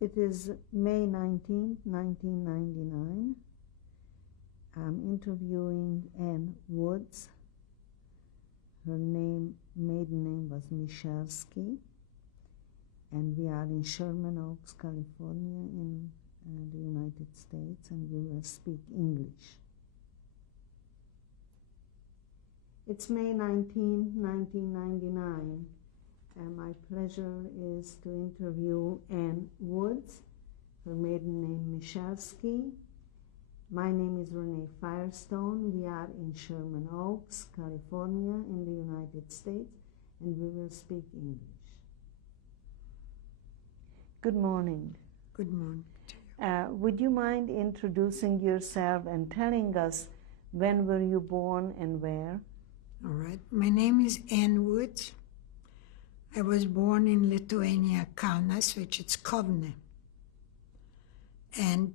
It is May 19, 1999. I'm interviewing Ann Woods. Her maiden name was Michalski, and we are in Sherman Oaks, California, in the United States, and we will speak English. It's May 19, 1999, and my pleasure is to interview Ann Woods, her maiden name Michalski. My name is Renee Firestone. We are in Sherman Oaks, California, in the United States, and we will speak English. Good morning. Good morning to you. Would you mind introducing yourself and telling us when were you born and where? All right. My name is Ann Woods. I was born in Lithuania, Kaunas, which is Kovne. And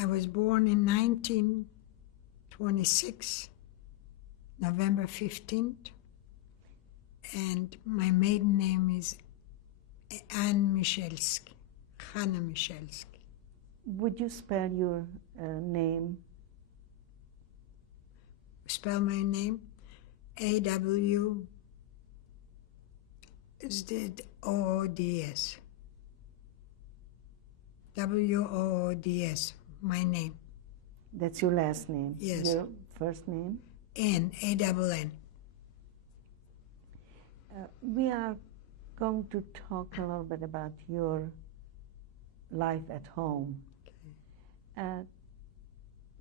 I was born in 1926, November 15th. And my maiden name is Ann Michalski, Hanna Michalski. Would you spell your name? Spell my name? A-W is the O-O-D-S. W-O-O-D-S, my name. That's your last name? Yes. Your first name? N, A-double-N. We are going to talk a little bit about your life at home. Okay.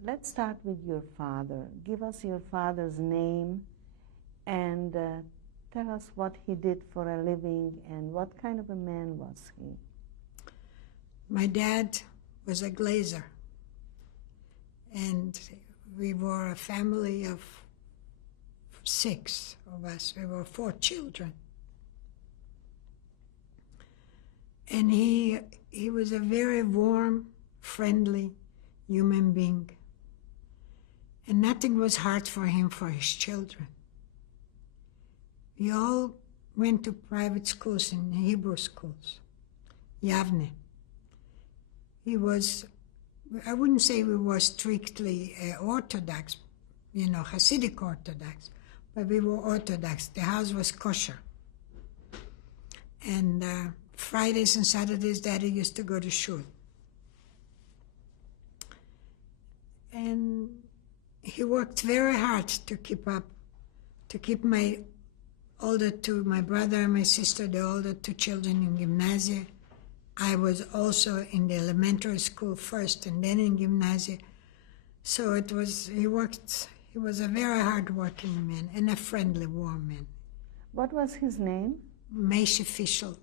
Let's start with your father. Give us your father's name and tell us what he did for a living and what kind of a man was he? My dad was a glazer, and we were a family of 6 of us. We were 4 children. And he was a very warm, friendly human being. And nothing was hard for him for his children. We all went to private schools and Hebrew schools, Yavne. He was, I wouldn't say we were strictly Orthodox, Hasidic Orthodox, but we were Orthodox. The house was kosher. And Fridays and Saturdays, Daddy used to go to shul. And he worked very hard to keep my my brother and my sister, the older 2 children in gymnasia. I was also in the elementary school first and then in gymnasia. So he was a very hard-working man and a friendly, warm man. What was his name? Moshe Fischel,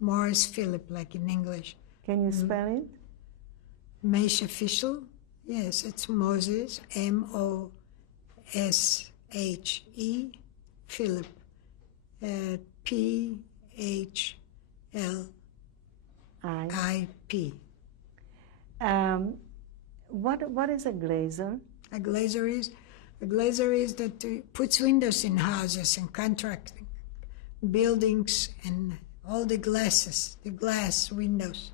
Morris Philip, like in English. Can you spell it? Moshe Fischel, yes, it's Moses, M-O-S-H-E, Philip, P-H-L-I-P. What is a glazer? A glazer is that puts windows in houses and contracting buildings and all the glass windows.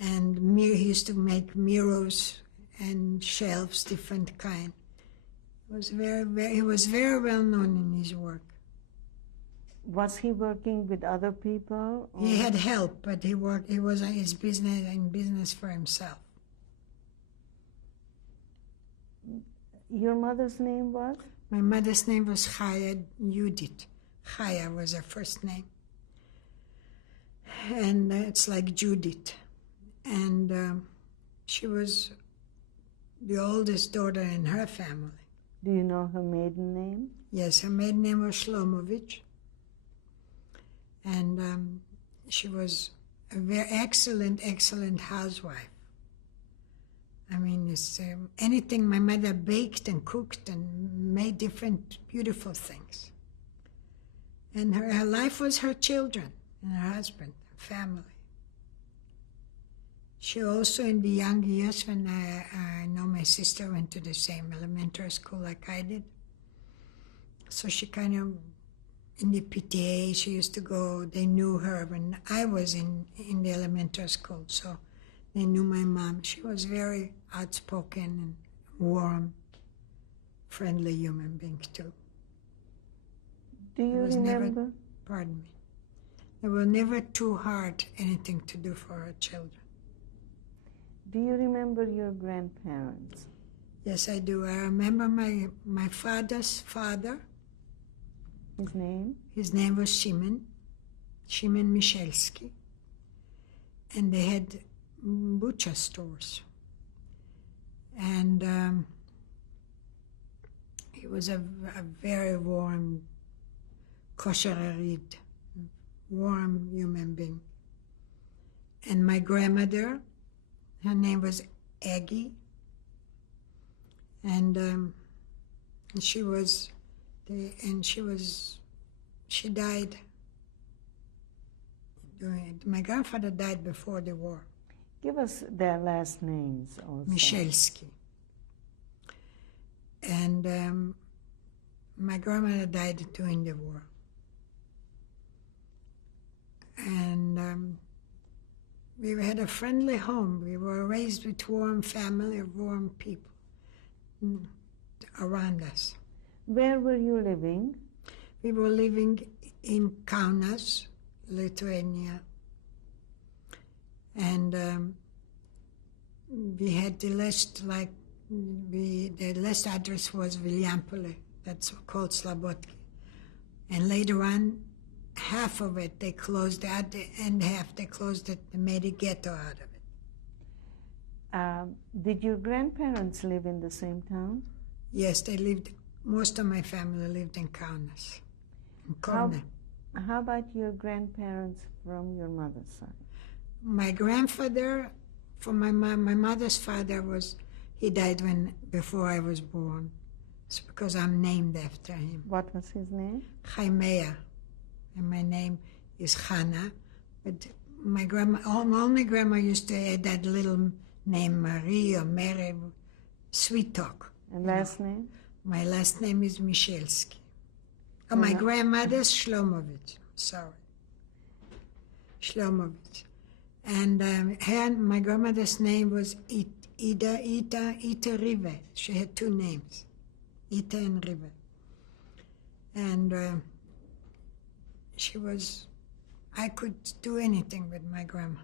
And he used to make mirrors and shelves, different kind. He was very well known in his work. Was he working with other people? Or? He had help, but he was in business for himself. Your mother's name was? My mother's name was Chaya Judith. Chaya was her first name. And it's like Judith. And she was the oldest daughter in her family. Do you know her maiden name? Yes, her maiden name was Shlomovich. And she was a very excellent housewife. I mean, it's anything my mother baked and cooked and made different beautiful things. And her life was her children and her husband, her family. She also, in the young years, when I know my sister went to the same elementary school like I did, so she kind of in the PTA. She used to go. They knew her when I was in the elementary school, so they knew my mom. She was very outspoken and warm, friendly human being too. Do you remember? Pardon me. They were never too hard anything to do for her children. Do you remember your grandparents? Yes, I do. I remember my father's father. His name? His name was Shimon Michelski. And they had butcher stores. And he was a very warm, kosher Arid, warm human being. And my grandmother, her name was Aggie, and she died. My grandfather died before the war. Give us their last names also. Michelski. And my grandmother died during the war. And we had a friendly home. We were raised with warm family, warm people around us. Where were you living? We were living in Kaunas, Lithuania. And we had the last, the last address was Viliampole. That's called Slabotki. And later on, half of it they closed out, and half they closed it and made a ghetto out of it. Did your grandparents live in the same town? Yes, they lived. Most of my family lived in Kaunas. How about your grandparents from your mother's side? My grandfather, from my mother's father he died before I was born. It's because I'm named after him. What was his name? Chaimea. And my name is Chana. But my grandma, only grandma used to add that little name Marie or Mary, sweet talk. And last name? My last name is Michelski. Oh, my grandmother's Shlomovich. Sorry. Shlomovich. And my grandmother's name was Ita Rive. She had two names, Ita and Rive. And I could do anything with my grandma.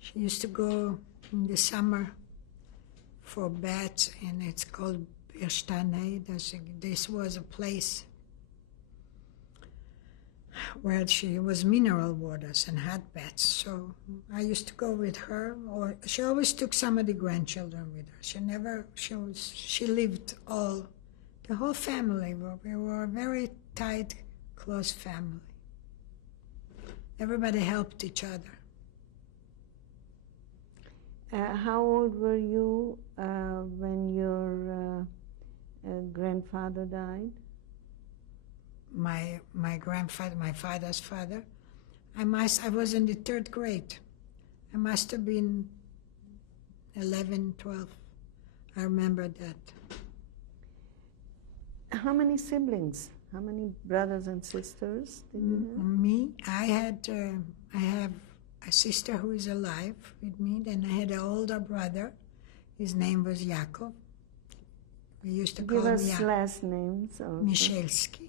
She used to go in the summer for baths, and it's called Birstanei. This was a place where she was mineral waters and hot baths. So I used to go with her, or she always took some of the grandchildren with her. She lived the whole family. We were a very tight, close family. Everybody helped each other. How old were you when your grandfather died? My grandfather, my father's father, I was in the 3rd grade. I must have been 11, 12. I remember that. How many siblings? How many brothers and sisters did you have? Me, I have a sister who is alive with me. Then I had an older brother. His name was Yaakov. We used to call him Give us last names also. Michelski.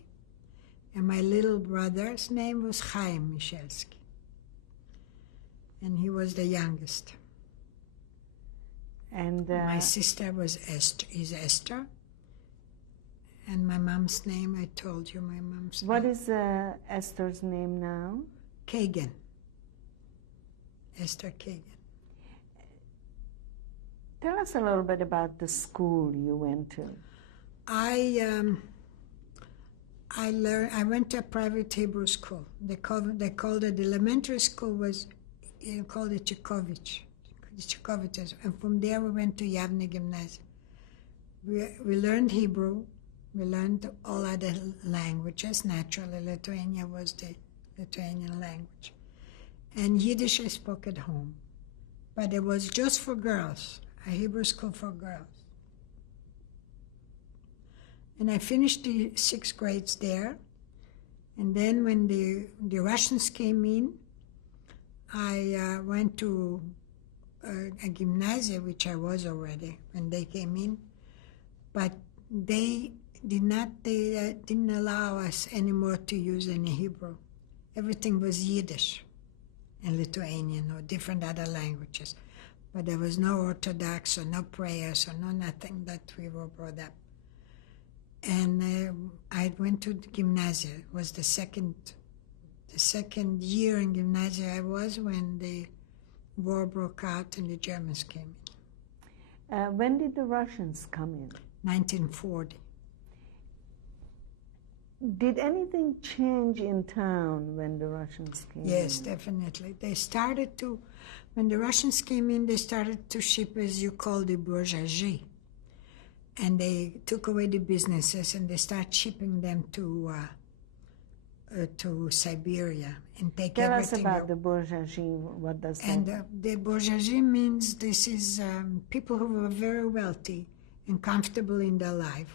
And my little brother's name was Chaim Michelski. And he was the youngest. And my sister is Esther. And my mom's name, I told you my mom's name. What is Esther's name now? Kagan. Esther Kagan. Tell us a little bit about the school you went to. I went to a private Hebrew school. They called it, the elementary school called it Chukovich. And from there we went to Yavne Gymnasium. We learned Hebrew. We learned all other languages. Naturally, Lithuania was the Lithuanian language. And Yiddish I spoke at home. But it was just for girls, a Hebrew school for girls. And I finished the 6th grades there. And then when the Russians came in, I went to a gymnasium, which I was already when they came in, but they didn't allow us anymore to use any Hebrew. Everything was Yiddish and Lithuanian or different other languages. But there was no Orthodox or no prayers or no nothing that we were brought up. And I went to the gymnasium. It was the second year in gymnasium I was when the war broke out and the Germans came in. When did the Russians come in? 1940. Did anything change in town when the Russians came in? Yes, definitely. They started to, when the Russians came in, they started to ship, as you call, the bourgeoisie. And they took away the businesses and they started shipping them to Siberia and take Tell everything. Tell us about the bourgeoisie. What does that mean? And the bourgeoisie means this is people who were very wealthy and comfortable in their life.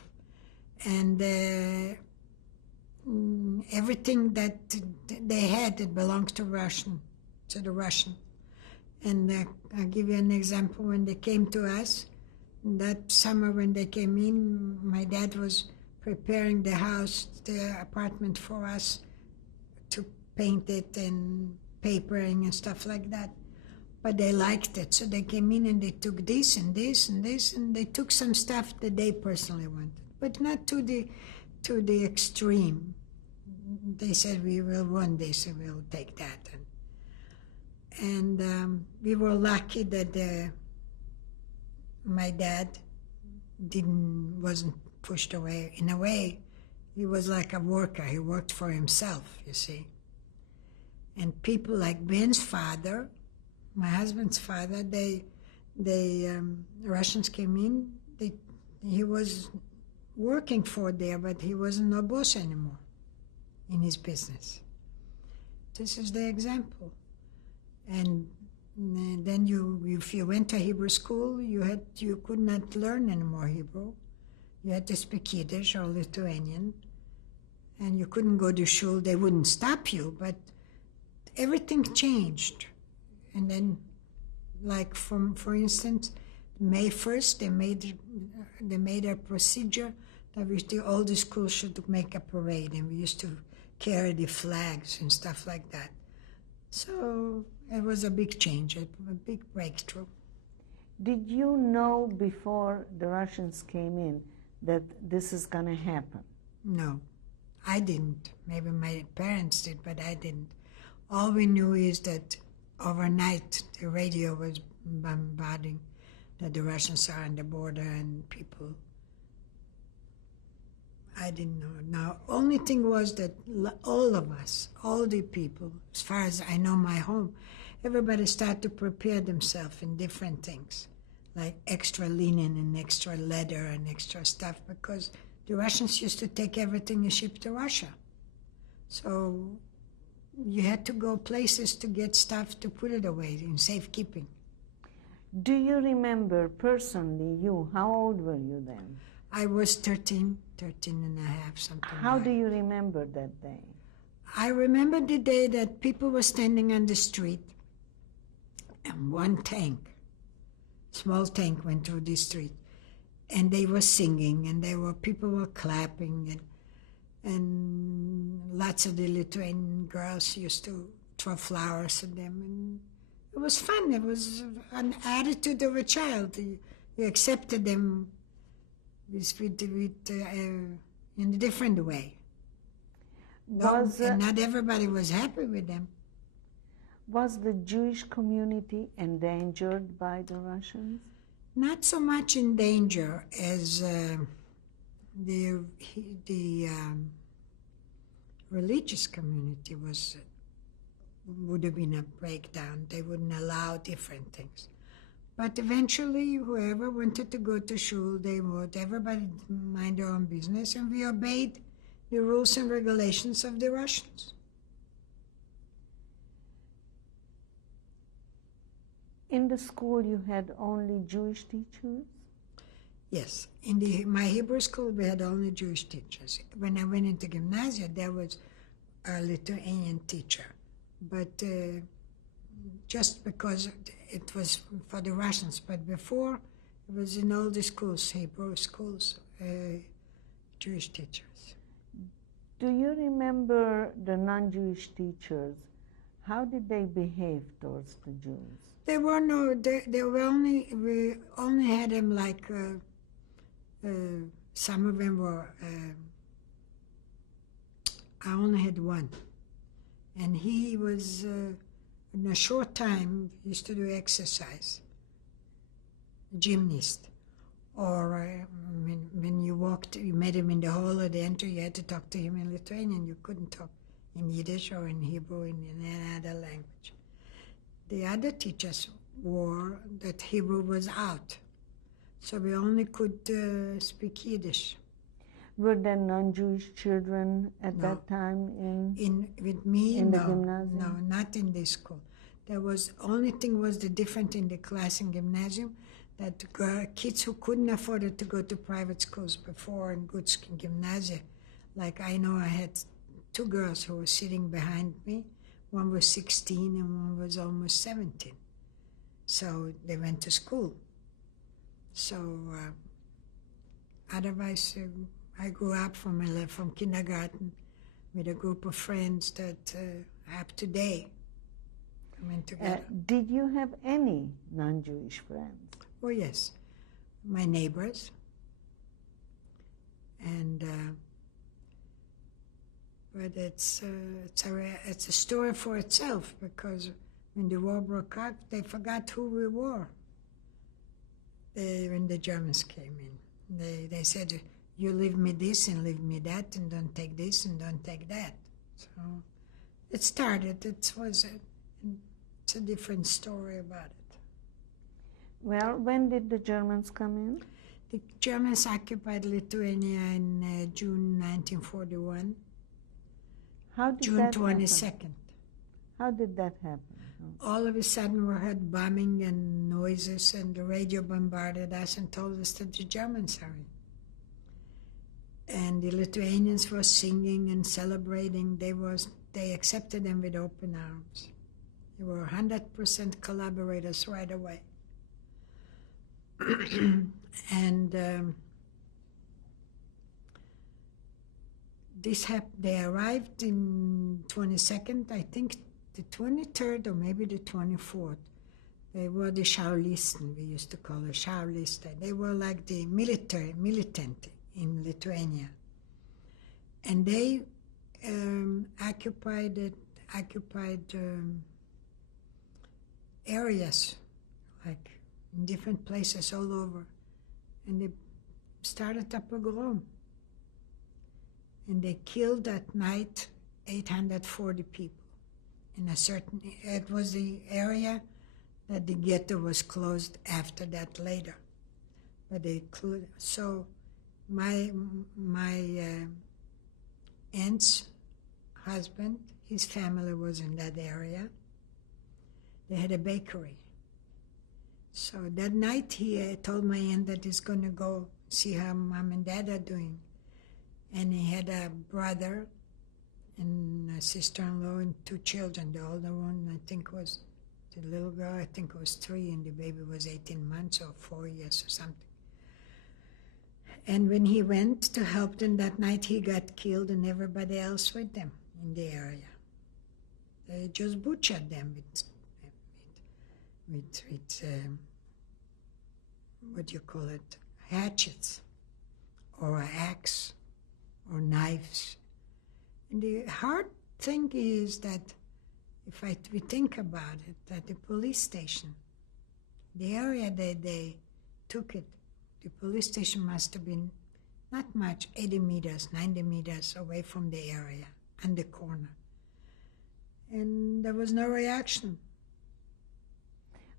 And everything that they had, it belonged to the Russian. And I'll give you an example. When they came to us, that summer when they came in, my dad was preparing the apartment for us to paint it and papering and stuff like that. But they liked it, so they came in and they took this and this and this, and they took some stuff that they personally wanted, but not to the extreme. They said, we will want this and we'll take that. And we were lucky that my dad wasn't pushed away. In a way, he was like a worker. He worked for himself, you see. And people like Ben's father, my husband's father, the Russians came in. He was working for there, but he wasn't no boss anymore in his business. This is the example. And then if you went to Hebrew school, you could not learn any more Hebrew. You had to speak Yiddish or Lithuanian, and you couldn't go to shul. They wouldn't stop you, but everything changed. And then, like for instance, May 1st, they made a procedure that all the schools should make a parade, and we used to carry the flags and stuff like that. So it was a big change, a big breakthrough. Did you know before the Russians came in that this is going to happen? No, I didn't. Maybe my parents did, but I didn't. All we knew is that overnight the radio was bombarding that the Russians are on the border and people. I didn't know. Now, only thing was that all of us, all the people, as far as I know my home, everybody started to prepare themselves in different things, like extra linen and extra leather and extra stuff, because the Russians used to take everything and ship to Russia. So you had to go places to get stuff to put it away in safekeeping. Do you remember personally how old were you then? I was 13 and a half, something How like. do you remember that day? I remember the day that people were standing on the street and one tank, small tank, went through the street, and they were singing and people were clapping and lots of the Lithuanian girls used to throw flowers at them, and it was fun. It was an attitude of a child. You accepted them in a different way. And not everybody was happy with them. Was the Jewish community endangered by the Russians? Not so much in danger as the religious community would have been a breakdown. They wouldn't allow different things. But eventually, whoever wanted to go to shul, they would. Everybody mind their own business, and we obeyed the rules and regulations of the Russians. In the school, you had only Jewish teachers? Yes. In my Hebrew school, we had only Jewish teachers. When I went into gymnasium, there was a Lithuanian teacher, but just because it was for the Russians. But before, it was in all the schools, Hebrew schools, Jewish teachers. Do you remember the non-Jewish teachers? How did they behave towards the Jews? There were no. They were only. We only had them like. Some of them were. I only had one, and he was in a short time used to do exercise. Gymnast, or when you walked, you met him in the hall or the entry. You had to talk to him in Lithuanian. You couldn't talk in Yiddish or in Hebrew in another language. The other teachers were that Hebrew was out, so we only could speak Yiddish. Were there non-Jewish children at that time With me? in the No, gymnasium? no, not in this school. There was only thing was the difference in the class in gymnasium that kids who couldn't afford it to go to private schools before in good gymnasia, like I know I had two girls who were sitting behind me. One was 16 and one was almost 17. So they went to school. So otherwise, I grew up from kindergarten with a group of friends that up to date. I went together. Did you have any non-Jewish friends? Oh yes, my neighbors. And but it's a story for itself, because when the war broke out, they forgot who we were. When the Germans came in, they said, "You leave me this and leave me that, and don't take this and don't take that." So it started. It's a different story about it. Well, when did the Germans come in? The Germans occupied Lithuania in June 1941. How did June that 22nd. happen? How did that happen? All of a sudden we heard bombing and noises, and the radio bombarded us and told us that the Germans are in. And the Lithuanians were singing and celebrating. They accepted them with open arms. They were 100% collaborators right away. And they arrived in 22nd, I think the 23rd or maybe the 24th. They were the Schaulisten, we used to call it Schaulisten. They were like the militant in Lithuania. And they occupied areas, like in different places all over. And they started a pogrom. And they killed that night 840 people. It was the area that the ghetto was closed after that later. But so my aunt's husband, his family was in that area. They had a bakery. So that night he told my aunt that he's going to go see how mom and dad are doing. And he had a brother and a sister-in-law and two children. The older one, I think, was the little girl, I think was 3, and the baby was 18 months or 4 years or something. And when he went to help them that night, he got killed and everybody else with them in the area. They just butchered them with what do you call it, hatchets or an axe or knives. And the hard thing is that if we think about it, that the police station, the area that they took it, the police station must have been not much, 80 meters, 90 meters away from the area and the corner. And there was no reaction.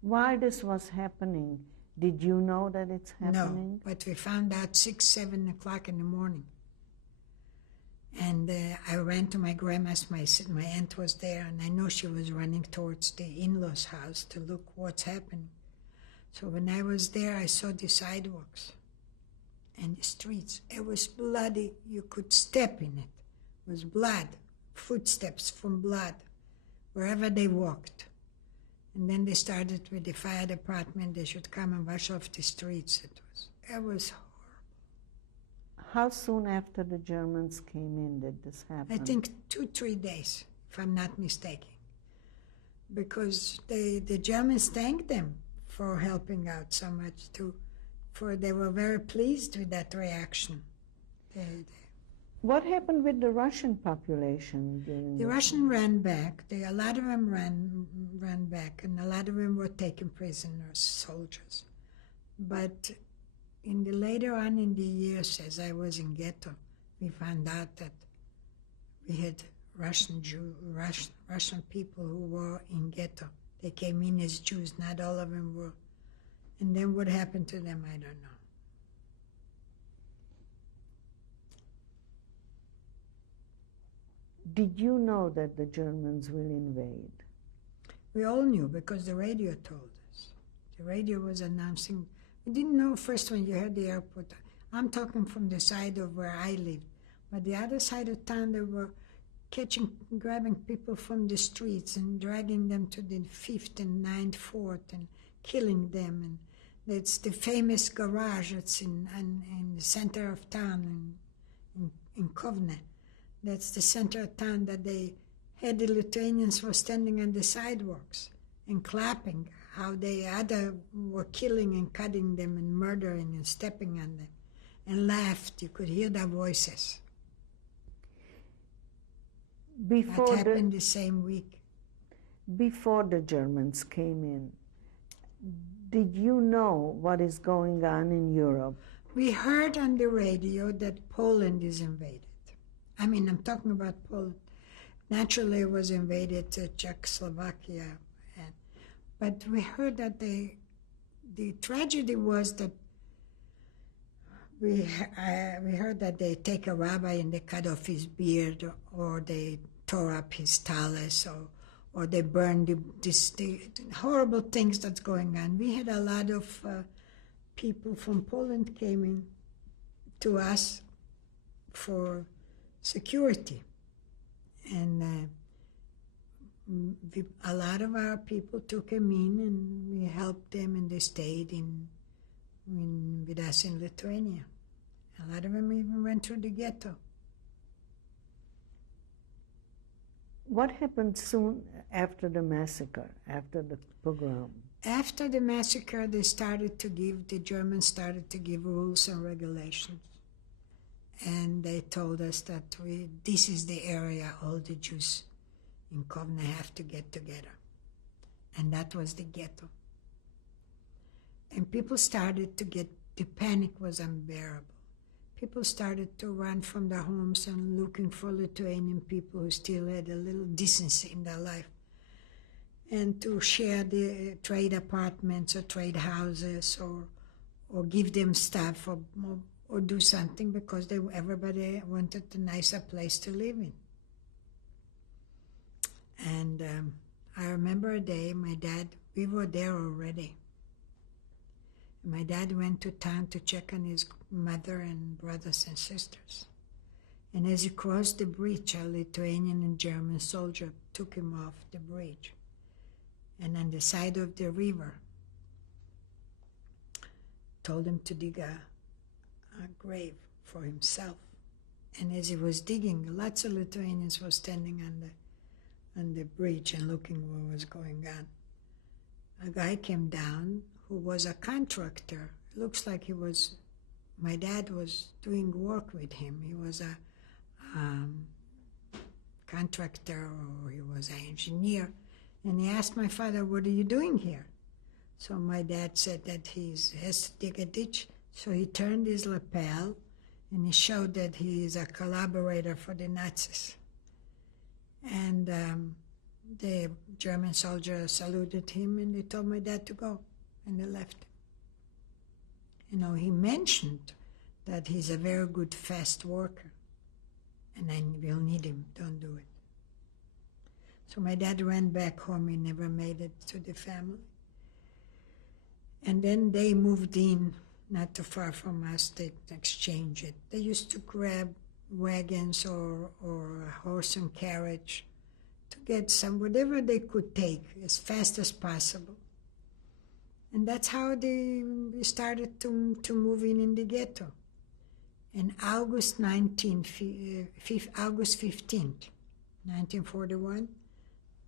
While this was happening, did you know that it's happening? No, but we found out 6, 7 o'clock in the morning. And I ran to my grandma's, my aunt was there, and I know she was running towards the in-laws' house to look what's happening. So when I was there, I saw the sidewalks and the streets. It was bloody. You could step in it. It was blood footsteps from blood wherever they walked. And then they started with the fire department. They should come and wash off the streets. It was horrible. How soon after the Germans came in did this happen? I think 2-3 days, if I'm not mistaken. Because the Germans thanked them for helping out so much too. For they were very pleased with that reaction. What happened with the Russian population during The Russian ran back. A lot of them ran back, and a lot of them were taken prisoners, soldiers. But later on in the years, as I was in ghetto, we found out that we had Russian people who were in ghetto. They came in as Jews. Not all of them were. And then what happened to them, I don't know. Did you know that the Germans will invade? We all knew because the radio told us. The radio was announcing. We didn't know first when you heard the airport. I'm talking from the side of where I lived. But the other side of town, they were grabbing people from the streets and dragging them to the 5th and 9th Fort and killing them. And it's the famous garage that's in the center of town in Kovna. That's the center of town that they had the Lithuanians were standing on the sidewalks and clapping, how they were killing and cutting them and murdering and stepping on them, and laughed. You could hear their voices. That happened the same week. Before the Germans came in, did you know what is going on in Europe? We heard on the radio that Poland is invaded. I mean, I'm talking about Poland. Naturally, it was invaded to Czechoslovakia. But we heard that the tragedy was that we heard that they take a rabbi and they cut off his beard, or they tore up his tallis, or they burned the horrible things that's going on. We had a lot of people from Poland came in to us for security, and a lot of our people took them in, and we helped them, and they stayed with us in Lithuania. A lot of them even went through the ghetto. What happened soon after the massacre, after the pogrom? After the massacre, the Germans started to give rules and regulations. And they told us that this is the area all the Jews in Kovna have to get together. And that was the ghetto. And people started to the panic was unbearable. People started to run from their homes and looking for Lithuanian people who still had a little decency in their life, and to share the trade apartments or trade houses, or give them stuff, or do something, because everybody wanted a nicer place to live in. And I remember a day, we were there already. My dad went to town to check on his mother and brothers and sisters. And as he crossed the bridge, a Lithuanian and German soldier took him off the bridge. And on the side of the river, told him to dig a grave for himself. And as he was digging, lots of Lithuanians were standing on the bridge and looking what was going on. A guy came down who was a contractor. Looks like my dad was doing work with him. He was a contractor, or he was an engineer. And he asked my father, "What are you doing here?" So my dad said that he has to dig a ditch. So he turned his lapel and he showed that he is a collaborator for the Nazis. And the German soldier saluted him, and they told my dad to go, and they left him. He mentioned that he's a very good, fast worker, and I will need him, don't do it. So my dad ran back home. He never made it to the family. And then they moved in, not too far from us. They exchanged it. They used to grab wagons or a horse and carriage to get some, whatever they could take as fast as possible. And that's how they started to move in the ghetto. And August 15th, 1941,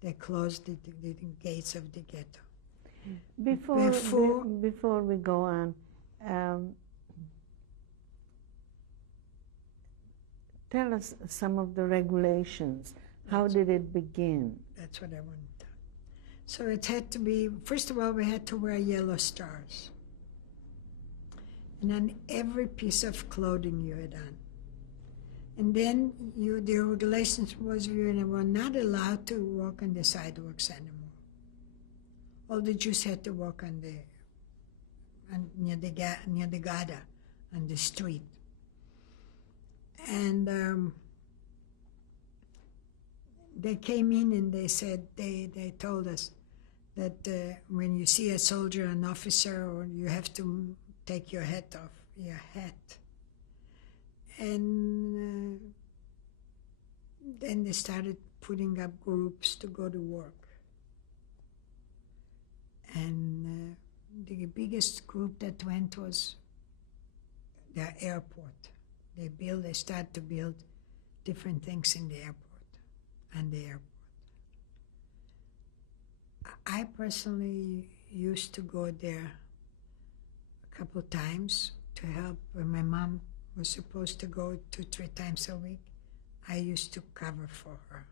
they closed the gates of the ghetto. Before we go on, tell us some of the regulations. How did it begin? That's what I wanted to. So it had to be, first of all, we had to wear yellow stars. And on every piece of clothing you had on. And then the regulations was you were not allowed to walk on the sidewalks anymore. All the Jews had to walk near the Gada, on the street. And they came in and they said, they told us that when you see a soldier, an officer, or you have to take your hat off, your hat. And then they started putting up groups to go to work. And the biggest group that went was the airport. They started to build different things in the airport, on the airport. I personally used to go there a couple times to help. When my mom was supposed to go 2-3 times a week, I used to cover for her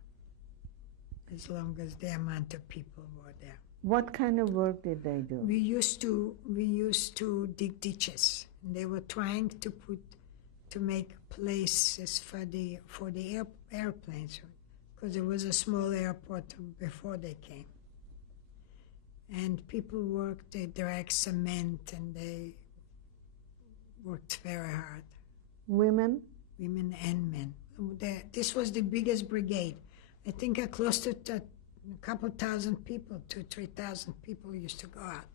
as long as the amount of people were there. What kind of work did they do? We used to dig ditches. They were trying to make places for the airplanes, because there was a small airport before they came. And people worked, they dragged cement, and they worked very hard. Women? Women and men. This was the biggest brigade. I think close to a couple thousand people, 2,000-3,000 people used to go out.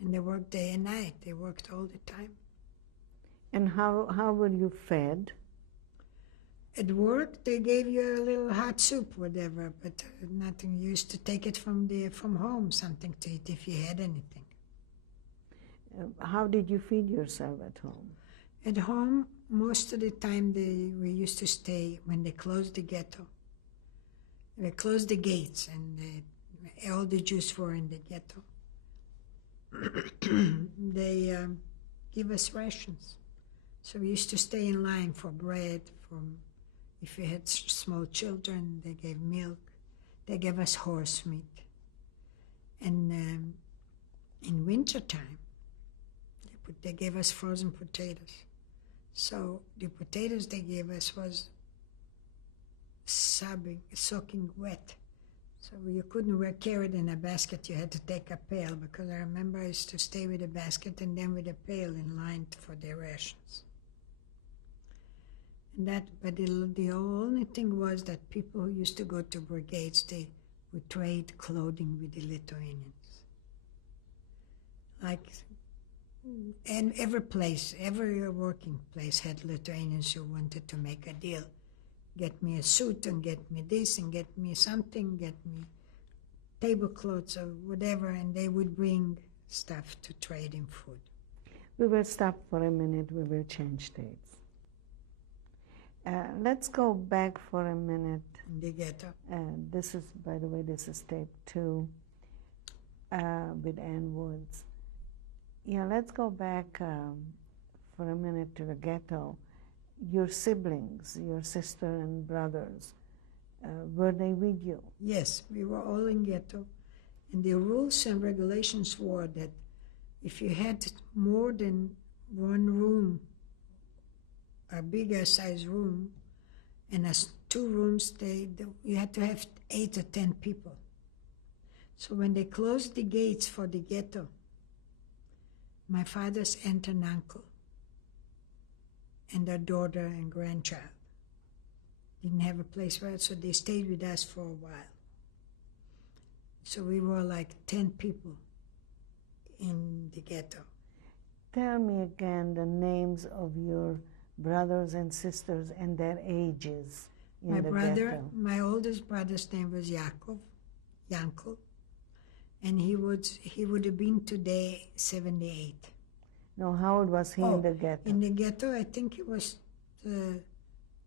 And they worked day and night. They worked all the time. And how were you fed? At work, they gave you a little hot soup, whatever, but nothing. You used to take it from home, something to eat if you had anything. How did you feed yourself at home? At home, most of the time we used to stay when they closed the ghetto. They closed the gates, and all the Jews were in the ghetto. They give us rations. So we used to stay in line for bread. If you had small children, they gave milk. They gave us horse meat. And in wintertime, they gave us frozen potatoes. So the potatoes they gave us was soaking wet. So you couldn't carry it in a basket. You had to take a pail, because I remember I used to stay with a basket and then with a pail in line for their rations. But the only thing was that people who used to go to brigades, they would trade clothing with the Lithuanians. And every working place had Lithuanians who wanted to make a deal. Get me a suit and get me this and get me something, get me tablecloths or whatever, and they would bring stuff to trade in food. We will stop for a minute. We will change dates. Let's go back for a minute. In the ghetto. This is, by the way, this is tape 2 with Ann Woods. Yeah, let's go back for a minute to the ghetto. Your siblings, your sister and brothers, were they with you? Yes, we were all in ghetto. And the rules and regulations were that if you had more than one room, a bigger size room, and as 2 rooms, you had to have 8 or 10 people. So when they closed the gates for the ghetto, my father's aunt and uncle and their daughter and grandchild didn't have a place for it, so they stayed with us for a while. So we were like 10 people in the ghetto. Tell me again the names of your brothers and sisters and their ages in My the brother, ghetto? my oldest brother's name was Yankel, and he would have been today 78. No, how old was he in the ghetto? In the ghetto, I think he was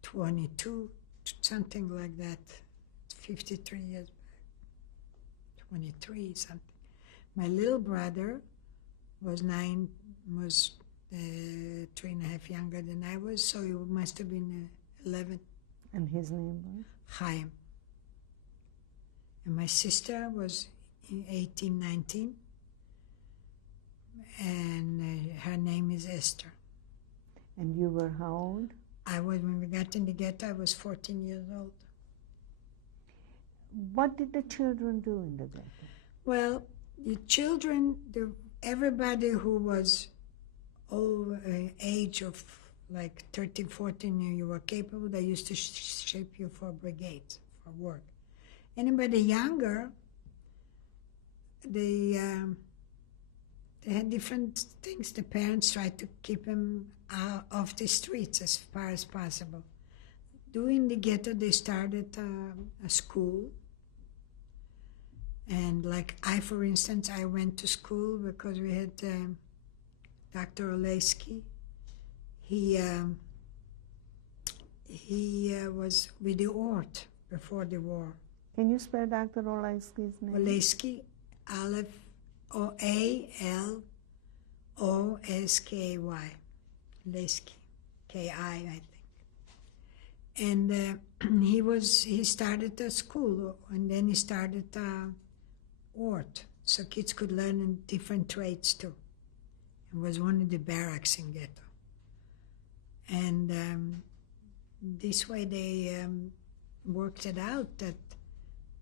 22, something like that. 53 years back, 23 something. My little brother was 3.5 younger than I was, so he must have been 11. And his name was? Chaim. And my sister was 18, 19, and her name is Esther. And you were how old? When we got in the ghetto, I was 14 years old. What did the children do in the ghetto? Well, the children, everybody who was over age of like 13, 14, you were capable, they used to shape you for brigades, for work. Anybody younger, they had different things. The parents tried to keep them out off the streets as far as possible. During the ghetto, they started a school. And like for instance, I went to school because we had Dr. Oleski. He was with the Ort before the war. Can you spell Dr. Oleski's name? Oleski, Aleph, Aleosky. Oleski, K-I think. And he started a school, and then he started Ort, so kids could learn in different trades too. It was one of the barracks in ghetto. And this way they worked it out that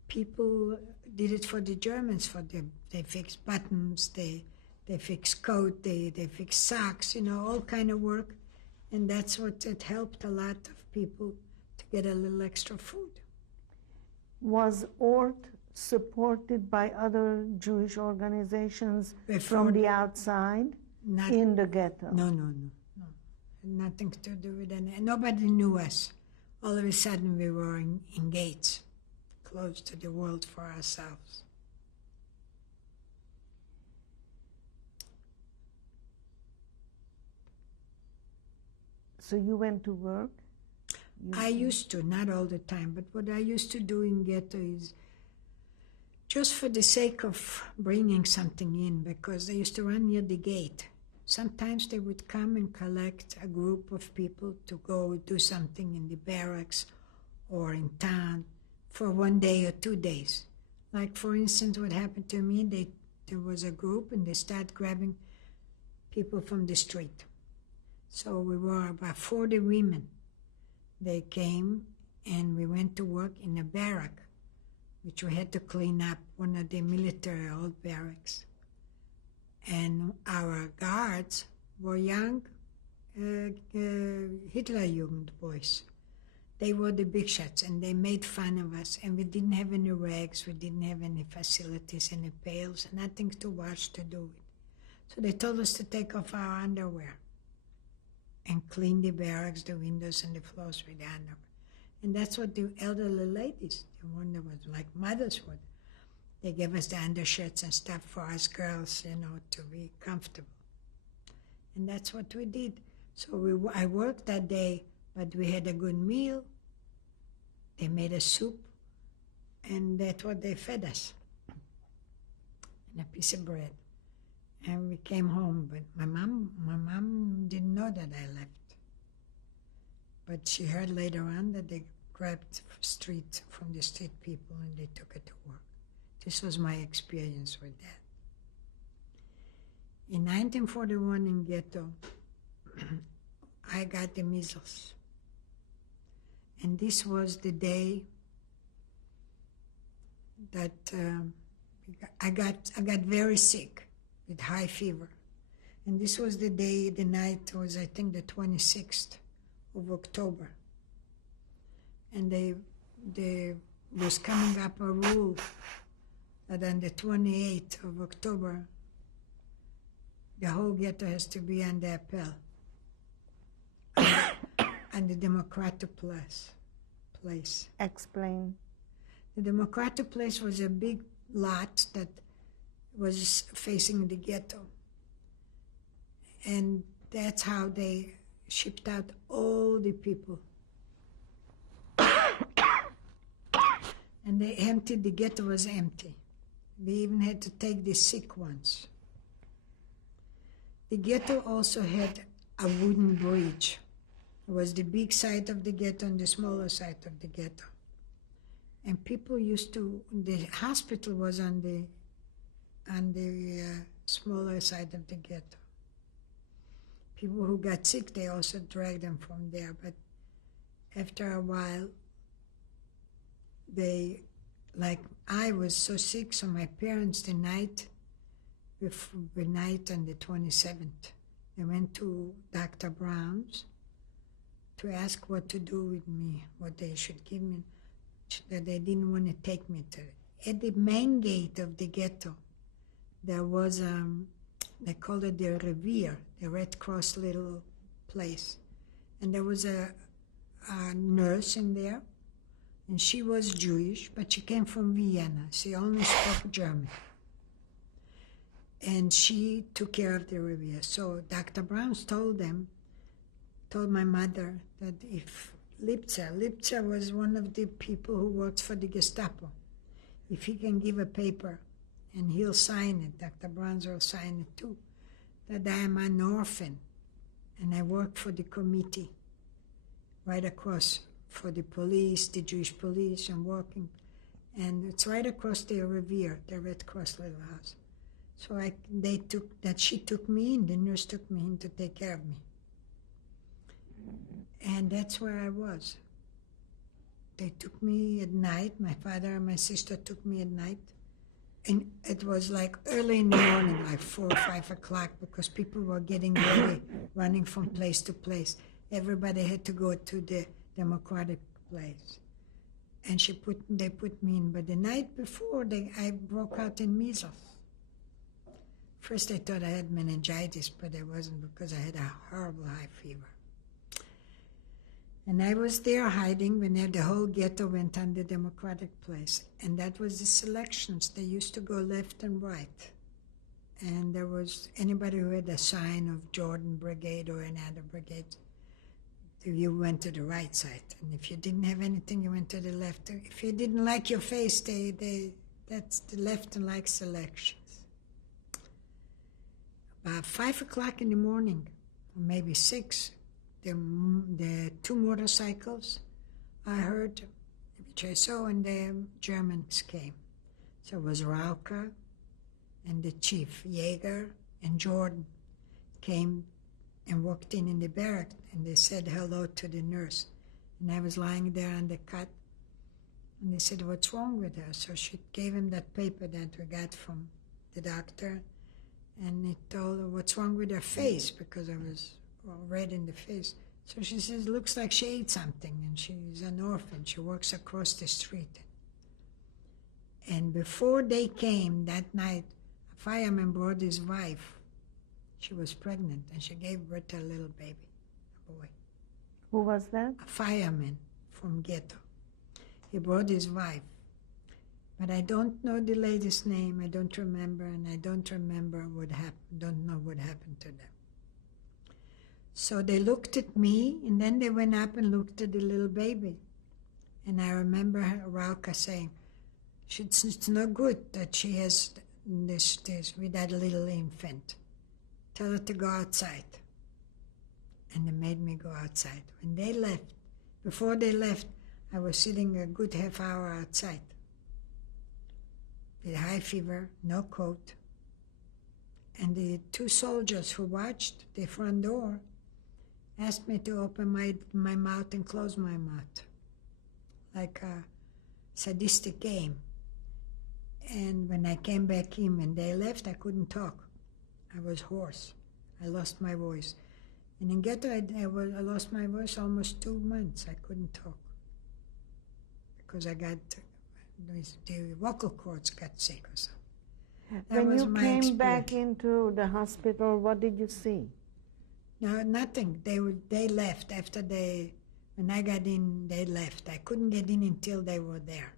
people did it for the Germans. They fixed buttons, they fixed coat, they fixed socks, all kind of work. And that's what it helped a lot of people to get a little extra food. Was Ort supported by other Jewish organizations from the outside in the ghetto? No. Nothing to do with it. Nobody knew us. All of a sudden we were in gates, closed to the world for ourselves. So you went to work? I used to, not all the time, but what I used to do in ghetto is just for the sake of bringing something in, because they used to run near the gate. Sometimes they would come and collect a group of people to go do something in the barracks or in town for 1 day or 2 days. Like, for instance, what happened to me, there was a group and they started grabbing people from the street. So we were about 40 women. They came and we went to work in a barrack, which we had to clean up, one of the military old barracks. And our guards were young Hitlerjugend boys. They were the big shots, and they made fun of us. And we didn't have any rags, we didn't have any facilities, any pails, nothing to wash, to do it. So they told us to take off our underwear and clean the barracks, the windows, and the floors with the underwear. And that's what the elderly ladies, the one that was like mothers would. They gave us the undershirts and stuff for us girls, to be comfortable. And that's what we did. So I worked that day, but we had a good meal. They made a soup, and that's what they fed us. And a piece of bread. And we came home, but my mom didn't know that I left. But she heard later on that they grabbed from the street people and they took it to work. This was my experience with that. In 1941 in ghetto, I got the measles. And this was the day that I got very sick with high fever. And this was the night was, I think, the 26th of October. And they was coming up a rule that on the 28th of October, the whole ghetto has to be under appel. and the Democratic place. Explain. The Democratic place was a big lot that was facing the ghetto. And that's how they shipped out all the people. And they emptied, the ghetto was empty. They even had to take the sick ones. The ghetto also had a wooden bridge. It was the big side of the ghetto and the smaller side of the ghetto. And people used to, the hospital was on the smaller side of the ghetto. People who got sick, they also dragged them from there. But after a while, I was so sick, so my parents, the night on the 27th, they went to Dr. Brown's to ask what to do with me, what they should give me, that they didn't want to take me to. At the main gate of the ghetto, there was, they called it the Revere, the Red Cross little place. And there was a nurse in there, and she was Jewish, but she came from Vienna. She only spoke German. And she took care of the Revere. So Dr. Browns told my mother that if Lipzer was one of the people who worked for the Gestapo, if he can give a paper and he'll sign it, Dr. Browns will sign it too, that I am an orphan and I work for the committee right across for the police, the Jewish police, and working. And it's right across the Revere, the Red Cross little house. So she took me in, the nurse took me in to take care of me. And that's where I was. They took me at night, my father and my sister took me at night. And it was like early in the morning, like 4 or 5 o'clock, because people were getting ready, running from place to place. Everybody had to go to the Democratic place. And they put me in. But the night before, I broke out in measles. First I thought I had meningitis, but it wasn't, because I had a horrible high fever. And I was there hiding when the whole ghetto went on the Democratic place. And that was the selections. They used to go left and right. And there was anybody who had a sign of Jordan Brigade or any other brigade, you went to the right side. And if you didn't have anything, you went to the left. If you didn't like your face, that's the left and right selections. About 5 o'clock in the morning, or maybe 6, the 2 motorcycles I heard, which I saw, and the Germans came. So it was Rauka and the chief, Jaeger and Jordan, came and walked in the barrack, and they said hello to the nurse. And I was lying there on the cot, and they said, "What's wrong with her?" So she gave him that paper that we got from the doctor, and he told her what's wrong with her face, because I was all red in the face. So she says, "Looks like she ate something, and she's an orphan. She works across the street." And before they came that night, a fireman brought his wife. She was pregnant, and she gave birth to a little baby, a boy. Who was that? A fireman from ghetto. He brought his wife. But I don't know the lady's name, I don't remember, and I don't remember what happened, don't know what happened to them. So they looked at me, and then they went up and looked at the little baby. And I remember Rauka saying, it's no good that she has this with that little infant. Tell her to go outside. And they made me go outside. When they left, before they left, I was sitting a good half hour outside. With high fever, no coat. And the 2 soldiers who watched the front door asked me to open my mouth and close my mouth, like a sadistic game. And when I came back in, when they left, I couldn't talk. I was hoarse. I lost my voice. And in ghetto, I lost my voice almost 2 months. I couldn't talk because I got, the vocal cords got sick or something. When you came back into the hospital, what did you see? No, nothing. They left after When I got in, they left. I couldn't get in until they were there.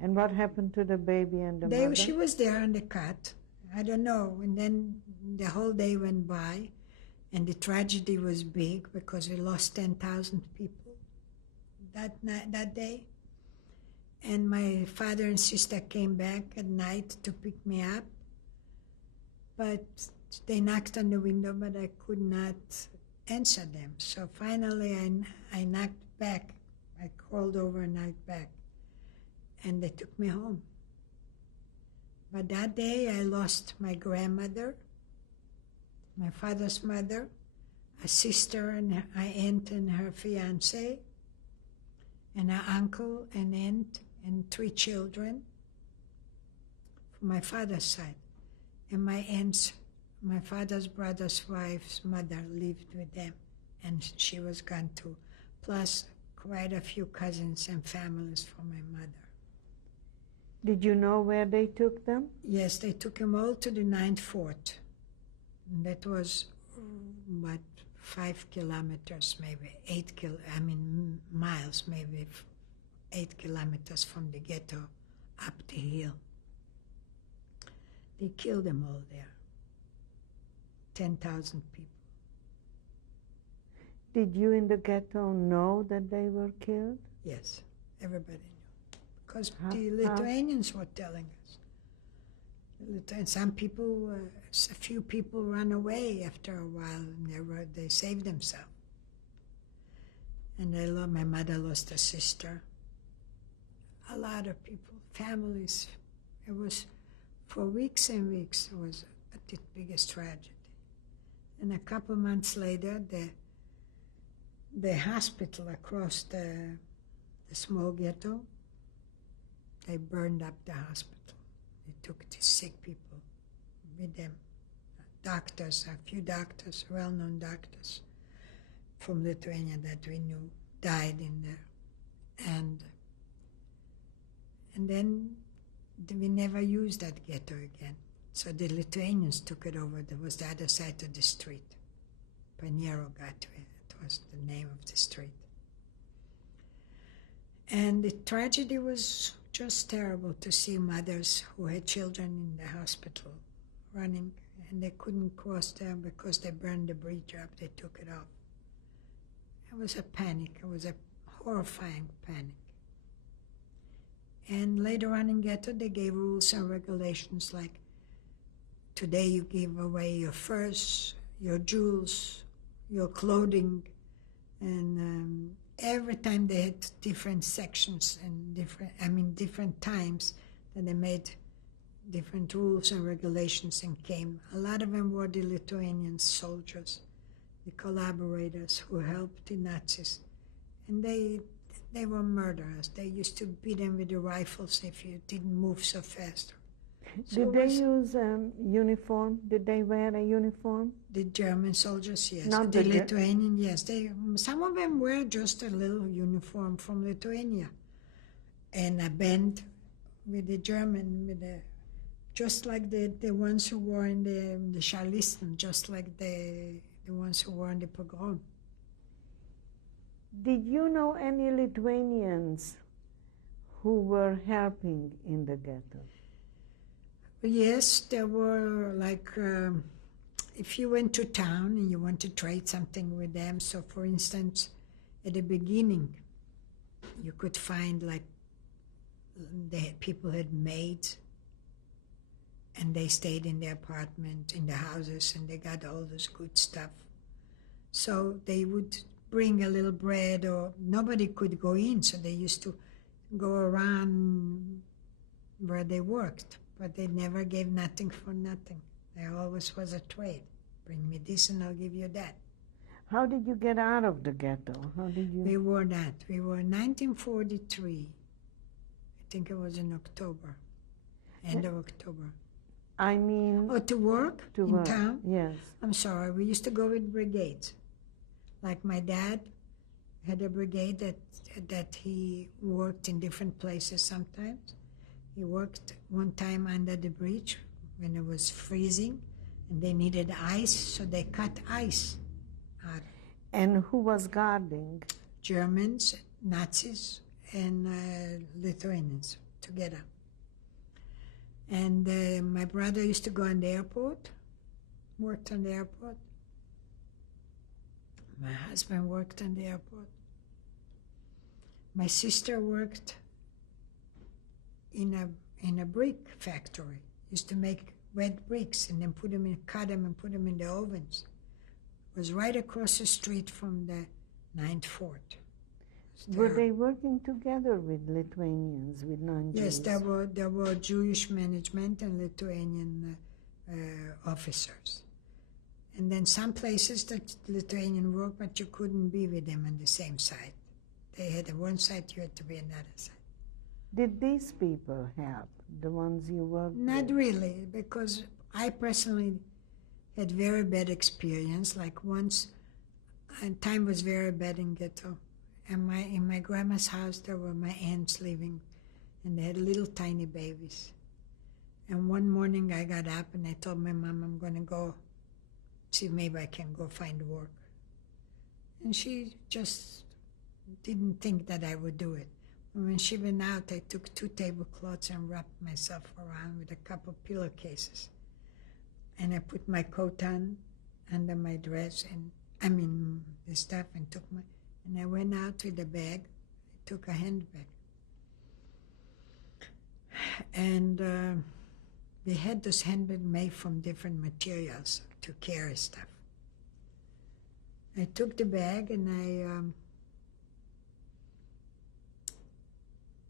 And what happened to the baby and the mother? She was there on the cot. I don't know. And then the whole day went by, and the tragedy was big because we lost 10,000 people that day. And my father and sister came back at night to pick me up, but they knocked on the window, but I could not answer them. So finally I knocked back. I crawled over and knocked back, and they took me home. But that day I lost my grandmother, my father's mother, a sister and her aunt and her fiancé, and an uncle and aunt and 3 children from my father's side. And my father's brother's wife's mother lived with them, and she was gone too, plus quite a few cousins and families from my mother. Did you know where they took them? Yes, they took them all to the 9th Fort. And that was, 5 kilometers, maybe miles, maybe 8 kilometers from the ghetto up the hill. They killed them all there. 10,000 people. Did you in the ghetto know that they were killed? Yes, everybody knew. Because the Lithuanians were telling us. Some people, a few people ran away after a while, and they saved themselves. And my mother lost a sister. A lot of people, families. It was, for weeks and weeks, it was the biggest tragedy. And a couple months later, the hospital across the small ghetto, they burned up the hospital. They took the sick people with them. Doctors, a few doctors, well-known doctors from Lithuania that we knew died in there. And then we never used that ghetto again. So the Lithuanians took it over. There was the other side of the street. Paniero Gatve, it was the name of the street. And the tragedy was just terrible to see mothers who had children in the hospital running, and they couldn't cross there because they burned the bridge up. They took it off. It was a panic. It was a horrifying panic. And later on in ghetto, they gave rules and regulations like, today you give away your furs, your jewels, your clothing, and every time they had different sections and different times that they made different rules and regulations and came. A lot of them were the Lithuanian soldiers, the collaborators who helped the Nazis. And they were murderers. They used to beat them with the rifles if you didn't move so fast. Did they use uniform? Did they wear a uniform? The German soldiers, yes. Not the Lithuanian, yes. Some of them wear just a little uniform from Lithuania, and a band with the German, just like the ones who were in the Charlisten, just like the ones who were in the pogrom. Did you know any Lithuanians who were helping in the ghetto? Yes, there were, like, if you went to town and you want to trade something with them, so for instance, at the beginning, you could find, like, people had maids, and they stayed in the apartment, in the houses, and they got all this good stuff. So they would bring a little bread, or nobody could go in, so they used to go around where they worked. But they never gave nothing for nothing. There always was a trade. Bring me this and I'll give you that. How did you get out of the ghetto? How did you? We were in 1943. I think it was in October, end of October. I mean... Oh, to work in town? Yes. I'm sorry, we used to go with brigades. Like my dad had a brigade that he worked in different places sometimes. He worked one time under the bridge when it was freezing, and they needed ice, so they cut ice out. And who was guarding? Germans, Nazis, and Lithuanians together. And my brother used to go on the airport, worked on the airport. My husband worked on the airport. My sister worked in a brick factory. Used to make wet bricks and then cut them and put them in the ovens. It was right across the street from the Ninth Fort. Were they working together with Lithuanians, with non-Jews? Yes, there were Jewish management and Lithuanian officers. And then some places that Lithuanian work, but you couldn't be with them on the same side. They had one side, you had to be another side. Did these people help, the ones you worked with? Not really, because I personally had very bad experience. Like once, and time was very bad in ghetto. And in my grandma's house, there were my aunts living, and they had little tiny babies. And one morning I got up and I told my mom, I'm going to go see if maybe I can go find work. And she just didn't think that I would do it. When she went out, I took 2 tablecloths and wrapped myself around with a couple pillowcases. And I put my coat on under my dress, the stuff, and and I went out with a bag. I took a handbag. And they had this handbag made from different materials to carry stuff. I took the bag and I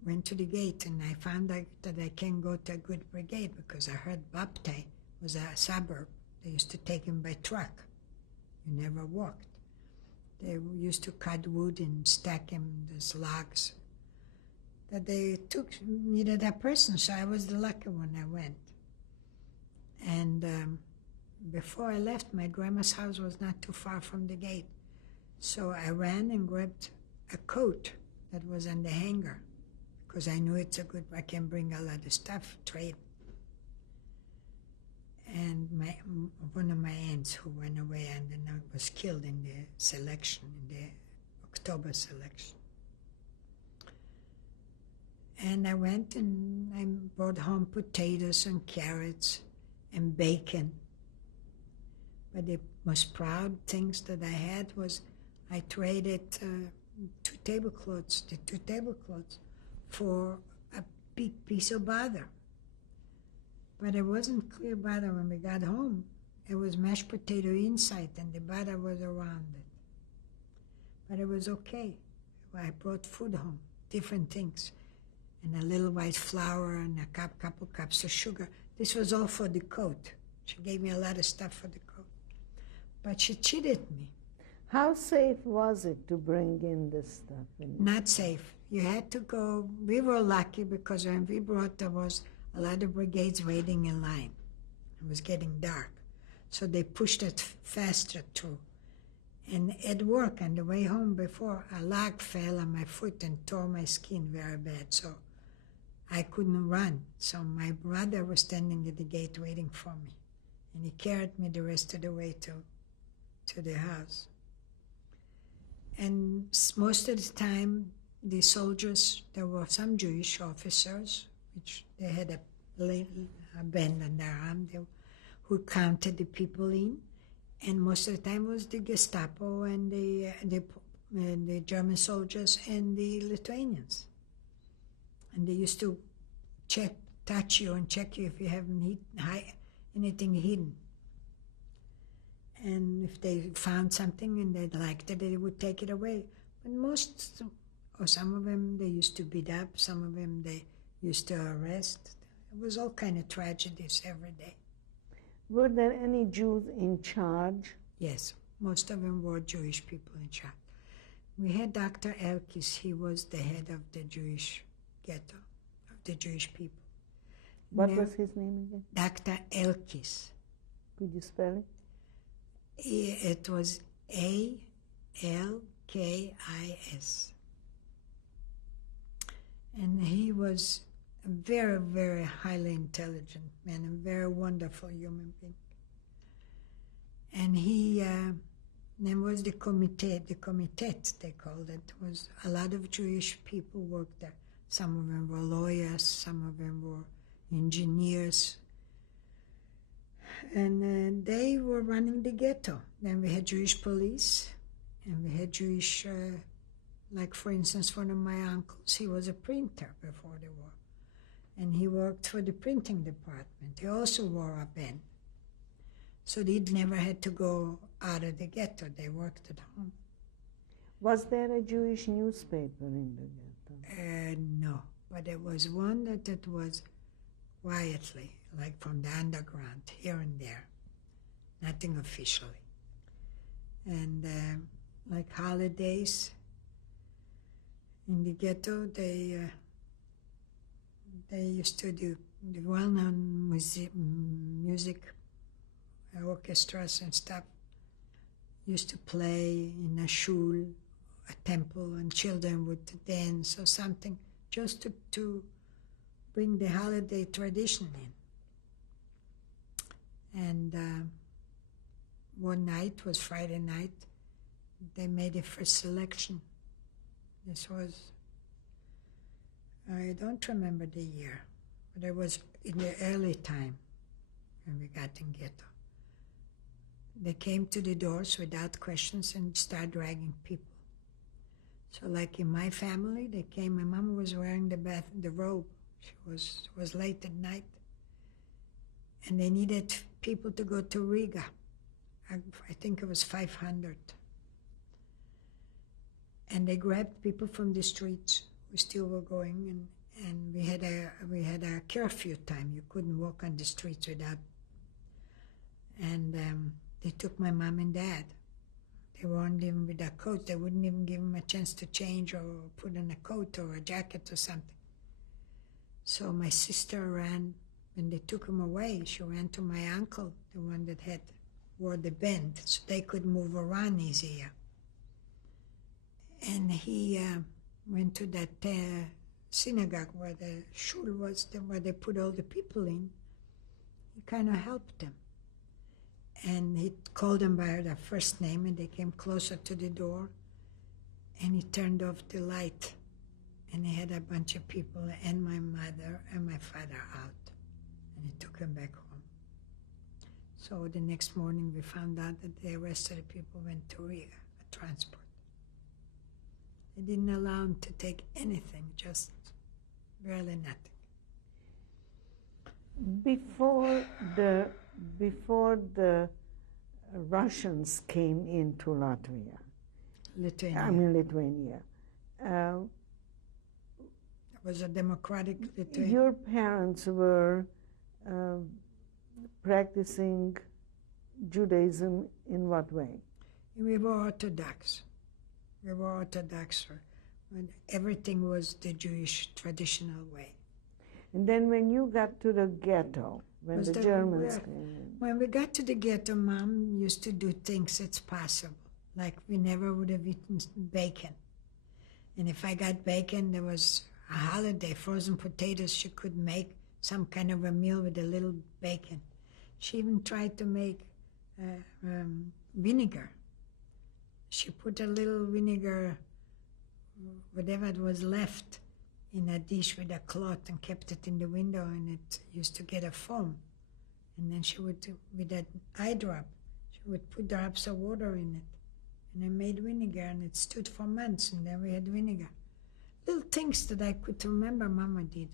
went to the gate, and I found out that I can't go to a good brigade because I heard Baptay was a suburb. They used to take him by truck. You never walked. They used to cut wood and stack him as logs. That they needed a person, so I was the lucky one. I went. And before I left, my grandma's house was not too far from the gate. So I ran and grabbed a coat that was on the hanger, because I knew I can bring a lot of stuff, trade. And one of my aunts who went away and then was killed in the selection, in the October selection. And I went and I brought home potatoes and carrots and bacon. But the most proud things that I had was I traded 2 tablecloths, the 2 tablecloths, for a big piece of butter. But it wasn't clear butter when we got home. It was mashed potato inside and the butter was around it. But it was okay. I brought food home, different things, and a little white flour and a couple cups of sugar. This was all for the coat. She gave me a lot of stuff for the coat. But she cheated me. How safe was it to bring in this stuff? Not safe. You had to go. We were lucky because when we brought, there was a lot of brigades waiting in line. It was getting dark. So they pushed it faster too. And it worked. On the way home before, a log fell on my foot and tore my skin very bad. So I couldn't run. So my brother was standing at the gate waiting for me. And he carried me the rest of the way to the house. And most of the time, the soldiers, there were some Jewish officers, which they had a band on their arm, who counted the people in. And most of the time was the Gestapo and the German soldiers and the Lithuanians. And they used to touch you and check you if you haven't anything hidden. And if they found something and they liked it, they would take it away. But some of them, they used to beat up. Some of them, they used to arrest. It was all kind of tragedies every day. Were there any Jews in charge? Yes, most of them were Jewish people in charge. We had Dr. Elkis. He was the head of the Jewish ghetto, of the Jewish people. What was his name again? Dr. Elkis. Could you spell it? It was A-L-K-I-S. And he was a very, very highly intelligent man, a very wonderful human being. And he Then was the Komitet they called it. Was a lot of Jewish people worked there. Some of them were lawyers, some of them were engineers. And they were running the ghetto. Then we had Jewish police, and we had Jewish, like for instance, one of my uncles, he was a printer before the war. And he worked for the printing department. He also wore a band. So they never had to go out of the ghetto. They worked at home. Was there a Jewish newspaper in the ghetto? No, but there was one that was quietly, like from the underground, here and there. Nothing officially. And like holidays in the ghetto, they used to do the well-known music orchestras and stuff. Used to play in a shul, a temple, and children would dance or something, just to bring the holiday tradition in. And one night, was Friday night, they made a first selection. This was, I don't remember the year, but it was in the early time when we got in ghetto. They came to the doors without questions and started dragging people. So like in my family, they came, my mom was wearing the robe. She was late at night. And they needed people to go to Riga. I think it was 500. And they grabbed people from the streets who still were going, and we had a curfew time. You couldn't walk on the streets without. And they took my mom and dad. They weren't even with a coat. They wouldn't even give them a chance to change or put on a coat or a jacket or something. So my sister ran, and they took him away. She ran to my uncle, the one that wore the band, so they could move around easier. And he went to that synagogue where the shul was, where they put all the people in. He kind of helped them. And he called them by their first name, and they came closer to the door, and he turned off the light. And he had a bunch of people and my mother and my father out, and he took them back home. So the next morning we found out that the rest of the people went to Riga, a transport. They didn't allow him to take anything, just barely nothing. Before the Russians came into Lithuania. It was a democratic Lithuania. Your parents were practicing Judaism in what way? We were Orthodox. When everything was the Jewish traditional way. And then when you got to the ghetto, when the Germans came in. When we got to the ghetto, Mom used to do things that's possible. Like we never would have eaten bacon. And if I got bacon, there was a holiday, frozen potatoes, she could make some kind of a meal with a little bacon. She even tried to make vinegar. She put a little vinegar, whatever it was left, in a dish with a cloth and kept it in the window, and it used to get a foam. And then she would, with an eye drop, she would put drops of water in it. And I made vinegar, and it stood for months, and then we had vinegar. Little things that I could remember Mama did.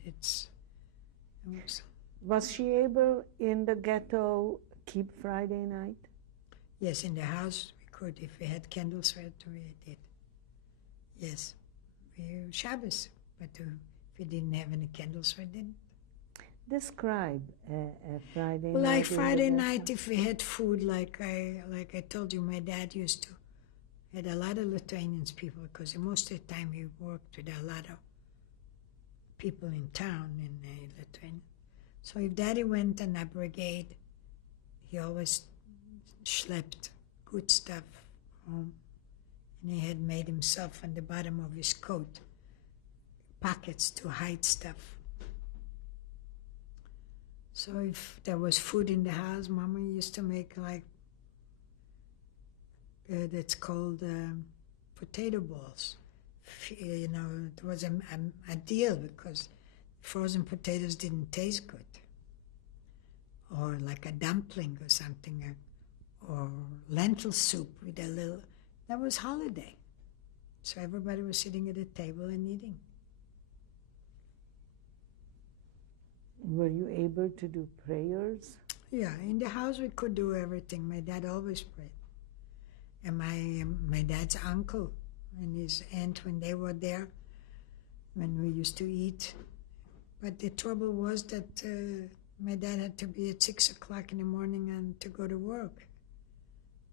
Was she able in the ghetto keep Friday night? Yes, in the house we could. If we had candles, we did. Yes, Shabbos. But if we didn't have any candles, we didn't. Describe a Friday night. Like Friday night, if we had food, like I told you, my dad had a lot of Lithuanians people, because most of the time he worked with a lot of people in town in Lithuania. So if Daddy went on a brigade, he always schlepped good stuff home, and he had made himself on the bottom of his coat pockets to hide stuff. So if there was food in the house, Mama used to make like that's called potato balls. You know, it was a deal because frozen potatoes didn't taste good. Or like a dumpling or something, or lentil soup with a little. That was holiday. So everybody was sitting at a table and eating. Were you able to do prayers? Yeah, in the house we could do everything. My dad always prayed. And my dad's uncle and his aunt, when they were there, when we used to eat. But the trouble was that my dad had to be at 6 o'clock in the morning and to go to work.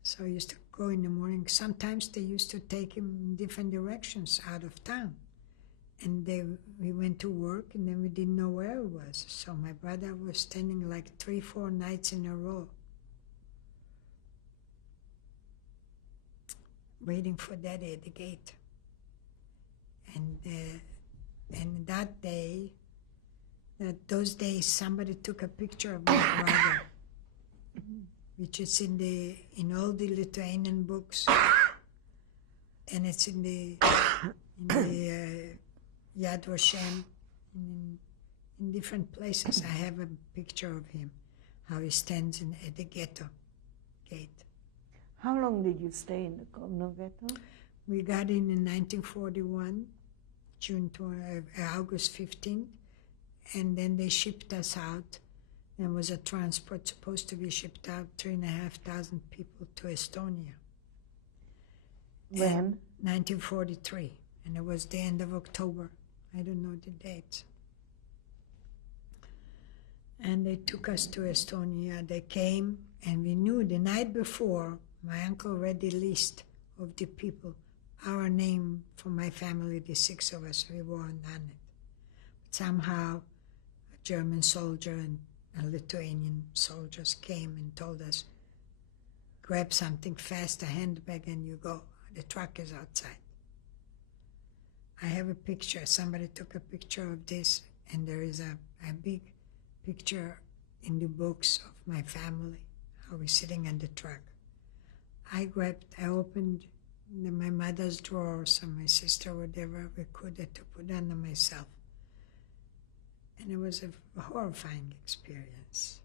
So he used to go in the morning. Sometimes they used to take him in different directions out of town. And we went to work, and then we didn't know where it was. So my brother was standing like 3-4 nights in a row, waiting for Daddy at the gate. And those days, somebody took a picture of my brother, which is in all the Lithuanian books, and it's in the Yad Vashem, in different places. I have a picture of him, how he stands at the ghetto gate. How long did you stay in the Kovno ghetto? We got in 1941, August 15th, and then they shipped us out. There was a transport supposed to be shipped out, 3,500 people to Estonia. When? 1943, and it was the end of October. I don't know the date. And they took us to Estonia. They came, and we knew the night before, my uncle read the list of the people, our name from my family, the 6 of us, we weren't on it. But somehow, a German soldier and Lithuanian soldiers came and told us, grab something fast, a handbag, and you go. The truck is outside. I have a picture. Somebody took a picture of this, and there is a big picture in the books of my family, how we're sitting in the truck. I opened my mother's drawers and my sister, whatever we could, to put under myself. And it was a horrifying experience.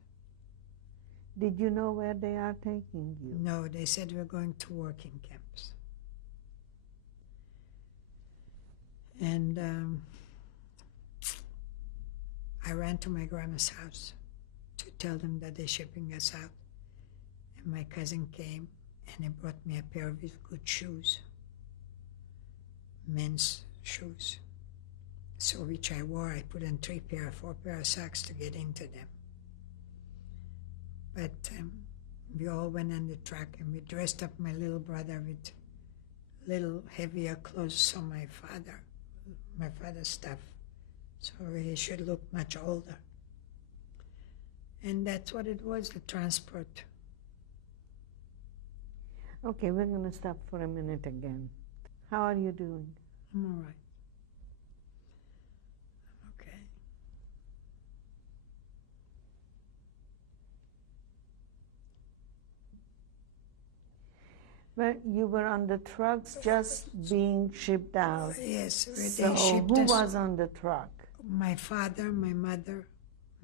Did you know where they are taking you? No, they said we're going to working camps. And I ran to my grandma's house to tell them that they're shipping us out. And my cousin came and he brought me a pair of his good shoes, men's shoes. So which I wore. I put on 4 pair of socks to get into them. But we all went on the truck and we dressed up my little brother with little heavier clothes, so my father's stuff, so he should look much older. And that's what it was, the transport. Okay, we're going to stop for a minute again. How are you doing? I'm all right. Okay. Well, you were on the trucks just being shipped out. Yes, they So shipped who us. was on the truck? My father, my mother,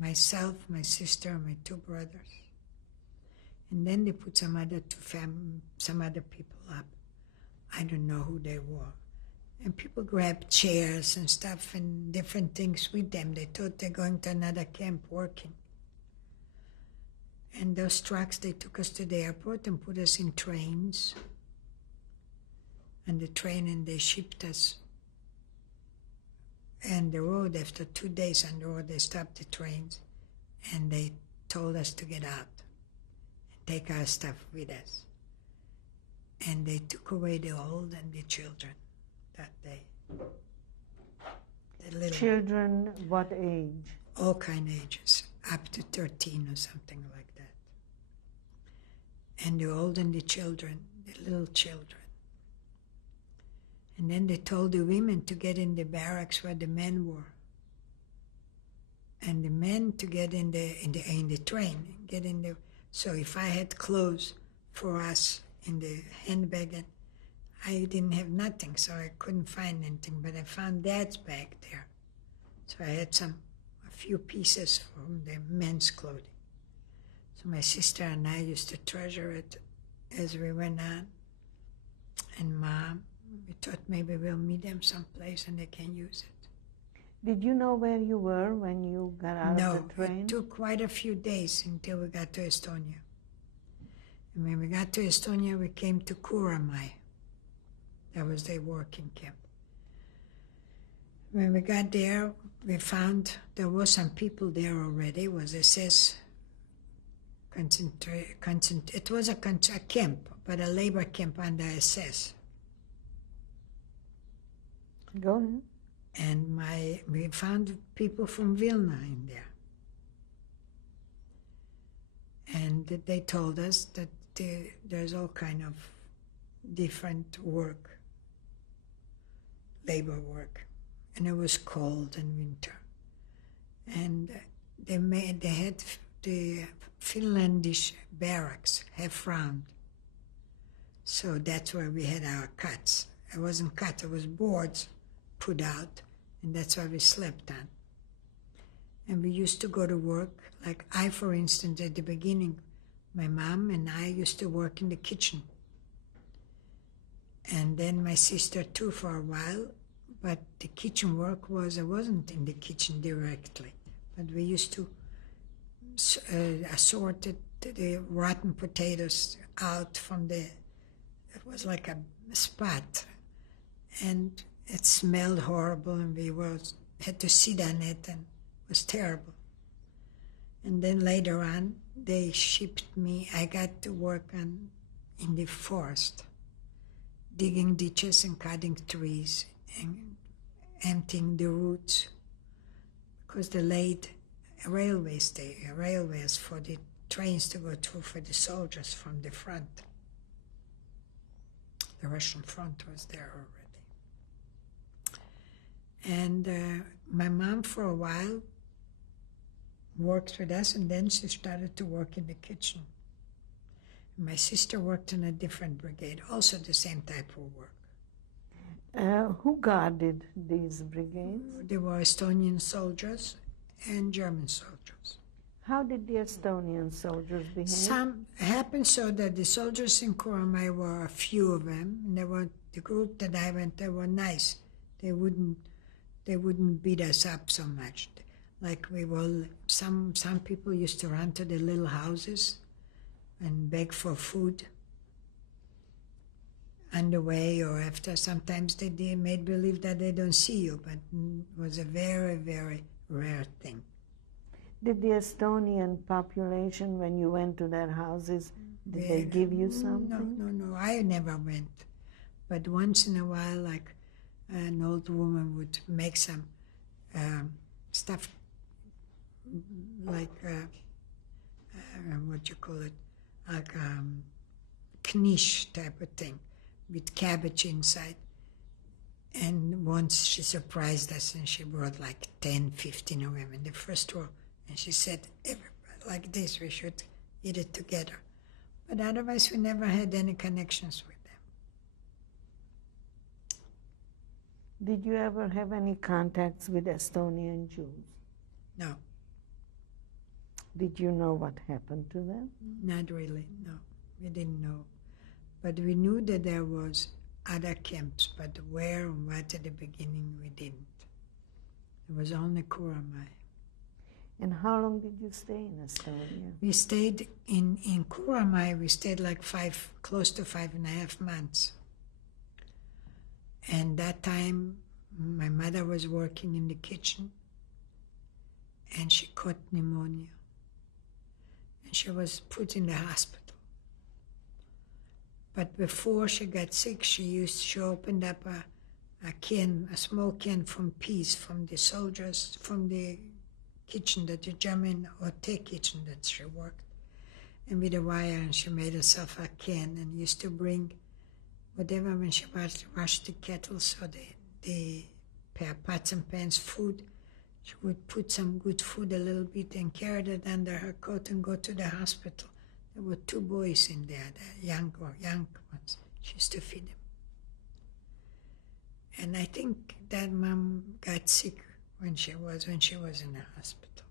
myself, my sister, and my 2 brothers. And then they put some other people up. I don't know who they were. And people grabbed chairs and stuff and different things with them. They thought they're going to another camp working. And those trucks, they took us to the airport and put us in trains. And the train, and they shipped us. And the road, after 2 days on the road, they stopped the trains and they told us to get out and take our stuff with us. And they took away the old and the children that day. The little, Children, what age? all kind of ages, up to 13 or something like that. And the old and the children, the little children. And then they told the women to get in the barracks where the men were. And the men to get in the train, get in the. So if I had clothes for us in the handbag, and I didn't have nothing, so I couldn't find anything. But I found Dad's bag there, so I had a few pieces from the men's clothing. So my sister and I used to treasure it as we went on. And Mom, we thought maybe we'll meet them someplace and they can use it. Did you know where you were when you got out of the train? No, it took quite a few days until we got to Estonia. And when we got to Estonia, we came to Kuramai. That was their working camp. When we got there, we found there were some people there already. It was SS it was a camp, but a labor camp under SS. Go ahead. And we found people from Vilna in there. And they told us that there's all kind of different work, labor work. And it was cold and winter. And they had the Finlandish barracks half round. So that's where we had our cots. It wasn't cots, it was boards put out, and that's why we slept on. And we used to go to work, like I, for instance, at the beginning, my mom and I used to work in the kitchen. And then my sister too for a while, but the kitchen work I wasn't in the kitchen directly, but we used to assort the rotten potatoes out from it was like a spot, and it smelled horrible, and we had to sit on it, and it was terrible. And then later on, they shipped me, I got to work in the forest, digging ditches and cutting trees and emptying the roots, because they laid railways for the trains to go through for the soldiers from the front. The Russian front was there already. And my mom, for a while, worked with us, and then she started to work in the kitchen. My sister worked in a different brigade, also the same type of work. Who guarded these brigades? There were Estonian soldiers and German soldiers. How did the Estonian soldiers behave? Some happened so that the soldiers in Kuramai were a few of them, and they were the group that I went. They were nice. They wouldn't beat us up so much. Like we were, some people used to run to the little houses and beg for food on the way or after. Sometimes they made believe that they don't see you, but it was a very, very rare thing. Did the Estonian population, when you went to their houses, did they give you something? No, I never went. But once in a while, like an old woman would make some stuff, like, what you call it, like knish type of thing, with cabbage inside. And once she surprised us, and she brought like 10, 15 of them in the first row. And she said, everybody like this, we should eat it together. But otherwise, we never had any connections with them. Did you ever have any contacts with Estonian Jews? No. Did you know what happened to them? Not really, no. We didn't know. But we knew that there was other camps, but where and what at the beginning, we didn't. It was only Kuramai. And how long did you stay in Estonia? We stayed in Kuramai, we stayed like close to 5.5 months. And that time, my mother was working in the kitchen, and she caught pneumonia. And she was put in the hospital. But before she got sick, she opened up a small can from peas from the soldiers, from the kitchen, the German hotel kitchen that she worked, and with a wire, and she made herself a can and used to bring whatever when she washed the kettle, so the pots and pans, food, she would put some good food, a little bit, and carry it under her coat and go to the hospital There were 2 boys in there, the young ones. She used to feed them. And I think that mom got sick when she was in the hospital.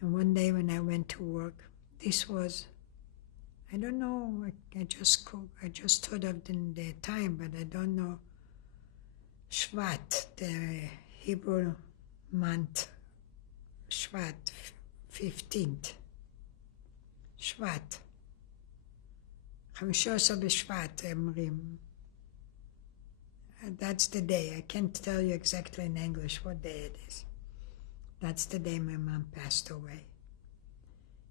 And one day when I went to work, this was, I don't know, I just thought of the time, but I don't know, Shvat, the Hebrew month, Shvat, 15th. Shvat. 15 בשבט, אומרים. That's the day. I can't tell you exactly in English what day it is. That's the day my mom passed away.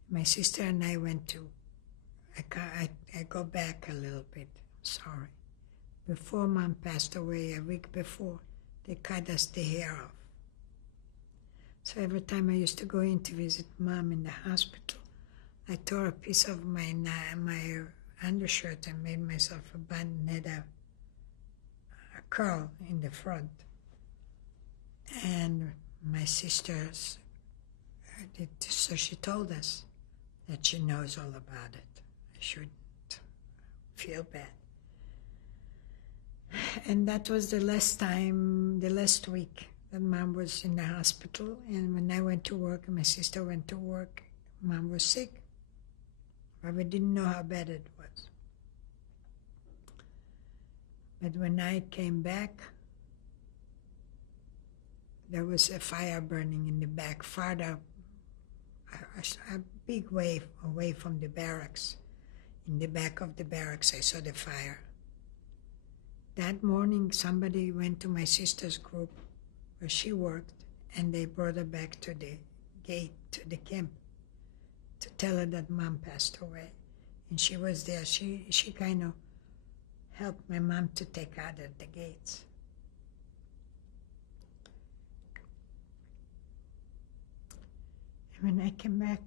My sister and I went to, I go back a little bit, sorry. Before mom passed away, a week before, they cut us the hair off. So every time I used to go in to visit mom in the hospital, I tore a piece of my undershirt and made myself a bun, had a curl in the front. And my sisters, so she told us that she knows all about it. I shouldn't feel bad. And that was the last week that mom was in the hospital. And when I went to work and my sister went to work, mom was sick. But we didn't know how bad it was. But when I came back, there was a fire burning in the back, farther, a big way away from the barracks. In the back of the barracks, I saw the fire. That morning, somebody went to my sister's group where she worked, and they brought her back to the gate, to the camp, to tell her that mom passed away. And she was there. She kind of helped my mom to take out at the gates. And when I came back,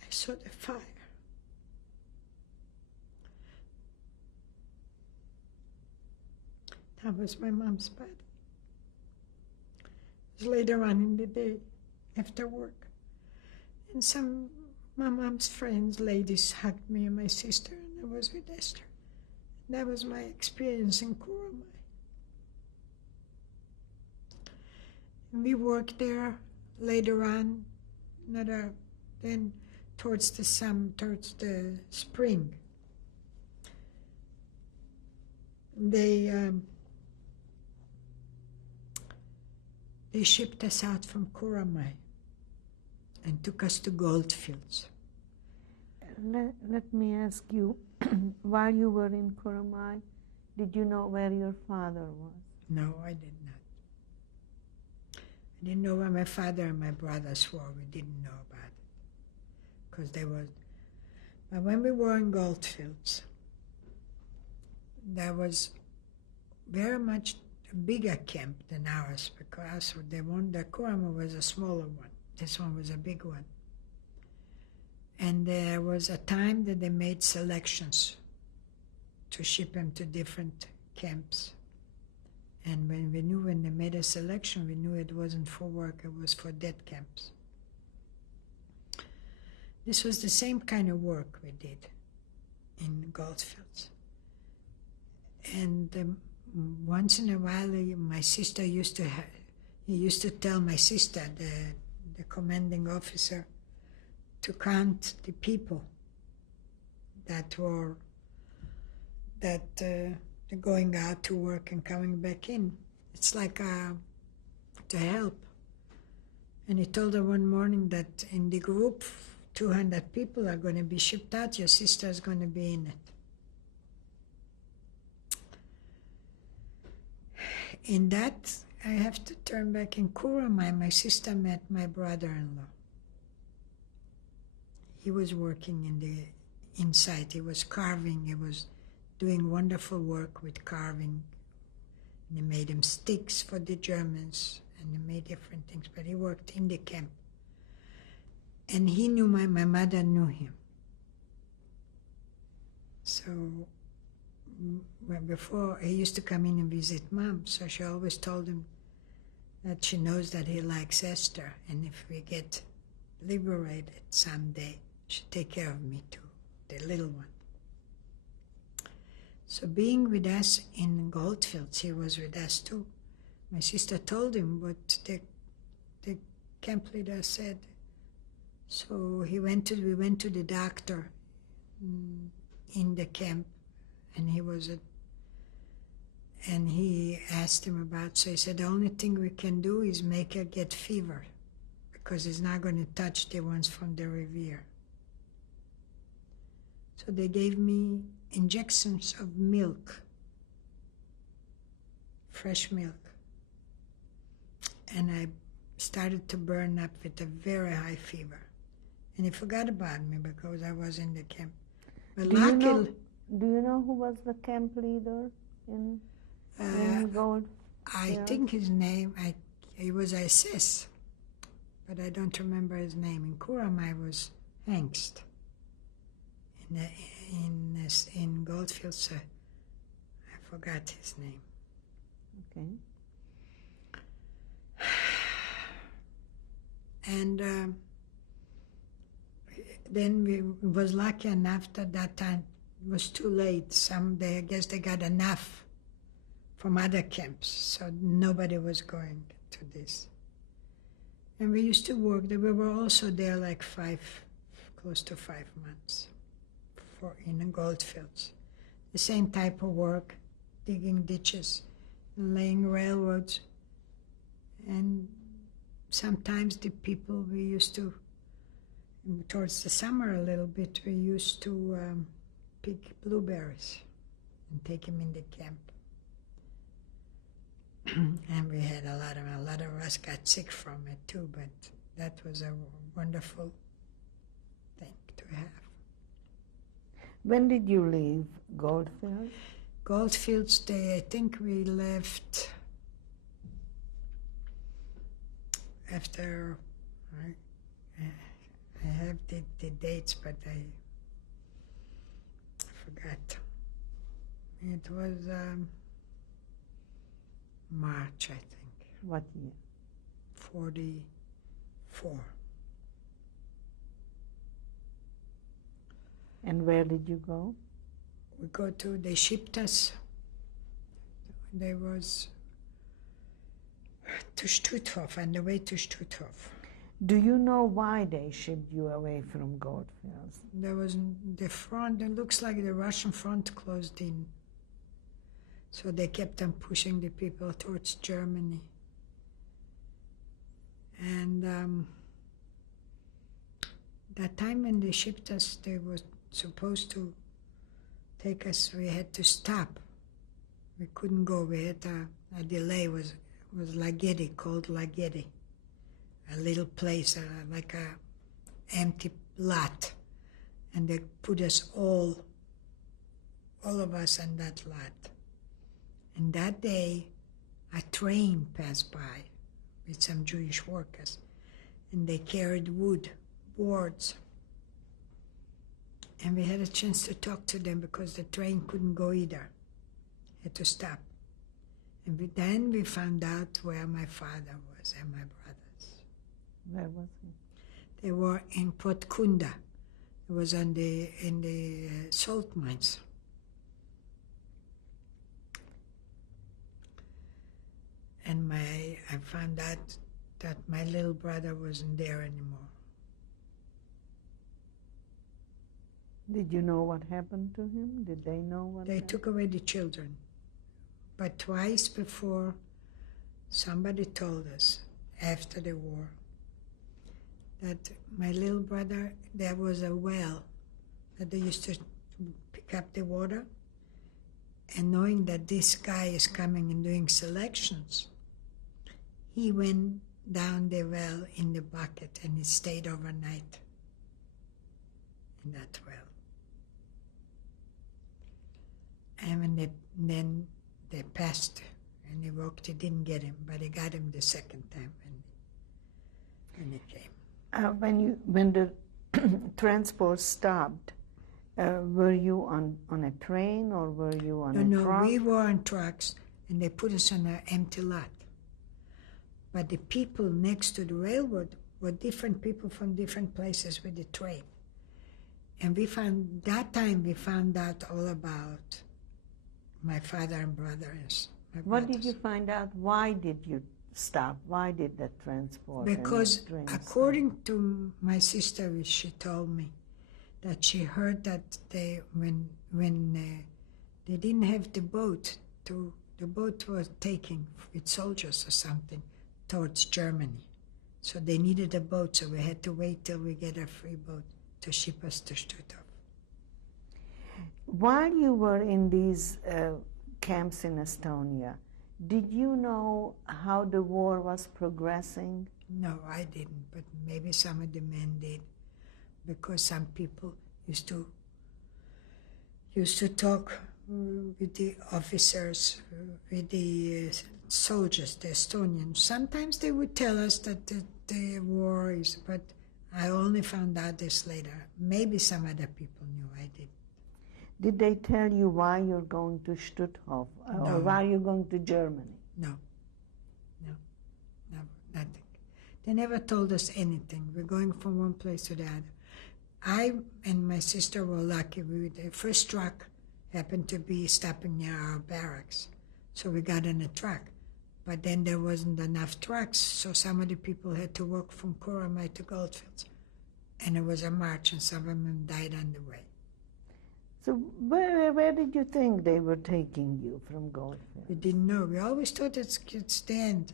I saw the fire. That was my mom's body. It was later on in the day, after work. And my mom's friends, ladies, hugged me and my sister, and I was with Esther. And that was my experience in Kuramai. And we worked there later on, then towards the spring. They shipped us out from Kuramai and took us to Goldfields. Let me ask you, while you were in Kuramai, did you know where your father was? No, I did not. I didn't know where my father and my brothers were. We didn't know about it. Because they were... But when we were in Goldfields, there was very much a bigger camp than ours, because the Kuramai was a smaller one. This one was a big one. And there was a time that they made selections to ship them to different camps. And when they made a selection, we knew it wasn't for work, it was for dead camps. This was the same kind of work we did in Goldfields. And once in a while, my sister used to tell my sister, the commanding officer, to count the people that were going out to work and coming back in. It's like to help. And he told her one morning that in the group, 200 people are going to be shipped out. Your sister is going to be in it. In that, I have to turn back in Kuramai. My sister met my brother-in-law. He was working inside. He was carving. He was doing wonderful work with carving. And he made him sticks for the Germans, and he made different things. But he worked in the camp. And he knew my mother knew him. So before, he used to come in and visit mom, so she always told him that she knows that he likes Esther, and if we get liberated someday, she'll take care of me too, the little one. So being with us in Goldfields, he was with us too. My sister told him what the camp leader said. So we went to the doctor in the camp, and he asked him about, so he said, the only thing we can do is make her get fever, because he's not going to touch the ones from the Revere. So they gave me injections of milk, fresh milk. And I started to burn up with a very high fever. And he forgot about me because I was in the camp. But Do you know who was the camp leader in Gold? I think his name, he was Isis, but I don't remember his name. In Kuramai was Hengst. In Goldfields, I forgot his name. Okay. And then we was lucky enough that time it was too late. I guess they got enough from other camps, so nobody was going to this. And we used to work there. We were also there like close to 5 months in the Goldfields. The same type of work, digging ditches, laying railroads. And sometimes the people we used to, towards the summer a little bit, we used to pick blueberries and take them in the camp. And we had a lot of us got sick from it too, but that was a wonderful thing to have. When did you leave Goldfields? Goldfields Day, I think we left after, I have the dates, but I forgot. It was March, I think. What year? 44. And where did you go? They shipped us. There was to Stutthof, on the way to Stutthof. Do you know why they shipped you away from Goldfields? There was the front, it looks like the Russian front closed in. So they kept on pushing the people towards Germany. And that time when they shipped us, they were supposed to take us, we had to stop. We couldn't go, we had a delay, was Lagedi, called Lagedi. A little place, like a empty lot. And they put us all of us on that lot. And that day, a train passed by with some Jewish workers. And they carried wood, boards. And we had a chance to talk to them because the train couldn't go either. Had to stop. And then we found out where my father was and my brothers. Where was he? They were in Potkunda. It was in the salt mines. And I found out that my little brother wasn't there anymore. Did you know what happened to him? Did they know what They happened? took away the children. But twice before, somebody told us, after the war, that my little brother, there was a well that they used to pick up the water, and knowing that this guy is coming and doing selections, he went down the well in the bucket and he stayed overnight in that well. And when then they passed and he walked, he didn't get him, but he got him the second time when he came. When the transport stopped, were you on a train or were you on a truck? No, we were on trucks and they put us on an empty lot. But the people next to the railroad were different people from different places with the train. And we found out all about my father and brothers. What did you find out? Why did you stop? Why did the transport? Because and the train according to my sister, she told me that she heard that when they didn't have the boat, the boat was taking with soldiers or something towards Germany. So they needed a boat, so we had to wait till we get a free boat to ship us to Stuttgart. While you were in these camps in Estonia, did you know how the war was progressing? No, I didn't, but maybe some of the men did, because some people used to talk with the officers, with the soldiers, the Estonians. Sometimes they would tell us that the war is, but I only found out this later. Maybe some other people knew, I didn't. Did they tell you why you're going to Stutthof or why you're going to Germany? No, nothing. They never told us anything. We're going from one place to the other. I and my sister were lucky. The first truck happened to be stopping near our barracks, so we got in a truck. But then there wasn't enough trucks, so some of the people had to walk from Kuramai to Goldfields. And it was a march, and some of them died on the way. So where did you think they were taking you from Goldfields? We didn't know. We always thought it's the end.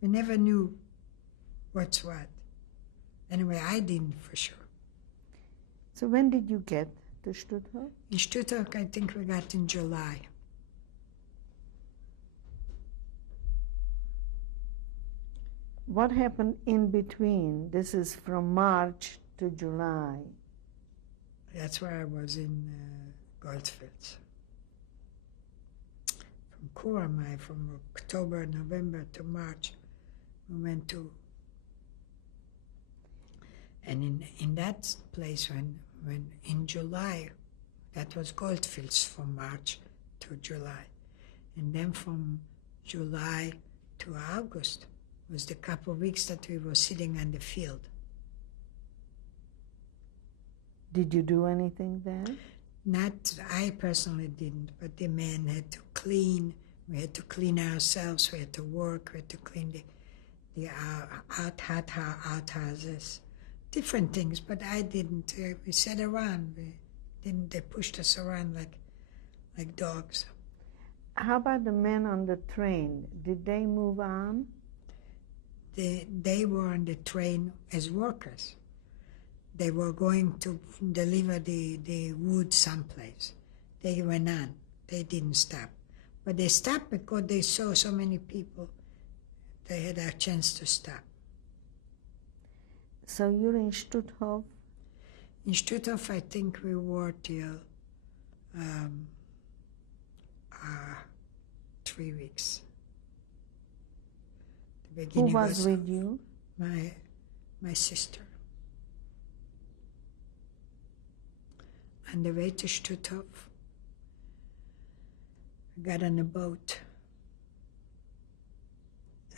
We never knew what's what. Anyway, I didn't for sure. So when did you get to Stutthof? In Stutthof, I think we got in July. What happened in between? This is from March to July. That's where I was in Goldfields. From Kuramai, from October, November to March, we went to. And in that place, when in July, that was Goldfields from March to July. And then from July to August was the couple of weeks that we were sitting on the field. Did you do anything then? I personally didn't, but the men had to clean. We had to clean ourselves. We had to work. We had to clean the outhouses, different things. But I didn't. We sat around. They pushed us around like dogs. How about the men on the train? Did they move on? They were on the train as workers. They were going to deliver the wood someplace. They went on. They didn't stop. But they stopped because they saw so many people. They had a chance to stop. So you're in Stutthof? In Stutthof, I think we were till 3 weeks. The Who beginning was with you? My sister. On the way to Stutthof, I got on a boat,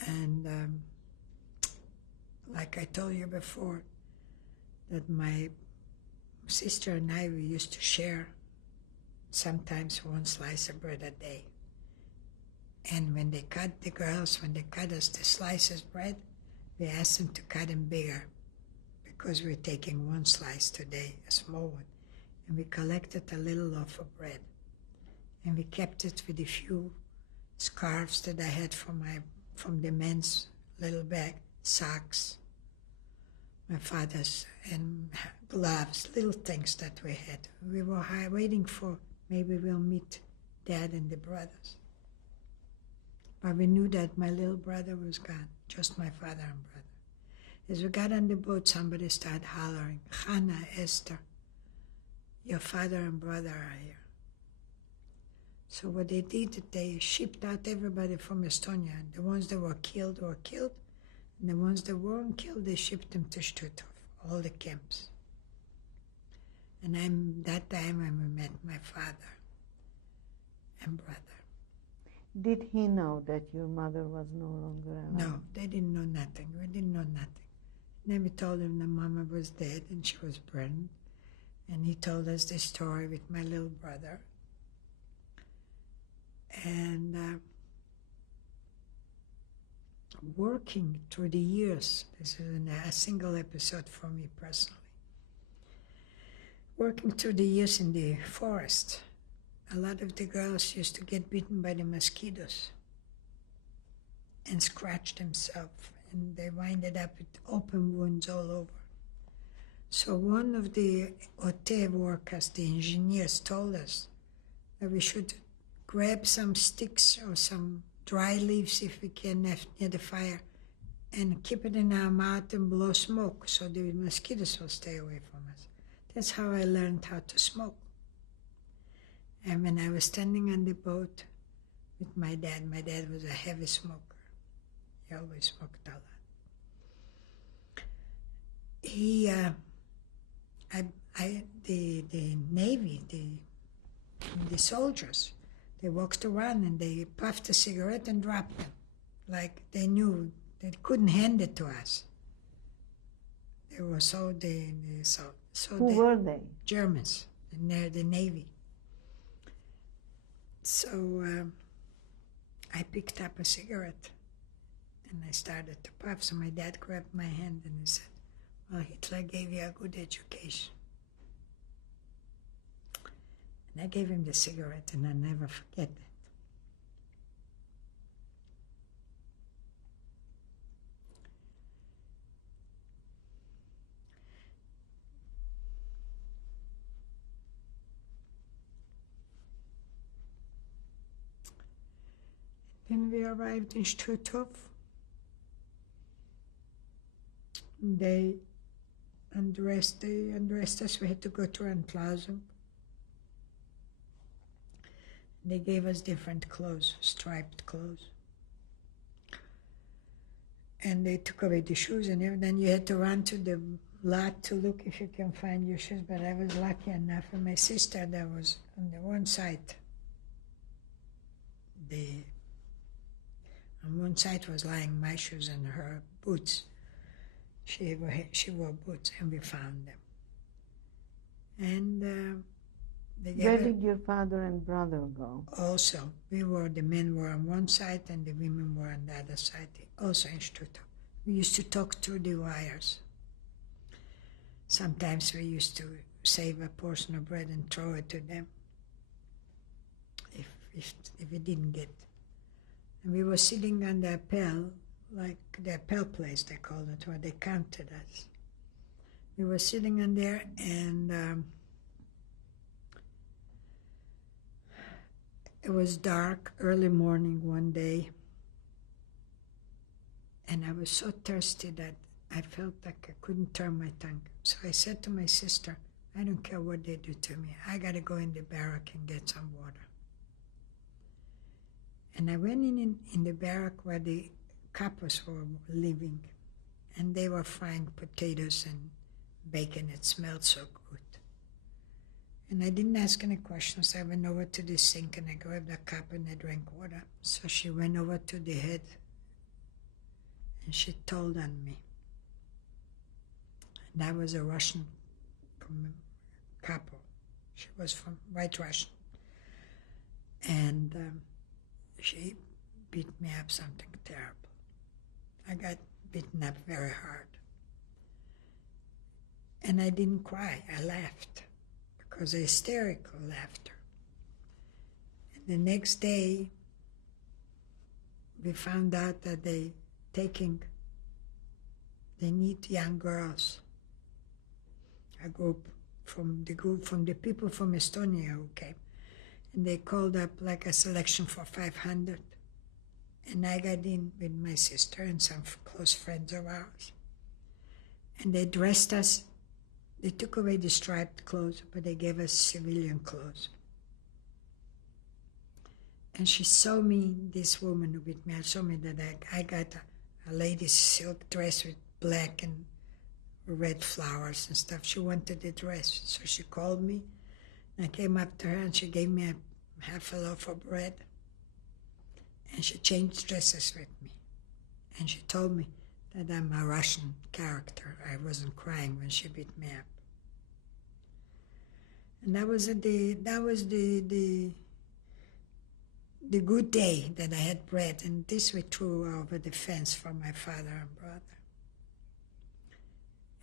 and like I told you before, that my sister and I, we used to share sometimes one slice of bread a day. And when they cut us the slices of bread, we asked them to cut them bigger, because we're taking one slice today, a small one. And we collected a little loaf of bread. And we kept it with a few scarves that I had from the men's little bag, socks, my father's, and gloves, little things that we had. We were waiting for, maybe we'll meet Dad and the brothers. But we knew that my little brother was gone, just my father and brother. As we got on the boat, somebody started hollering, "Hannah, Esther, your father and brother are here." So what they did, they shipped out everybody from Estonia. The ones that were killed, and the ones that weren't killed, they shipped them to Stutthof, all the camps. And that time I met my father and brother. Did he know that your mother was no longer around? No, they didn't know nothing. We didn't know nothing. Then we told him the mama was dead and she was burned. And he told us the story with my little brother. And working through the years, this is a single episode for me personally. Working through the years in the forest, a lot of the girls used to get bitten by the mosquitoes and scratch themselves, and they winded up with open wounds all over. So one of the hotel workers, the engineers, told us that we should grab some sticks or some dry leaves if we can near the fire and keep it in our mouth and blow smoke so the mosquitoes will stay away from us. That's how I learned how to smoke. And when I was standing on the boat with my dad was a heavy smoker. He always smoked a lot. The Navy, the soldiers, they walked around and they puffed a cigarette and dropped them, like they knew they couldn't hand it to us. They were Who were they? Germans, the Navy. So I picked up a cigarette and I started to puff. So my dad grabbed my hand and he said, "Well, Hitler gave you a good education." And I gave him the cigarette and I'll never forget that. Then we arrived in Stutthof. They undressed us. We had to go to Randlausen. They gave us different clothes, striped clothes. And they took away the shoes, and then you had to run to the lot to look if you can find your shoes. But I was lucky enough, and my sister, that was on the one side. On one side was lying my shoes and her boots. She wore boots, and we found them. And where did your father and brother go? Also, the men were on one side and the women were on the other side, also in Stutthof. We used to talk through the wires. Sometimes we used to save a portion of bread and throw it to them if we didn't get. And we were sitting on the Appell, like the Appell place they called it, where they counted us. We were sitting on there, and it was dark, early morning one day, and I was so thirsty that I felt like I couldn't turn my tongue. So I said to my sister, "I don't care what they do to me. I got to go in the barrack and get some water." And I went in the barrack where the coppers were living, and they were frying potatoes and bacon. It smelled so good. And I didn't ask any questions. I went over to the sink and I grabbed a cup and I drank water. So she went over to the head and she told on me. And that was a Russian couple. She was from White Russian. And she beat me up something terrible. I got beaten up very hard. And I didn't cry, I laughed. Because hysterical laughter. And the next day, we found out that they need young girls. A group from the people from Estonia who came. And they called up like a selection for 500. And I got in with my sister and some close friends of ours. And they dressed us. They took away the striped clothes, but they gave us civilian clothes. And she saw me, this woman who beat me, saw me that I got a lady's silk dress with black and red flowers and stuff. She wanted the dress, so she called me. And I came up to her and she gave me a half a loaf of bread. And she changed dresses with me. And she told me that I'm a Russian character. I wasn't crying when she beat me up. And that was the good day that I had bread, and this we threw over the fence for my father and brother.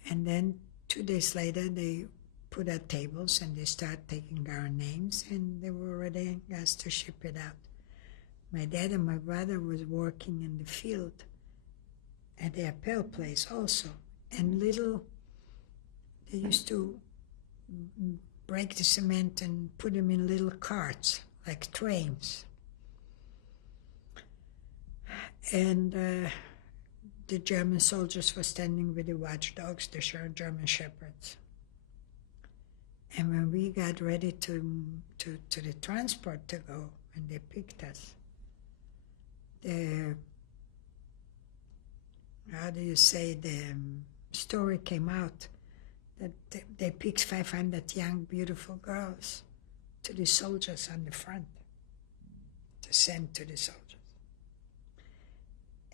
And then 2 days later, they put out tables and they started taking our names, and they were ready us to ship it out. My dad and my brother was working in the field at the Appel place also, and they used to break the cement and put them in little carts, like trains. And the German soldiers were standing with the watchdogs, the German shepherds. And when we got ready to the transport to go, and they picked us, the story came out that they picked 500 young, beautiful girls to the soldiers on the front to send to the soldiers.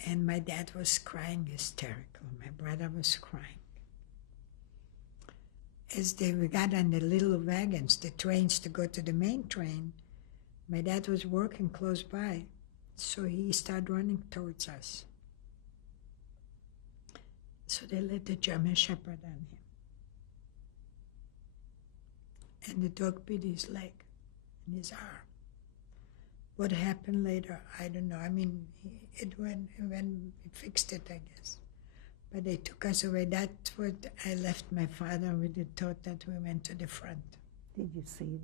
And my dad was crying hysterical. My brother was crying. As we got on the little wagons, the trains to go to the main train, my dad was working close by, so he started running towards us. So they let the German shepherd on him. And the dog bit his leg and his arm. What happened later, I don't know. I mean, it fixed it, I guess. But they took us away. That's what I left my father with the thought that we went to the front. Did you see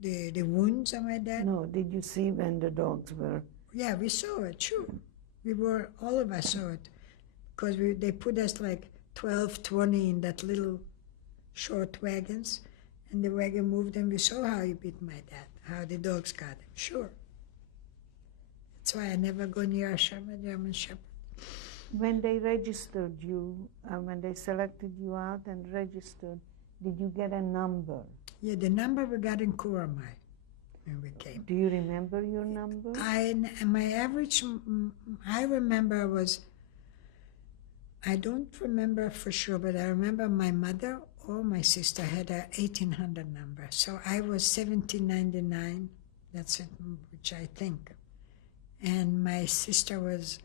that? The wounds on my dad? No, did you see when the dogs were? Yeah, we saw it, sure. All of us saw it. Because they put us like 12, 20 in that little short wagons. And the wagon moved and we saw how he beat my dad, how the dogs got him, sure. That's why I never go near a German shepherd. When they registered you, when they selected you out and registered, did you get a number? Yeah, the number we got in Kuramai when we came. Do you remember your number? My average, I remember was, I don't remember for sure, but I remember my mother or my sister had a 1800 number. So I was 1799, that's it, which I think. And my sister was,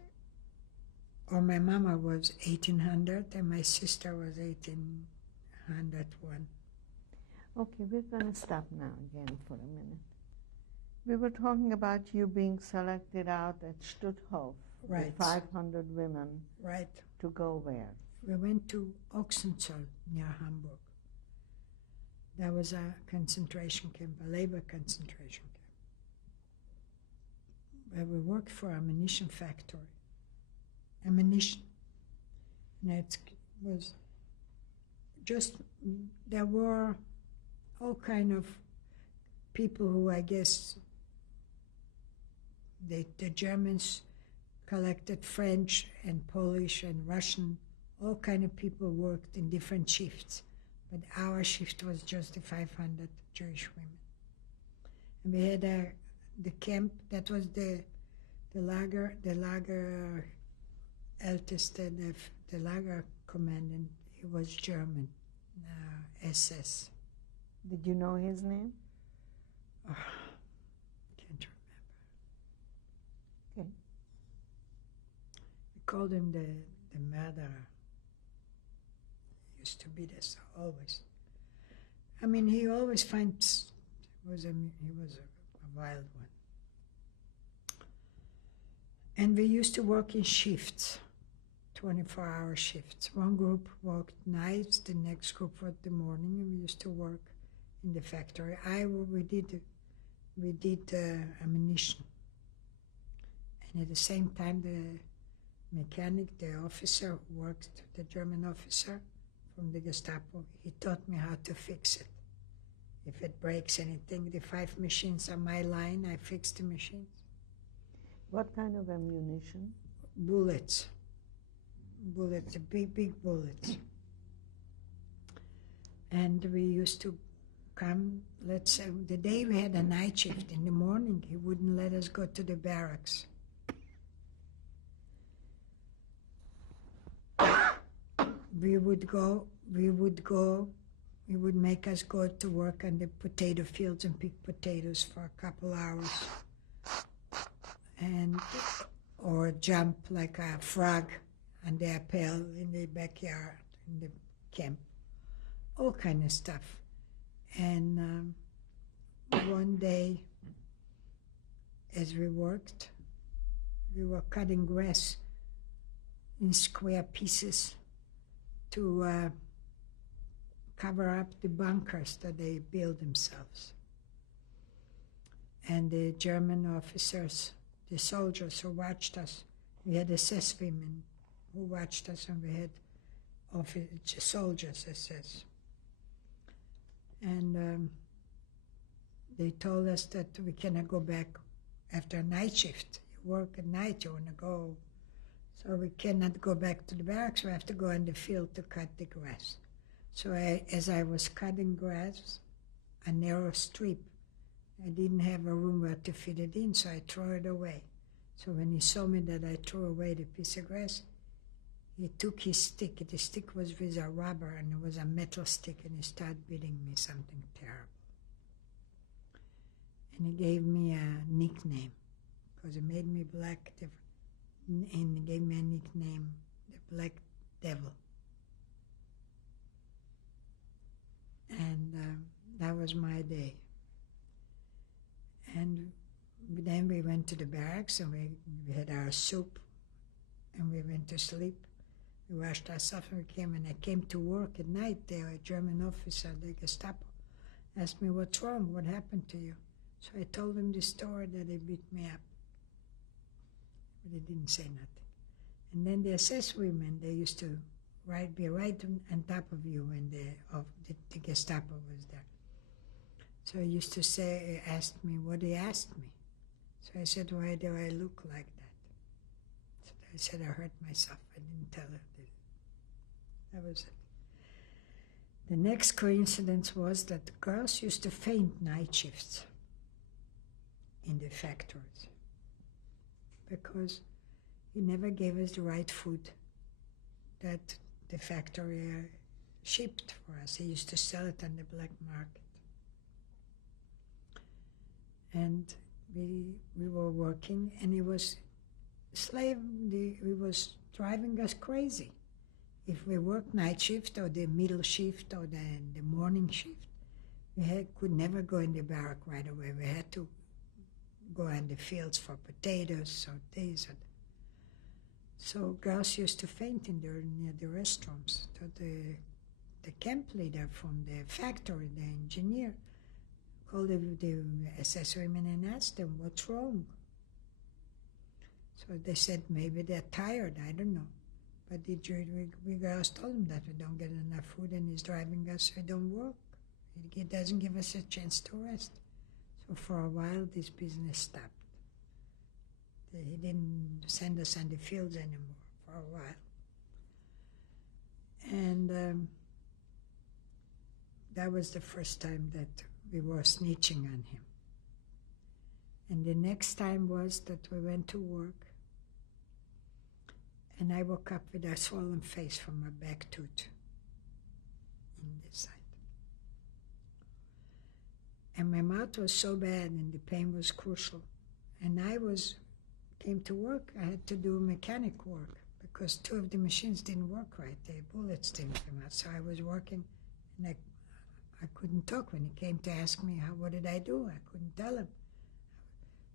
or my mama was 1800, and my sister was 1801. Okay, we're going to stop now again for a minute. We were talking about you being selected out at Stutthof, right, with 500 women, right, to go where? We went to Ochsenzoll near Hamburg. That was a concentration camp, a labor concentration camp, where we worked for an ammunition factory. Ammunition. And it was just, there were all kind of people who, I guess, the Germans collected French and Polish and Russian, all kind of people worked in different shifts. But our shift was just the 500 Jewish women. And we had the camp, that was the lager Älteste, the lager commandant, he was German, SS. Did you know his name? Oh, can't remember. Okay. We called him the murderer. He used to beat us always. I mean, he always finds, he was a wild one. And we used to work in shifts, 24-hour shifts. One group worked nights, the next group worked the morning, and we used to work in the factory. We did ammunition. And at the same time, the mechanic, the officer who worked, the German officer from the Gestapo, he taught me how to fix it. If it breaks anything, the 5 machines on my line, I fix the machines. What kind of ammunition? Bullets. Big bullets. And we used to come, let's say, the day we had a night shift in the morning, he wouldn't let us go to the barracks. We would make us go to work on the potato fields and pick potatoes for a couple hours. Or jump like a frog on the appel in the backyard, in the camp. All kind of stuff. And one day, as we worked, we were cutting grass in square pieces to cover up the bunkers that they build themselves. And the German officers, the soldiers who watched us, we had SS women who watched us, and we had soldiers SS. And they told us that we cannot go back after a night shift. You work at night, you want to go. So we cannot go back to the barracks, we have to go in the field to cut the grass. So as I was cutting grass, a narrow strip, I didn't have a room where to fit it in, so I threw it away. So when he saw me that I threw away the piece of grass, he took his stick. The stick was with a rubber, and it was a metal stick, and he started beating me something terrible. And he gave me a nickname, because it made me black, and he gave me a nickname, the Black Devil. And that was my day. And then we went to the barracks, and we had our soup, and we went to sleep. We washed ourselves, and we came, and I came to work at night. There, a German officer, the Gestapo, asked me, "What's wrong? What happened to you?" So I told him the story that they beat me up. But he didn't say nothing. And then the SS women, they used to be right on top of you when the Gestapo was there. So he used to ask me what he asked me. So I said, "Why do I look like that?" So I said, "I hurt myself." I didn't tell her. That was it. The next coincidence was that the girls used to faint night shifts in the factories because he never gave us the right food that the factory shipped for us. He used to sell it on the black market. And we were working, and he was driving us crazy. If we worked night shift or the middle shift or the morning shift, we could never go in the barrack right away. We had to go in the fields for potatoes or these. So girls used to faint near the restrooms. So the camp leader from the factory, the engineer, called the SS women and asked them, "What's wrong?" So they said maybe they're tired, I don't know. But we girls told him that we don't get enough food and he's driving us, so we don't work. He doesn't give us a chance to rest. So for a while, this business stopped. He didn't send us on the fields anymore for a while. And that was the first time that we were snitching on him. And the next time was that we went to work, and I woke up with a swollen face from my back tooth in this side. And my mouth was so bad and the pain was crucial. And came to work, I had to do mechanic work because 2 of the machines didn't work right. The bullets didn't come out. So I was working, and I couldn't talk when he came to ask me, what did I do? I couldn't tell him.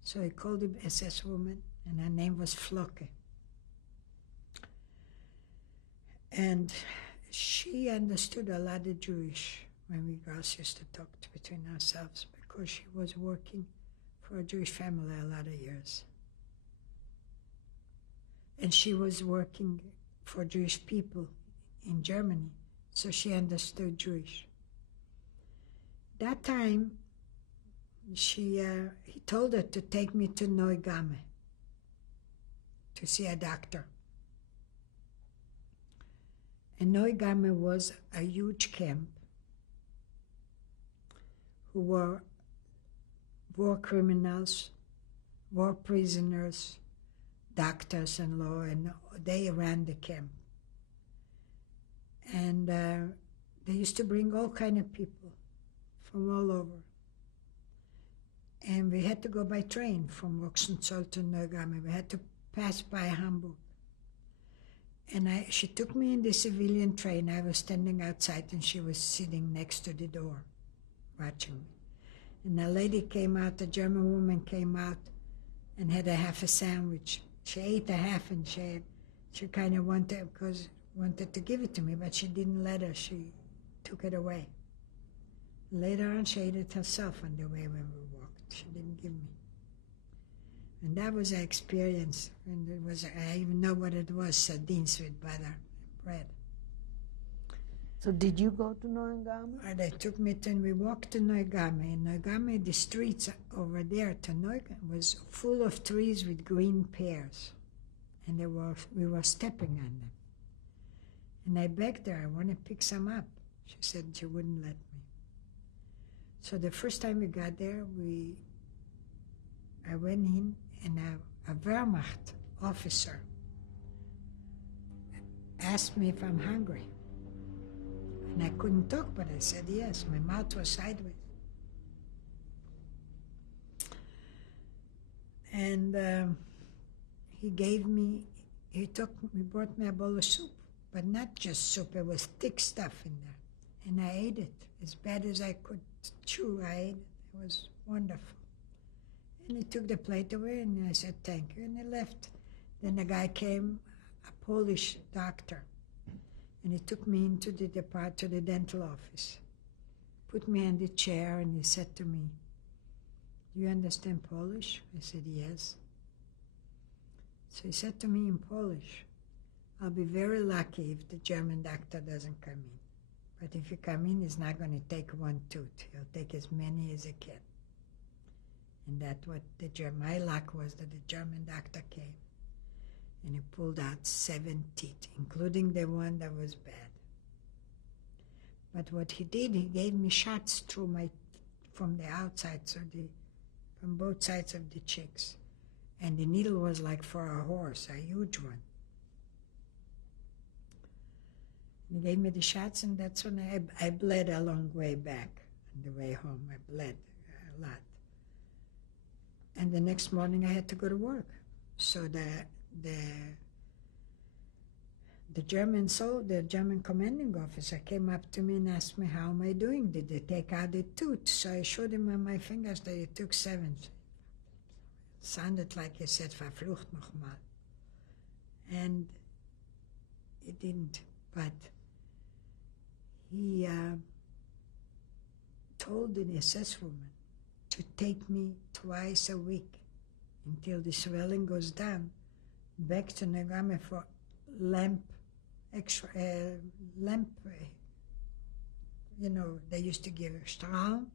So he called the SS woman, and her name was Flocke. And she understood a lot of Jewish when we girls used to talk between ourselves because she was working for a Jewish family a lot of years. And she was working for Jewish people in Germany, so she understood Jewish. That time, he told her to take me to Neugamme to see a doctor. And Neugamme was a huge camp. who were war criminals, war prisoners, doctors and law, and they ran the camp. And they used to bring all kind of people from all over. And we had to go by train from Ochsenzoll to Neugamme. We had to pass by Hamburg. And she took me in the civilian train. I was standing outside and she was sitting next to the door, watching me. And a lady came out, a German woman came out and had a half a sandwich. She ate a half and she kind of wanted to give it to me, but she didn't let her. She took it away. Later on, she ate it herself on the way when we walked. She didn't give me. And that was an experience. And it was, I even know what it was, sardines with butter and bread. So did you go to Neuengamme? They took me and we walked to Neugamme. In Neugamme, the streets over there to Neugamme was full of trees with green pears. And we were stepping on them. And I begged her, I want to pick some up. She said she wouldn't let me. So the first time we got there, I went in and a Wehrmacht officer asked me if I'm hungry. And I couldn't talk, but I said yes. My mouth was sideways. And he brought me a bowl of soup, but not just soup, it was thick stuff in there. And I ate it as bad as I could chew. I ate it. It was wonderful. And he took the plate away and I said, thank you, and he left. Then the guy came, a Polish doctor, and he took me into the dental office, put me in the chair, and he said to me, do you understand Polish? I said, yes. So he said to me in Polish, I'll be very lucky if the German doctor doesn't come in. But if you come in, he's not going to take one tooth. He'll take as many as he can. And that's what my luck was, that the German doctor came. And he pulled out 7 teeth, including the one that was bad. But what he did, he gave me shots from the outside, from both sides of the cheeks. And the needle was like for a horse, a huge one. He gave me the shots, and that's when I bled a long way back. On the way home, I bled a lot. And the next morning, I had to go to work. So the German commanding officer came up to me and asked me, how am I doing? Did they take out the tooth? So I showed him on my fingers that it took 7. Sounded like he said, verflucht nochmal. And it didn't, but he told the SS woman to take me twice a week until the swelling goes down, back to Neugamme for lamp, they used to give Strahlen,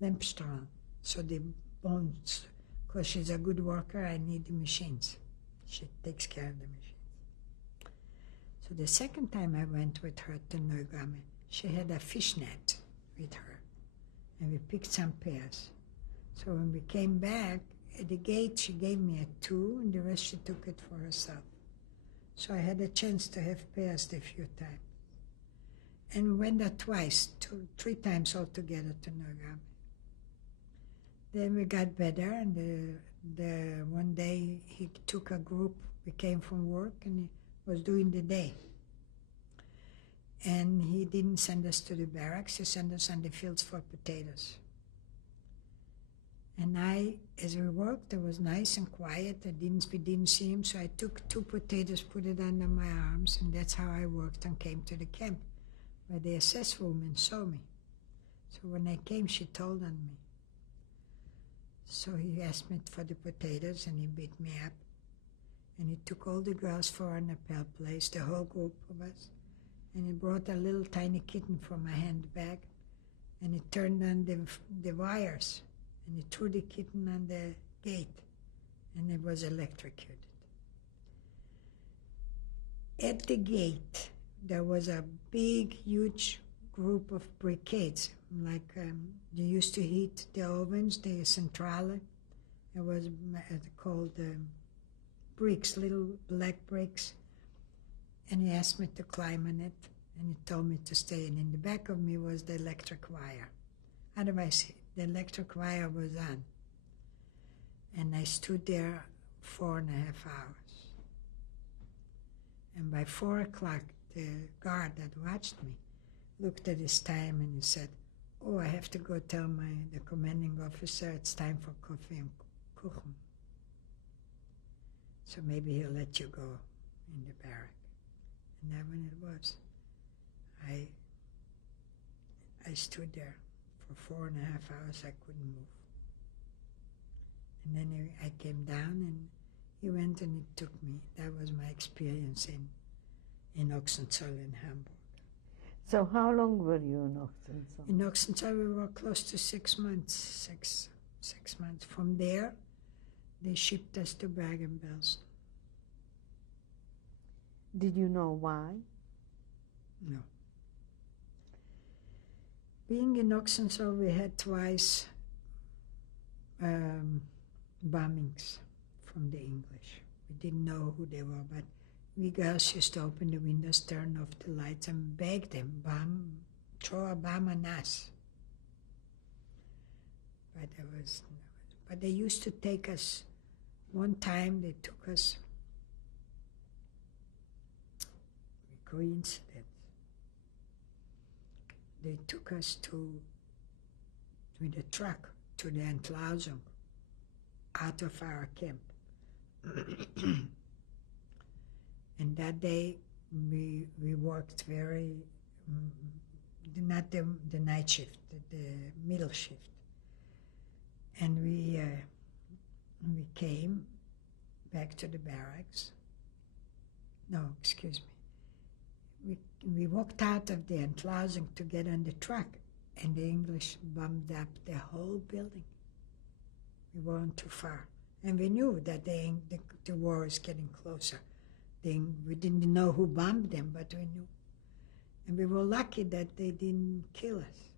lamp Strahlen, so the bones, because she's a good worker, I need the machines. She takes care of the machines. So the second time I went with her to Neugamme, she had a fishnet with her, and we picked some pears. So when we came back, at the gate, she gave me a 2, and the rest she took it for herself. So I had a chance to have pears a few times. And we went there twice, 3 times altogether to Neugamme. Then we got better, and one day he took a group, we came from work, and he was doing the day. And he didn't send us to the barracks, he sent us on the fields for potatoes. And as we worked, it was nice and quiet. We didn't see him, so I took 2 potatoes, put it under my arms, and that's how I worked and came to the camp. But the SS woman saw me. So when I came, she told on me. So he asked me for the potatoes, and he beat me up. And he took all the girls for an appel place, the whole group of us. And he brought a little tiny kitten from a handbag, and he turned on the wires. And he threw the kitten on the gate, and it was electrocuted. At the gate, there was a big, huge group of briquettes, like they used to heat the ovens, the centrale. It was called bricks, little black bricks. And he asked me to climb on it, and he told me to stay. And in the back of me was the electric wire. Otherwise, the electric wire was on. And I stood there 4.5 hours. And by 4 o'clock, the guard that watched me looked at his time and he said, "Oh, I have to go tell the commanding officer it's time for coffee and kuchen. So maybe he'll let you go in the barrack." And then when it was, I stood there for 4.5 hours. I couldn't move. And then I came down and he went and he took me. That was my experience in Ochsenzoll in Hamburg. So how long were you in Ochsenzoll? In Ochsenzoll we were close to 6 months, six months. From there, they shipped us to Bergen-Belsen. Did you know why? No. Being in Ochsenzoll, we had twice bombings from the English. We didn't know who they were, but we girls used to open the windows, turn off the lights, and beg them, throw a bomb on us. But they used to take us. One time they took us. Coincidence. They took us with a truck to the Entlausung out of our camp. And that day we worked very, not the night shift, the middle shift. And we came back to the barracks. No, excuse me. We walked out of the Entlausung to get on the truck, and the English bombed up the whole building. We weren't too far. And we knew that the war is getting closer. We didn't know who bombed them, but we knew. And we were lucky that they didn't kill us.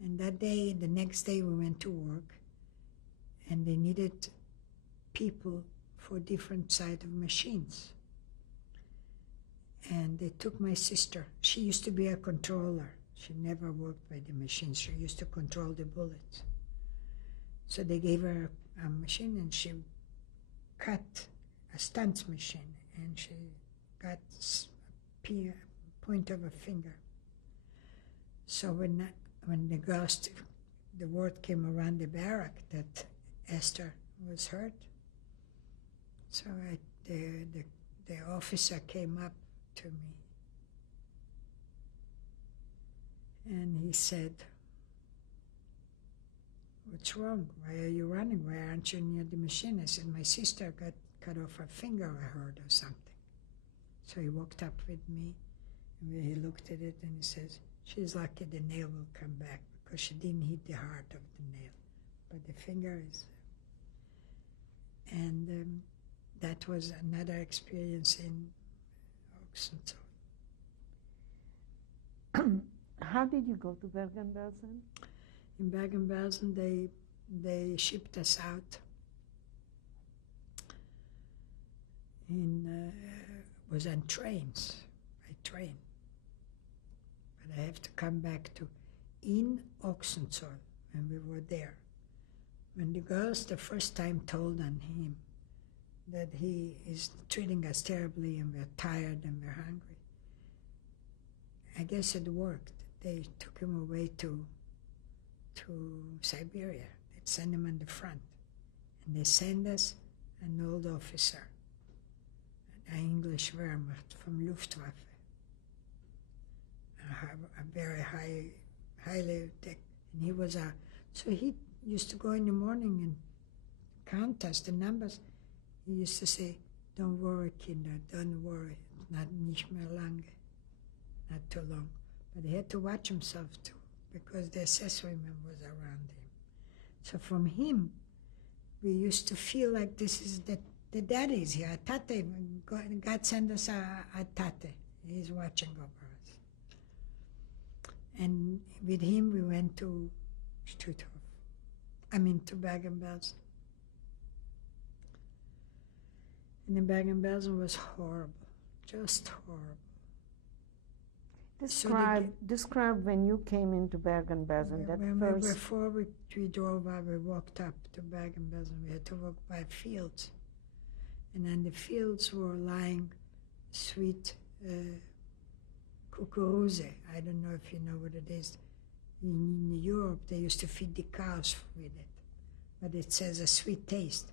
And that day, the next day, we went to work, and they needed people for different side of machines. And they took my sister. She used to be a controller. She never worked by the machines. She used to control the bullets. So they gave her a machine, and she cut a stunt machine, and she got a point of a finger. So when the girls, the word came around the barrack that Esther was hurt, so the officer came up to me, and he said, "What's wrong? Why are you running? Why aren't you near the machine?" I said, "My sister got cut off her finger, I heard, or something." So he walked up with me, and he looked at it, and he says, "She's lucky the nail will come back, because she didn't hit the heart of the nail, but the finger is..." And that was another experience in Ochsenzoll. How did you go to Bergen-Belsen? In Bergen-Belsen, they shipped us out. Was on trains, by train. But I have to come back to in Ochsenzoll when we were there. When the girls the first time told on him that he is treating us terribly and we're tired and we're hungry, I guess it worked. They took him away to Siberia. They'd send him on the front. And they sent us an old officer, an English Wehrmacht from Luftwaffe, a very highly tech. And he was so he used to go in the morning and count us, the numbers. He used to say, "Don't worry, Kinder, don't worry, nicht mehr lange," not too long. But he had to watch himself too, because the SS women was around him. So from him, we used to feel like this is the daddy's here, a tate. God sent us a tate. He's watching over us. And with him, we went to Stutthof. To Bergen-Belsen. And in Bergen-Belsen was horrible, just horrible. Describe when you came into Bergen-Belsen. Before we drove out, we walked up to Bergen-Belsen. We had to walk by fields. And on the fields were lying sweet kukuruz. I don't know if you know what it is. In Europe, they used to feed the cows with it. But it says a sweet taste.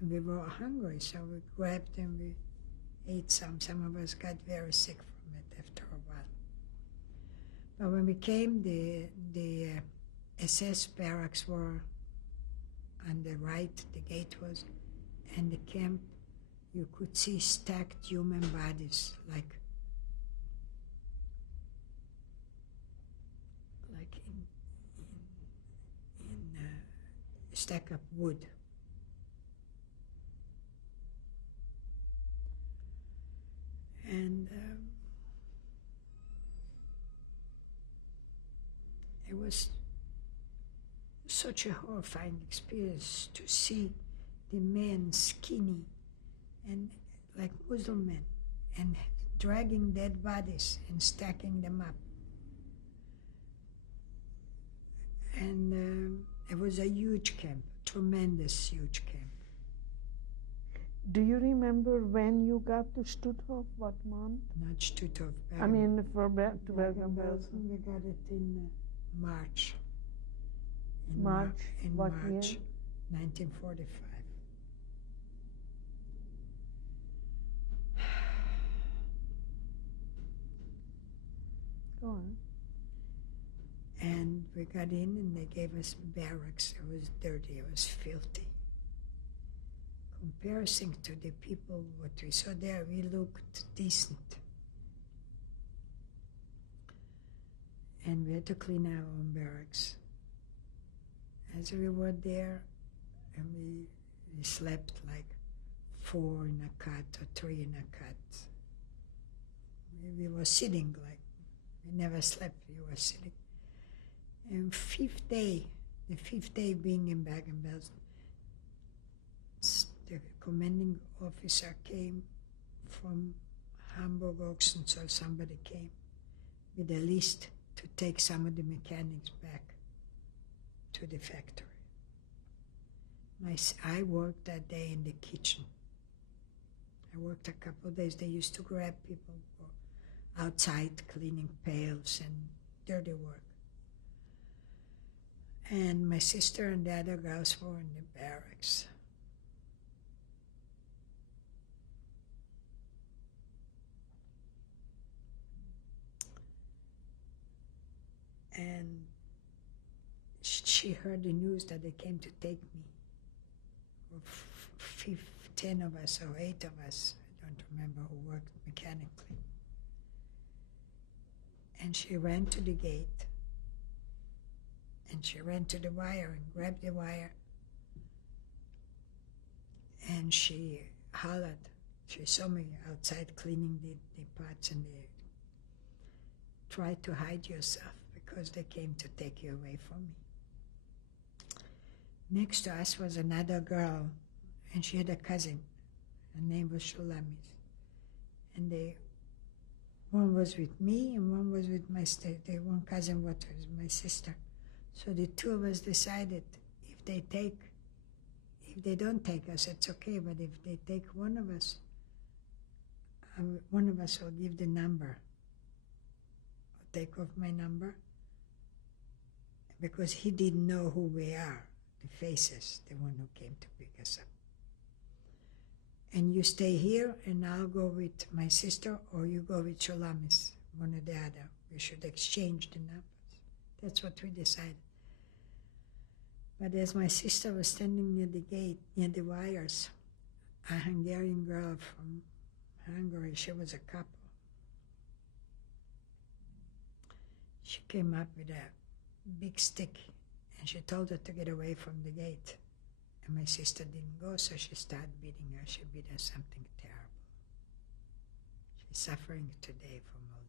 And we were hungry, so we grabbed and we ate some. Some of us got very sick from it after a while. But when we came, the SS barracks were on the right, the gate was, and the camp, you could see stacked human bodies, like in stack up wood. And it was such a horrifying experience to see the men skinny and like Muslim men and dragging dead bodies and stacking them up. And it was a huge camp, tremendous huge camp. Do you remember when you got to Stutthof? What month? Not Stutthof. To Bergen-Belsen. We got it in March. In March 1945. Go on. And we got in and they gave us barracks. It was dirty, it was filthy. Comparison to the people, what we saw there, we looked decent. And we had to clean our own barracks. As we were there, and we slept like 4 in a cot or 3 in a cot. We were sitting like, we never slept, we were sitting. And the fifth day being in Bergen-Belsen, the commanding officer came from Hamburg Ochsenzoll, somebody came with a list to take some of the mechanics back to the factory. I worked that day in the kitchen. I worked a couple of days. They used to grab people outside cleaning pails and dirty work. And my sister and the other girls were in the barracks. And she heard the news that they came to take me. 10 of us or 8 of us, I don't remember who worked mechanically. And she ran to the gate. And she ran to the wire and grabbed the wire. And she hollered. She saw me outside cleaning the pots and they tried to hide yourself because they came to take you away from me. Next to us was another girl, and she had a cousin. Her name was Shulamis. And one was with me and one was with my the one cousin was my sister. So the two of us decided if they don't take us, it's okay, but if they take one of us will give the number. I'll take off my number because he didn't know who we are, the faces, the one who came to pick us up. And you stay here and I'll go with my sister or you go with Shulamis, one or the other. We should exchange the numbers. That's what we decided. But as my sister was standing near the gate, near the wires, a Hungarian girl from Hungary, she was a couple. She came up with a big stick and she told her to get away from the gate. And my sister didn't go, so she started beating her. She beat her something terrible. She's suffering today from all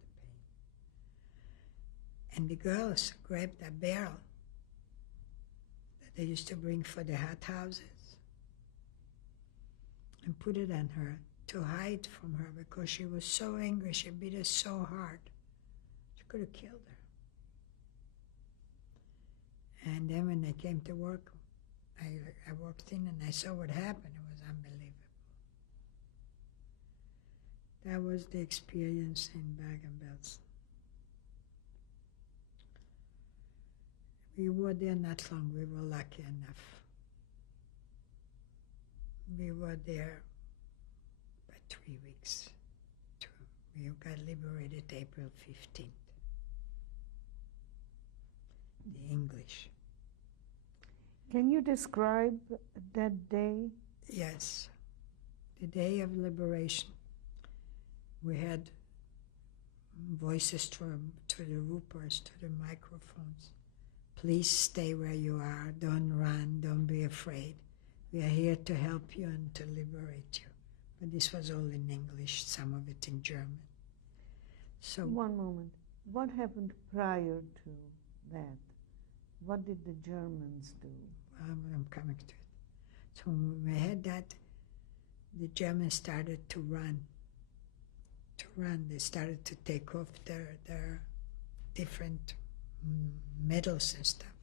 And the girls grabbed a barrel that they used to bring for the hot houses and put it on her to hide from her because she was so angry. She beat us so hard. She could have killed her. And then when I came to work, I walked in and I saw what happened. It was unbelievable. That was the experience in Bergen-Belsen. We were there not long. We were lucky enough. We were there about 3 weeks. We got liberated April 15th. The English. Can you describe that day? Yes. The day of liberation. We had voices to the Ruppers, to the microphones. Please stay where you are. Don't run. Don't be afraid. We are here to help you and to liberate you. But this was all in English, some of it in German. So One moment. What happened prior to that? What did the Germans do? I'm coming to it. So when we had that, the Germans started to run. They started to take off their different medals and stuff.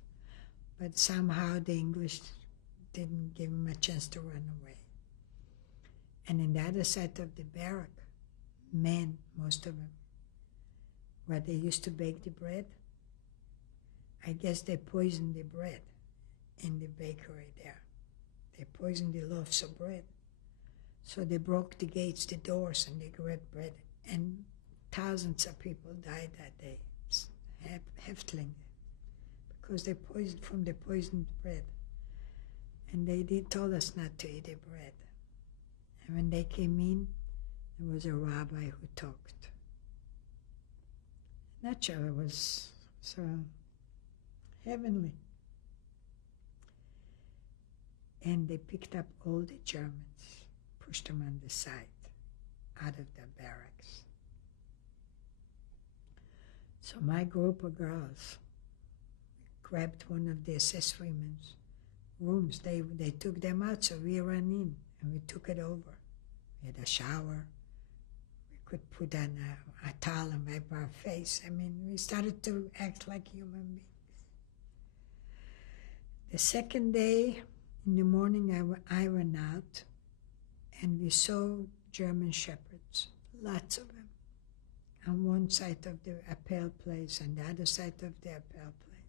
But somehow the English didn't give them a chance to run away. And in the other side of the barrack, men, most of them, where they used to bake the bread, I guess they poisoned the bread in the bakery there. They poisoned the loaves of bread. So they broke the gates, the doors, and they grabbed bread. And thousands of people died that day, Häftling, because they poisoned from the poisoned bread. And they told us not to eat the bread. And when they came in, there was a rabbi who talked. Not sure it was so heavenly. And they picked up all the Germans, pushed them on the side, out of the barracks. So my group of girls grabbed one of the SS women's rooms. They took them out, so we ran in and we took it over. We had a shower. We could put on a towel and wipe our face. I mean, we started to act like human beings. The second day, in the morning, I went out and we saw German shepherds, lots of them, on one side of the Appel place and the other side of the Appel place.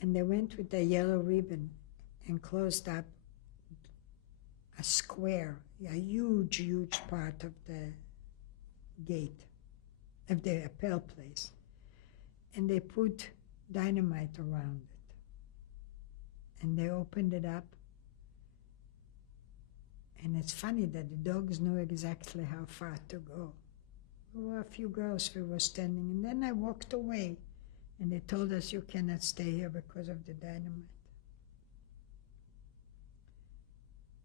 And they went with a yellow ribbon and closed up a square, a huge, huge part of the gate, of the Appel place. And they put dynamite around it. And they opened it up. And it's funny that the dogs knew exactly how far to go. There were a few girls who were standing, and then I walked away, and they told us, you cannot stay here because of the dynamite.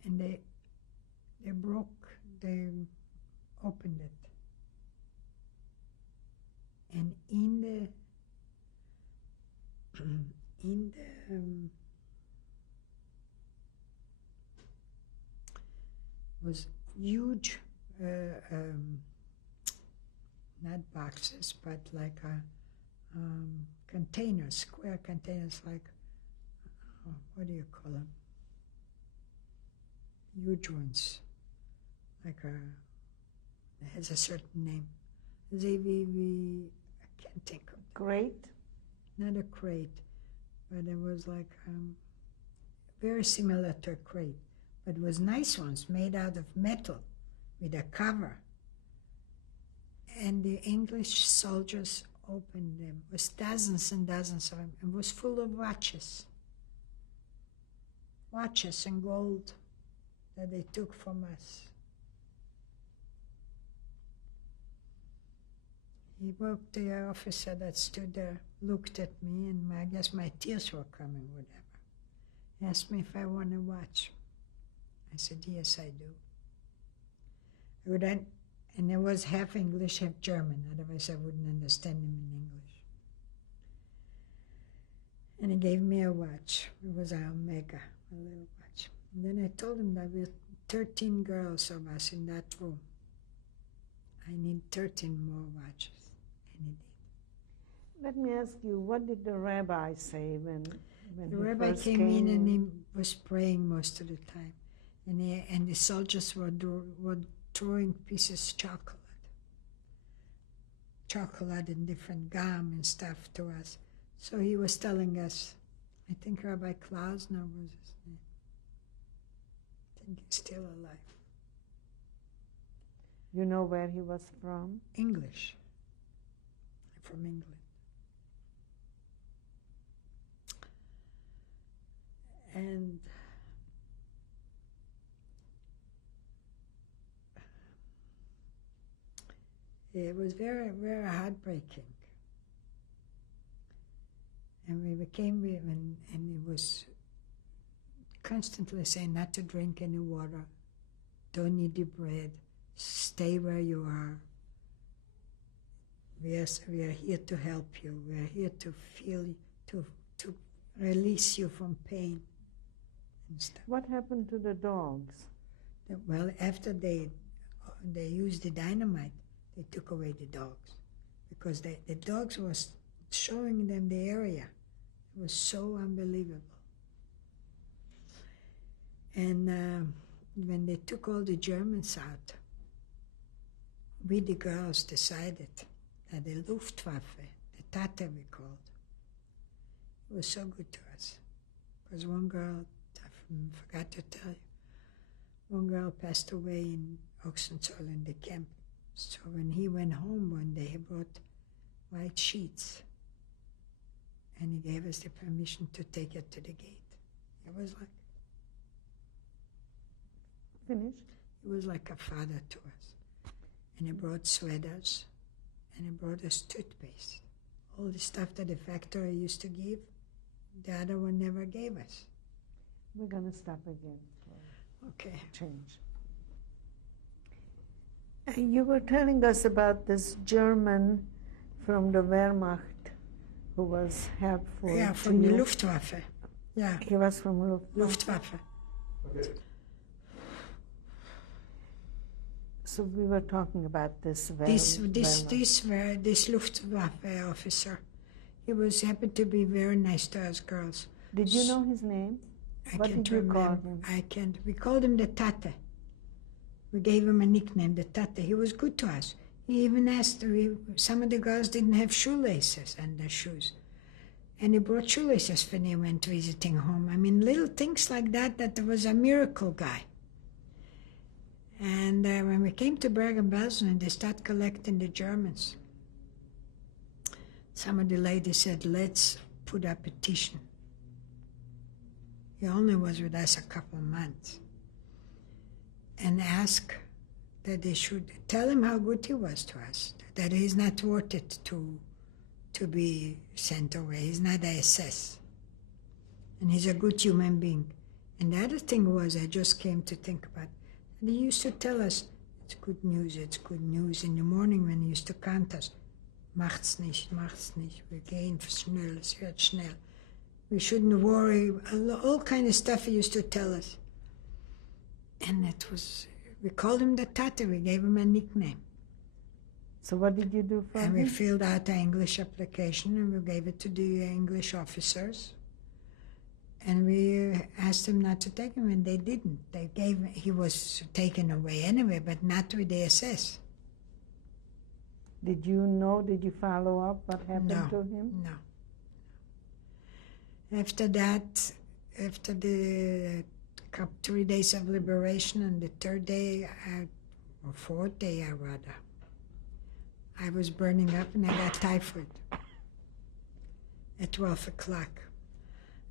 And they opened it. And in the was huge, not boxes, but like containers, square containers, like, what do you call them? Huge ones, like it has a certain name. I can't think of it. Crate? Not a crate, but it was like very similar to a crate. But it was nice ones made out of metal with a cover. And the English soldiers opened them. It was dozens and dozens of them. It was full of watches. Watches and gold that they took from us. The officer that stood there looked at me, and I guess my tears were coming, whatever. He asked me if I want to watch. I said, yes, I do. And it was half English, half German. Otherwise, I wouldn't understand him in English. And he gave me a watch. It was an Omega, a little watch. And then I told him that we were 13 girls of us in that room. I need 13 more watches. And he did. Let me ask you, what did the rabbi say when The he rabbi first came in and he was praying most of the time. And the soldiers were throwing pieces of chocolate and different gum and stuff to us. So he was telling us, I think Rabbi Klausner was his name. I think he's still alive. You know where he was from? English. From England. And it was very, very heartbreaking. And we became, and he was constantly saying not to drink any water, don't eat the bread, stay where you are. We are here to help you. We are here to feel, to release you from pain and stuff. What happened to the dogs? Well, after they used the dynamite, they took away the dogs because the dogs was showing them the area. It was so unbelievable. And when they took all the Germans out, we, the girls, decided that the Luftwaffe, the Tata we called, it was so good to us. Because one girl, I forgot to tell you, one girl passed away in Oxenzoll in the camp. So when he went home one day, he brought white sheets. And he gave us the permission to take it to the gate. It was like... Finished? He was like a father to us. And he brought sweaters, and he brought us toothpaste. All the stuff that the factory used to give, the other one never gave us. We're going to stop again for Okay. change. You were telling us about this German from the Wehrmacht who was helpful. Yeah, from the Luftwaffe. Yeah, He was from Luftwaffe. So we were talking about this This Luftwaffe officer, he happened to be very nice to us girls. Did you know his name? I What can't did you call remember. him? I can't. We called him the Tate. We gave him a nickname, the Tate. He was good to us. He even asked, some of the girls didn't have shoelaces on their shoes. And he brought shoelaces when he went visiting home. I mean, little things like that, that there was a miracle guy. And when we came to Bergen-Belsen and they started collecting the Germans, some of the ladies said, let's put a petition. He only was with us a couple of months. And ask that they should tell him how good he was to us, that he's not worth it to be sent away. He's not a SS. And he's a good human being. And the other thing was, I just came to think about, and he used to tell us, it's good news, it's good news. In the morning when he used to count us, macht's nicht, wir gehen schnell, es wird schnell. We shouldn't worry, all kind of stuff he used to tell us. And it was, we called him the Tate, we gave him a nickname. So what did you do for And him? we filled out an English application and we gave it to the English officers. And we asked them not to take him, and they didn't. He was taken away anyway, but not with the SS. Did you follow up what happened to him? No. After that, after the 3 days of liberation, on the third day, or fourth day, I was burning up and I got typhoid at 12 o'clock.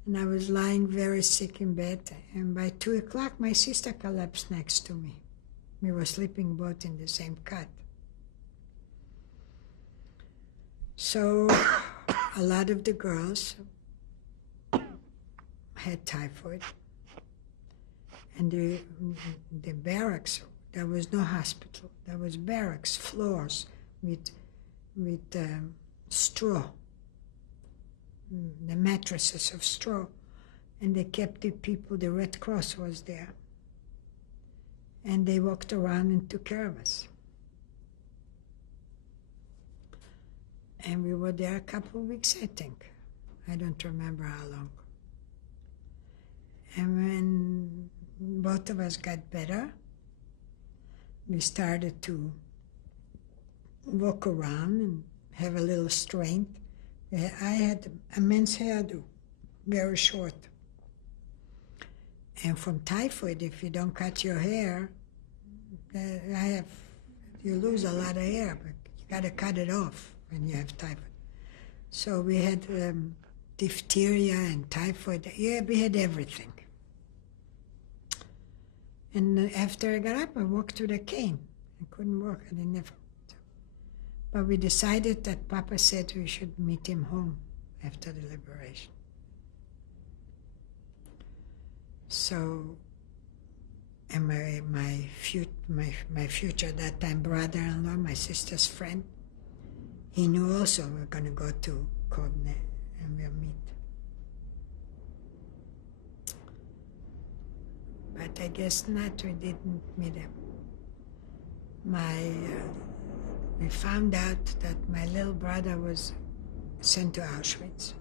And I was lying very sick in bed, and by 2 o'clock, my sister collapsed next to me. We were sleeping both in the same cot. So a lot of the girls had typhoid, and the barracks, There was no hospital. There was barracks, floors with straw, the mattresses of straw. And they kept the people, the Red Cross was there. And they walked around and took care of us. And we were there a couple of weeks, I think. I don't remember how long. And when both of us got better, we started to walk around and have a little strength. I had immense hairdo, very short. And from typhoid, if you don't cut your hair, you lose a lot of hair, but you got to cut it off when you have typhoid. So we had diphtheria and typhoid. Yeah, we had everything. And after I got up, I walked with a cane. I couldn't walk. I didn't have. But we decided that Papa said we should meet him home after the liberation. So, and my future at that time brother-in-law, my sister's friend, he knew also we were going to go to Kovne and we'll meet. But I guess not, we didn't meet him. We found out that my little brother was sent to Auschwitz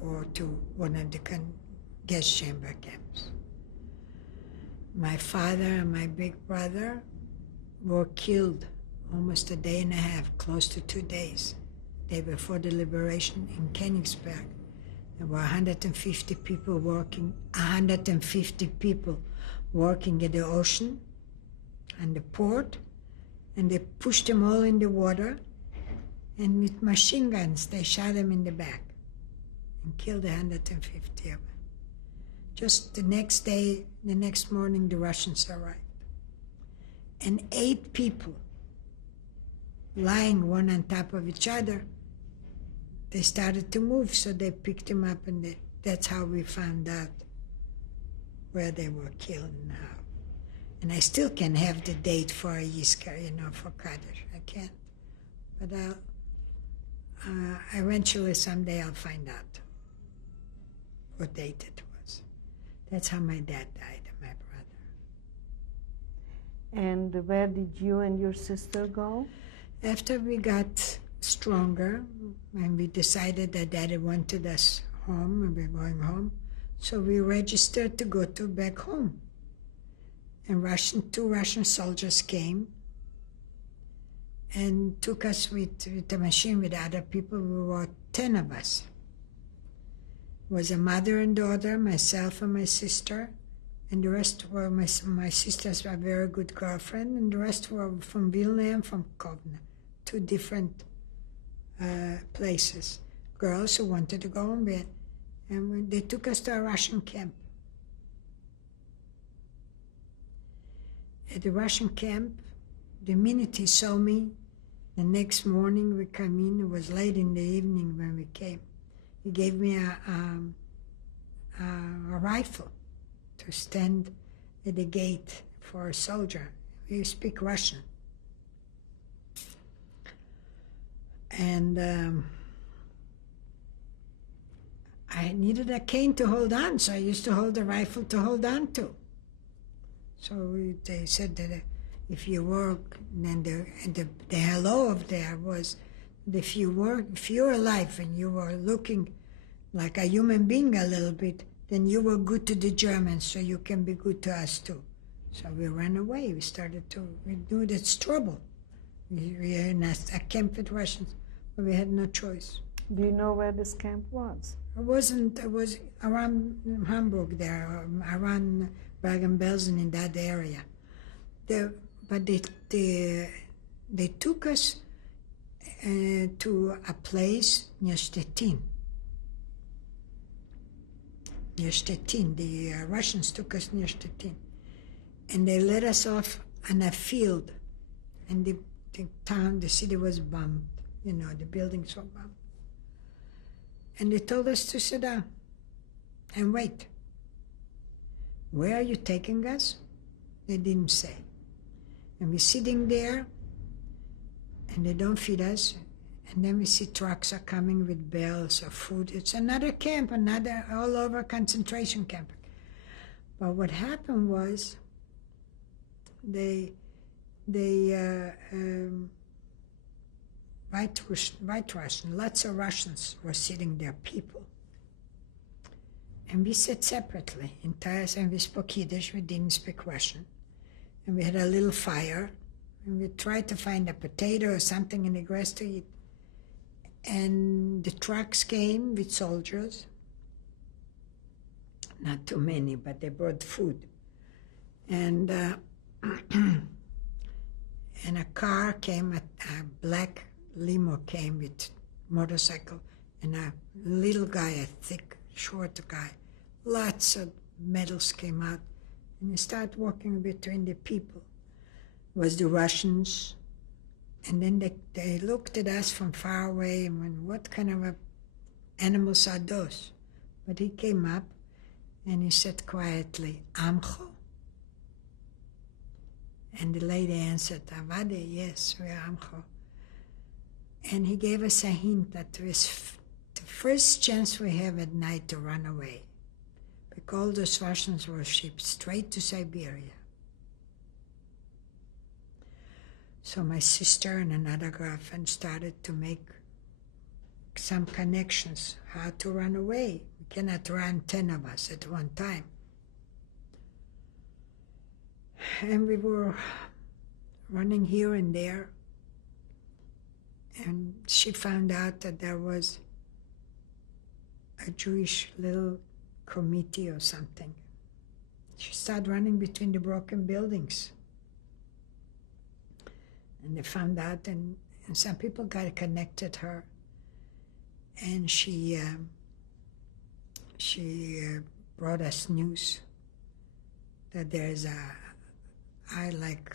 or to one of the gas chamber camps. My father and my big brother were killed almost a day and a half, close to 2 days. The day before the liberation in Königsberg. There were 150 people working at the ocean and the port, and they pushed them all in the water, and with machine guns they shot them in the back and killed 150 of them. Just the next day, the next morning, the Russians arrived. And 8 people lying one on top of each other, they started to move, so they picked them up, and that's how we found out where they were killed and how. And I still can have the date for Yiska, for Kaddish. I can't. But eventually someday I'll find out what date it was. That's how my dad died, my brother. And where did you and your sister go? After we got stronger, and we decided that Daddy wanted us home, and we're going home, so we registered to go back home. And 2 Russian soldiers came and took us with the machine with other people. We were 10 of us. It was a mother and daughter, myself and my sister, and the rest were my sisters were a very good girlfriend, and the rest were from Vilna and from Kovna, 2 different places. Girls who wanted to go home, and they took us to a Russian camp. At the Russian camp, the minute he saw me, the next morning we came in, it was late in the evening when we came, he gave me a rifle to stand at the gate for a soldier. We speak Russian. And I needed a cane to hold on, so I used to hold the rifle to hold on to. So they said that if you work, then the hello of there was that if you're alive and you were looking like a human being a little bit, then you were good to the Germans, so you can be good to us too. So we ran away. We knew that's trouble. We were in a camp with Russians, but we had no choice. Do you know where this camp was? It was around Hamburg there, around Bergen-Belsen in that area. But they took us to a place near Stettin. The Russians took us near Stettin. And they let us off on a field. And the city was bombed. The buildings were bombed. And they told us to sit down and wait. Where are you taking us? They didn't say. And we're sitting there, and they don't feed us. And then we see trucks are coming with bales of food. It's another camp, another all over concentration camp. But what happened was White Russian, lots of Russians were sitting there, people. And we sat separately in Taiz, and we spoke Yiddish, we didn't speak Russian. And we had a little fire, and we tried to find a potato or something in the grass to eat. And the trucks came with soldiers. Not too many, but they brought food. And and a car came, a black limo came with motorcycle, and a little guy, a thick, short guy. Lots of medals came out, and he started walking between the people. It was the Russians, and then they looked at us from far away and went, what kind of animals are those? But he came up, and he said quietly, Amcho. And the lady answered, Avade, yes, we are Amcho. And he gave us a hint that it was the first chance we have at night to run away. Because all those Russians were shipped straight to Siberia. So my sister and another girlfriend started to make some connections, how to run away. We cannot run 10 of us at one time. And we were running here and there, and she found out that there was a Jewish little committee or something. She started running between the broken buildings. And they found out, and some people got connected her. And she brought us news that there's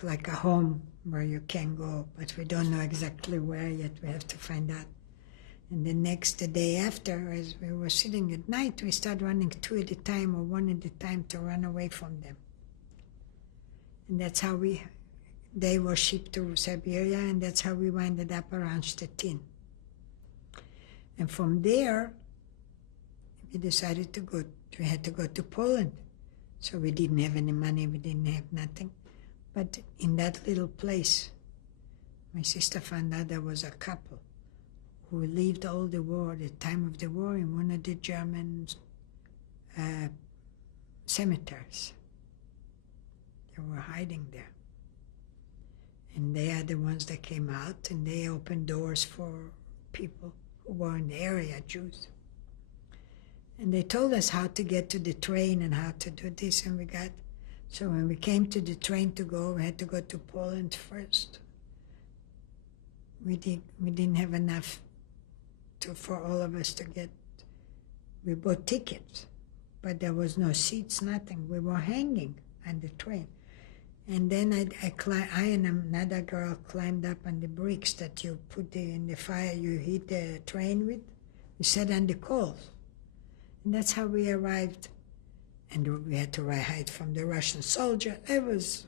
like a home where you can go, but we don't know exactly where yet. We have to find out. And the day after, as we were sitting at night, we started running 2 at a time or 1 at a time to run away from them. And that's how they were shipped to Siberia, and that's how we winded up around Stettin. And from there, we decided we had to go to Poland. So we didn't have any money, we didn't have nothing. But in that little place, my sister found out there was a couple who lived all the war, the time of the war, in one of the German cemeteries. They were hiding there. And they are the ones that came out, and they opened doors for people who were in the area, Jews. And they told us how to get to the train and how to do this, and so when we came to the train to go, we had to go to Poland first. We didn't have enough for all of us to get. We bought tickets, but there was no seats, nothing. We were hanging on the train. And then I and another girl climbed up on the bricks that you put in the fire, you heat the train with. We sat on the coals. And that's how we arrived. And we had to hide from the Russian soldier. It was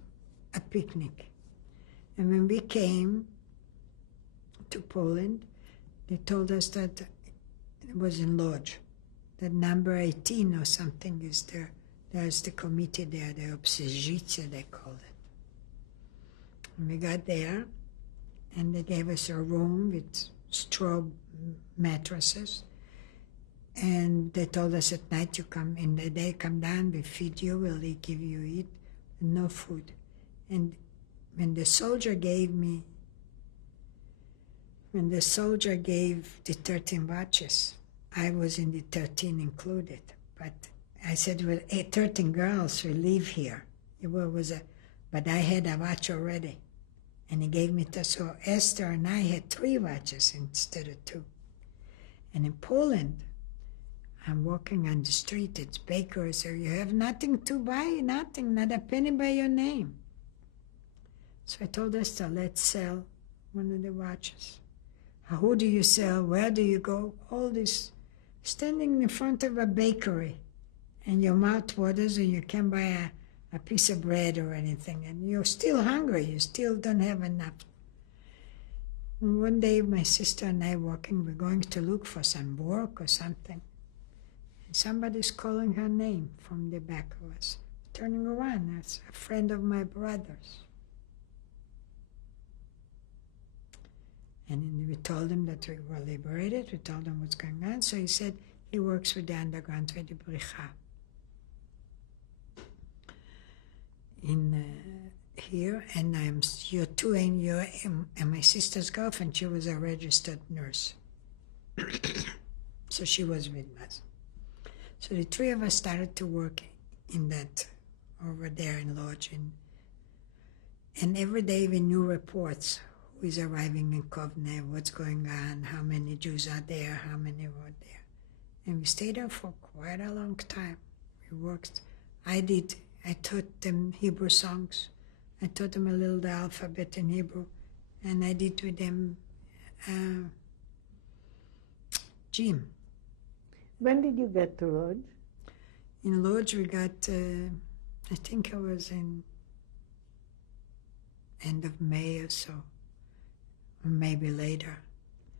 a picnic. And when we came to Poland, they told us that it was in Lodz, that number 18 or something is there. There's the committee there, the Obsesjice, they called it. And we got there, and they gave us a room with straw mattresses. And they told us at night, you come, in the day come down, we feed you, we'll give you eat, no food. And when the soldier gave the 13 watches, I was in the 13 included. But I said, well, 13 girls will live here. But I had a watch already. And he gave me so Esther and I had 3 watches instead of 2. And in Poland, I'm walking on the street, it's bakers, so you have nothing to buy, nothing, not a penny by your name. So I told Esther, let's sell one of the watches. Who do you sell? Where do you go? All this, standing in front of a bakery, and your mouth waters, and you can buy a piece of bread or anything, and you're still hungry, you still don't have enough. And one day my sister and I walking, we're going to look for some work or something. And somebody's calling her name from the back of us. Turning around, that's a friend of my brother's. And we told him that we were liberated, we told him what's going on, so he said he works with the underground, with the Bricha. In here, and and my sister's girlfriend, she was a registered nurse. So she was with us. So the three of us started to work in that, over there in Lodz. And every day we knew reports, who is arriving in Kovne, what's going on, how many Jews are there, how many were there. And we stayed there for quite a long time. We worked. I taught them Hebrew songs. I taught them a little the alphabet in Hebrew, and I did with them gym. When did you get to Lodz? In Lodz we got, I think it was in end of May or so, or maybe later.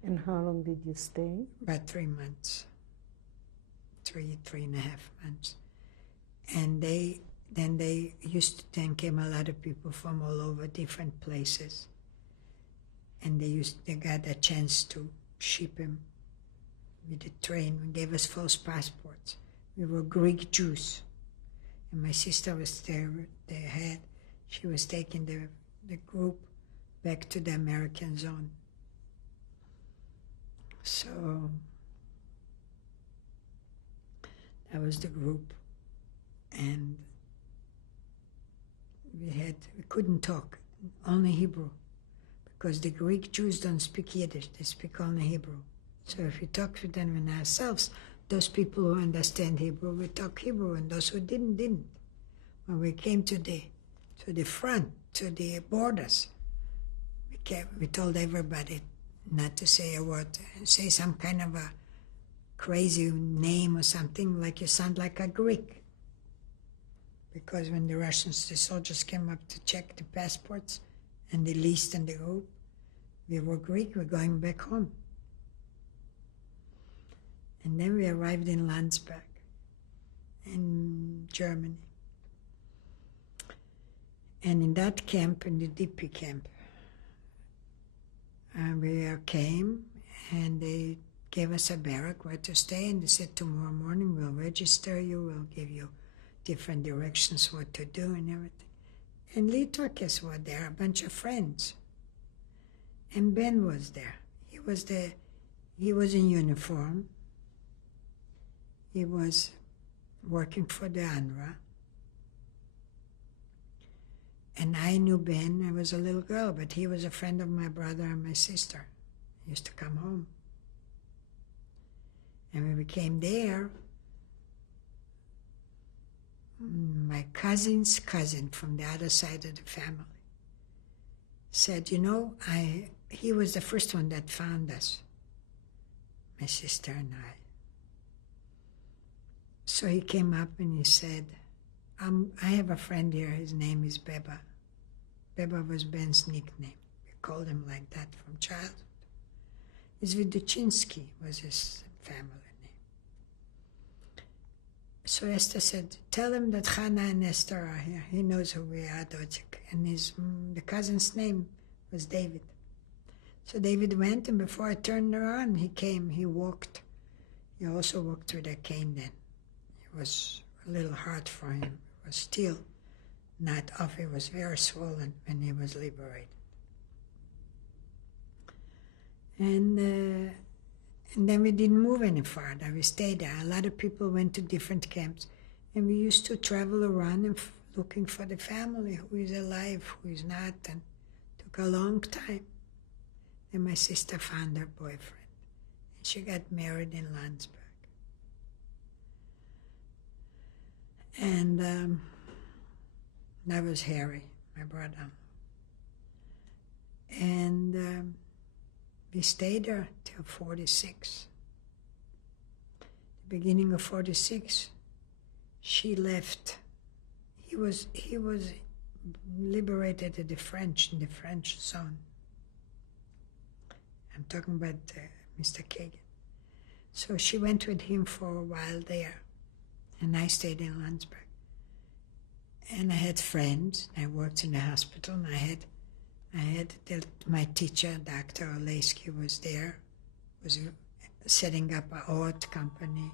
And how long did you stay? About 3 months. 3.5 months. And then came a lot of people from all over different places. And they got a chance to ship him with the train and gave us false passports. We were Greek Jews. And my sister was there, the head. She was taking the group back to the American zone. So that was the group. And we couldn't talk, only Hebrew, because the Greek Jews don't speak Yiddish, they speak only Hebrew. So if we talk with them and ourselves, those people who understand Hebrew, we talk Hebrew, and those who didn't. When we came to the front, to the borders, we told everybody not to say a word, say some kind of a crazy name or something, like you sound like a Greek. Because when the soldiers came up to check the passports and the list and the group, we were Greek, we're going back home. And then we arrived in Landsberg, in Germany. And in that camp, in the DP camp, we came and they gave us a barrack where to stay, and they said tomorrow morning we'll register you, we'll give you different directions what to do and everything. And Litwakis were there, a bunch of friends. And Ben was there. He was in uniform. He was working for the UNRWA. And I knew Ben, I was a little girl, but he was a friend of my brother and my sister. He used to come home. And when we came there, my cousin's cousin from the other side of the family said, he was the first one that found us, my sister and I. So he came up and he said, I have a friend here, his name is Beba. Beba was Ben's nickname. We called him like that from childhood. Zviduchinsky was his family name. So Esther said, tell him that Chana and Esther are here. He knows who we are, Dotzik. And the cousin's name was David. So David went, and before I turned around, he came, he walked. He also walked with a cane then. It was a little hard for him. It was still not off. It was very swollen when he was liberated. And then we didn't move any farther. We stayed there. A lot of people went to different camps. And we used to travel around and looking for the family, who is alive, who is not. And it took a long time. Then my sister found her boyfriend. And she got married in Landsberg. And that was Harry, my brother. And we stayed there till 46. The beginning of 46, she left he was liberated at the French in the French zone. I'm talking about Mr. Kagan. So she went with him for a while there, and I stayed in Landsberg. And I had friends. I worked in the hospital, and my teacher, Dr. Oleski, was there, was setting up a art company.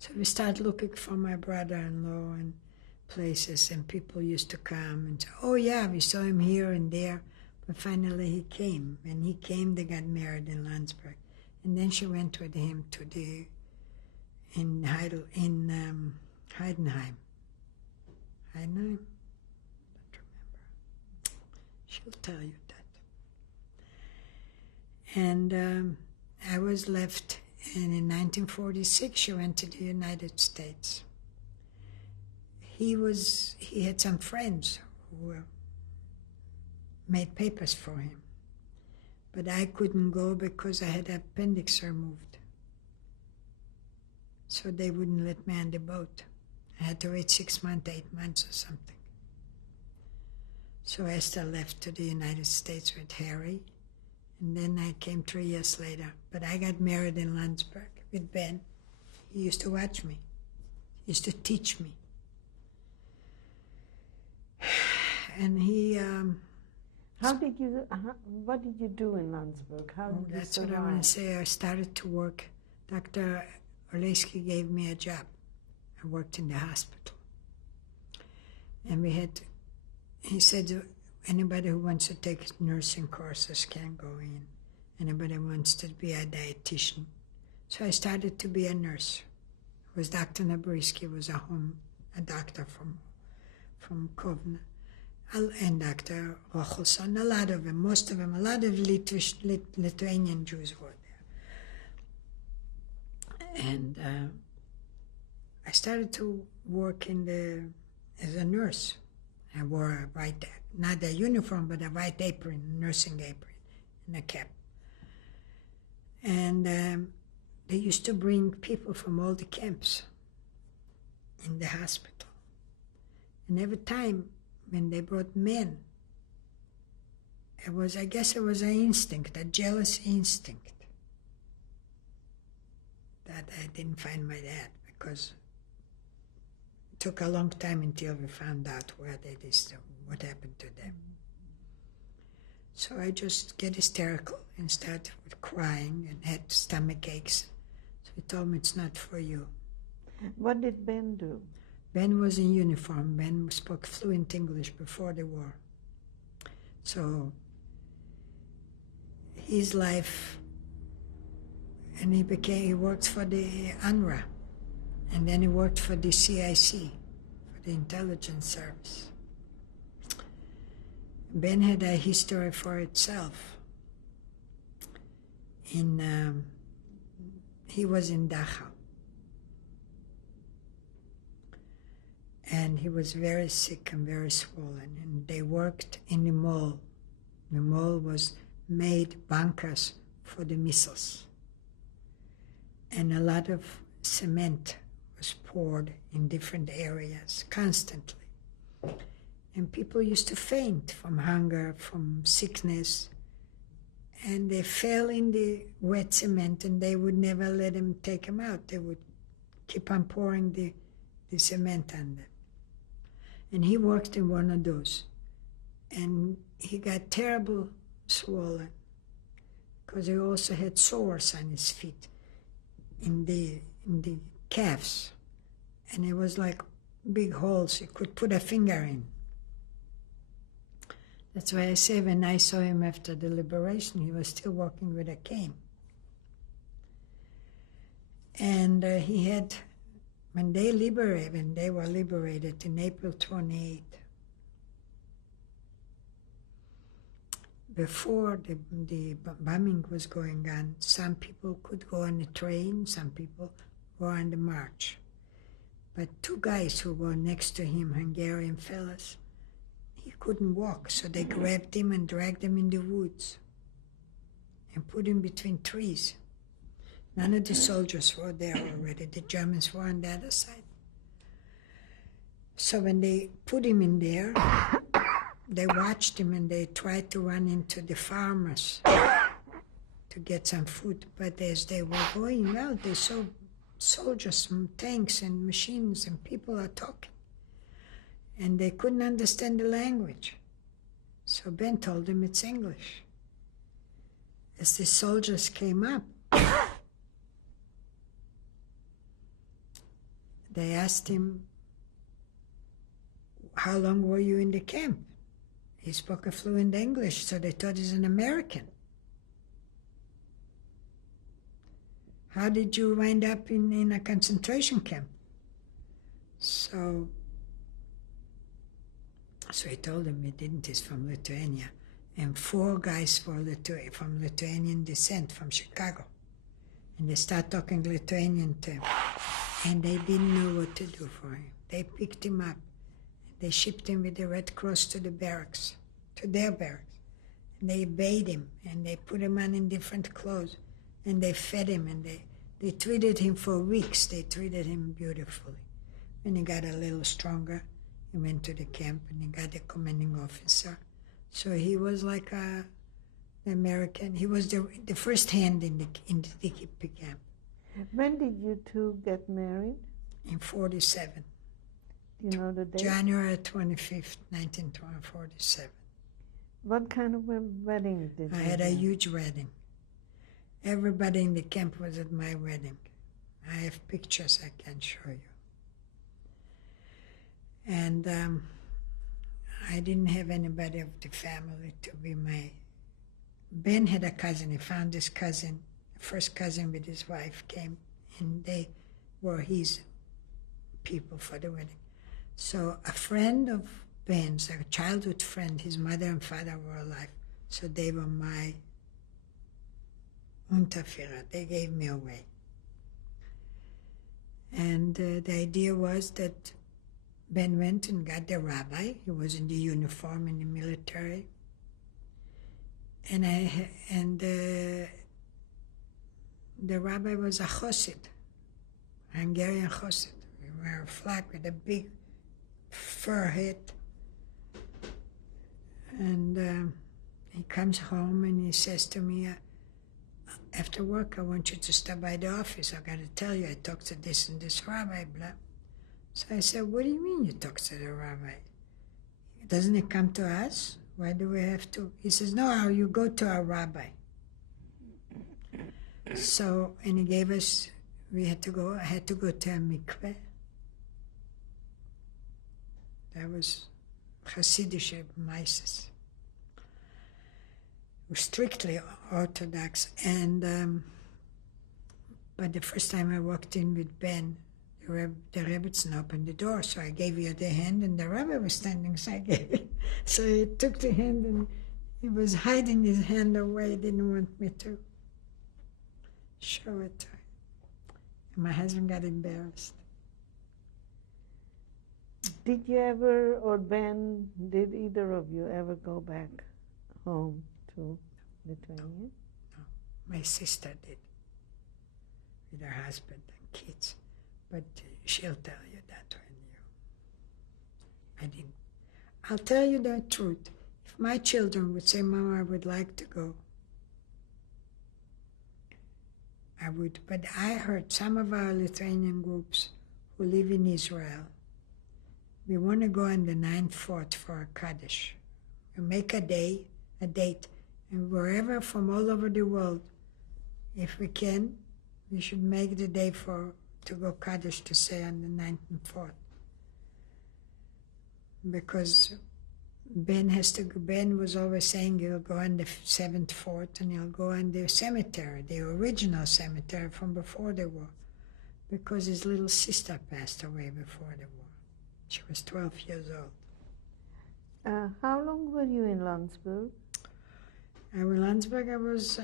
So we started looking for my brother-in-law and places, and people used to come and say, oh yeah, we saw him here and there. But finally he came, and they got married in Landsberg. And then she went with him to Heidenheim. Heidenheim? Don't remember. She'll tell you that. And I was left, and in 1946 she went to the United States. He had some friends who made papers for him, but I couldn't go because I had appendix removed. So they wouldn't let me on the boat. I had to wait 6 months, 8 months or something. So Esther left to the United States with Harry, and then I came 3 years later. But I got married in Landsberg with Ben. He used to watch me. He used to teach me. And he... what did you do in Landsberg? How did you That's survive? what I want to say. I started to work. Dr. Oleski gave me a job. I worked in the hospital. And he said, anybody who wants to take nursing courses can go in. Anybody who wants to be a dietitian. So I started to be a nurse. It was Dr. Nabrisky, was a doctor from Kovna. And Dr. Rochelson, a lot of them, most of them, a lot of Lithuanian Jews were there. And I started to work as a nurse. I wore a white, not a uniform, but a white apron, nursing apron, and a cap. And they used to bring people from all the camps in the hospital. And every time when they brought men, I guess it was an instinct, a jealous instinct, that I didn't find my dad, because it took a long time until we found out what happened to them. So I just get hysterical and started with crying and had stomach aches. So he told me, it's not for you. What did Ben do? Ben was in uniform. Ben spoke fluent English before the war. So his life, and he worked for the UNRWA, and then he worked for the CIC, for the intelligence service. Ben had a history for itself. He was in Dachau. And he was very sick and very swollen. And they worked in the mall. The mall made bunkers for the missiles. And a lot of cement was poured in different areas constantly. And people used to faint from hunger, from sickness. And they fell in the wet cement, and they would never let them take them out. They would keep on pouring the cement on them. And he worked in one of those. And he got terrible swollen, because he also had sores on his feet, in the calves. And it was like big holes you could put a finger in. That's why I say when I saw him after the liberation, he was still walking with a cane. And when they were liberated in April 28, before the bombing was going on, some people could go on the train, some people were on the march. But two guys who were next to him, Hungarian fellas, he couldn't walk, so they grabbed him and dragged him in the woods and put him between trees. None of the soldiers were there already. The Germans were on the other side. So when they put him in there, they watched him and they tried to run into the farmers to get some food. But as they were going out, they saw soldiers and tanks and machines and people are talking. And they couldn't understand the language. So Ben told them it's English. As the soldiers came up, they asked him, how long were you in the camp? He spoke a fluent English, so they thought he's an American. How did you wind up in a concentration camp? So he told them he didn't. He's from Lithuania. And 4 guys were from Lithuanian descent, from Chicago. And they start talking Lithuanian to him. And they didn't know what to do for him. They picked him up. They shipped him with the Red Cross to the barracks, to their barracks. And they bathed him, and they put him on in different clothes. And they fed him, and they treated him for weeks. They treated him beautifully. When he got a little stronger, he went to the camp, and he got a commanding officer. So he was like an American. He was the first hand in the DKP camp. When did you two get married? In 47. Do you know the date? January 25th, 1947. What kind of a wedding did I you had a have? huge wedding. Everybody in the camp was at my wedding. I have pictures I can show you. And I didn't have anybody of the family to be my... Ben had a cousin. He found his cousin, the first cousin with his wife came, and they were his people for the wedding. So a friend of Ben's, a childhood friend, his mother and father were alive. So they were my Unterführer. They gave me away. And the idea was that Ben went and got the rabbi. He was in the uniform in the military. And the rabbi was a Chassid, Hungarian Chassid. He wore a flag with a big fur hat. And he comes home and he says to me, after work, I want you to stop by the office. I got to tell you, I talked to this and this rabbi, blah. So I said, what do you mean you talk to the rabbi? Doesn't it come to us? Why do we have to? He says, no, you go to our rabbi. So, and he gave us, I had to go to a mikveh. That was Hasidic Mises. Strictly Orthodox. And, but the first time I walked in with Ben, the Rebbitzin opened the door, so I gave you the hand, and the rabbi was standing, so I gave it. So he took the hand, and he was hiding his hand away. He didn't want me to show it to him. And my husband got embarrassed. Did you ever, or Ben, did either of you ever go back home to Lithuania? No, my sister did, with her husband and kids. But she'll tell you that I didn't. I'll tell you the truth. If my children would say, Mama, I would like to go, I would. But I heard some of our Lithuanian groups who live in Israel, we want to go on the 9/4 for a Kaddish. We make a date, and wherever from all over the world, if we can, we should make the day to go Kaddish to say on the 9th and 4th. Because Ben was always saying he'll go on the 7th, 4th, and he'll go on the cemetery, the original cemetery from before the war, because his little sister passed away before the war. She was 12 years old. How long were you in Landsberg? In Landsberg,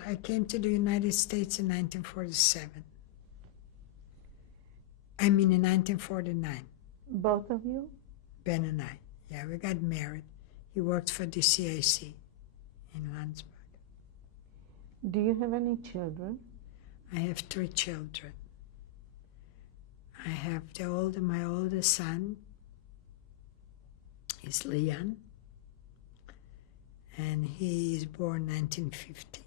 I came to the United States in 1947. I mean in 1949. Both of you? Ben and I. Yeah, we got married. He worked for the CIC in Landsberg. Do you have any children? I have 3 children. I have my oldest son is Leon, and he is born 1950.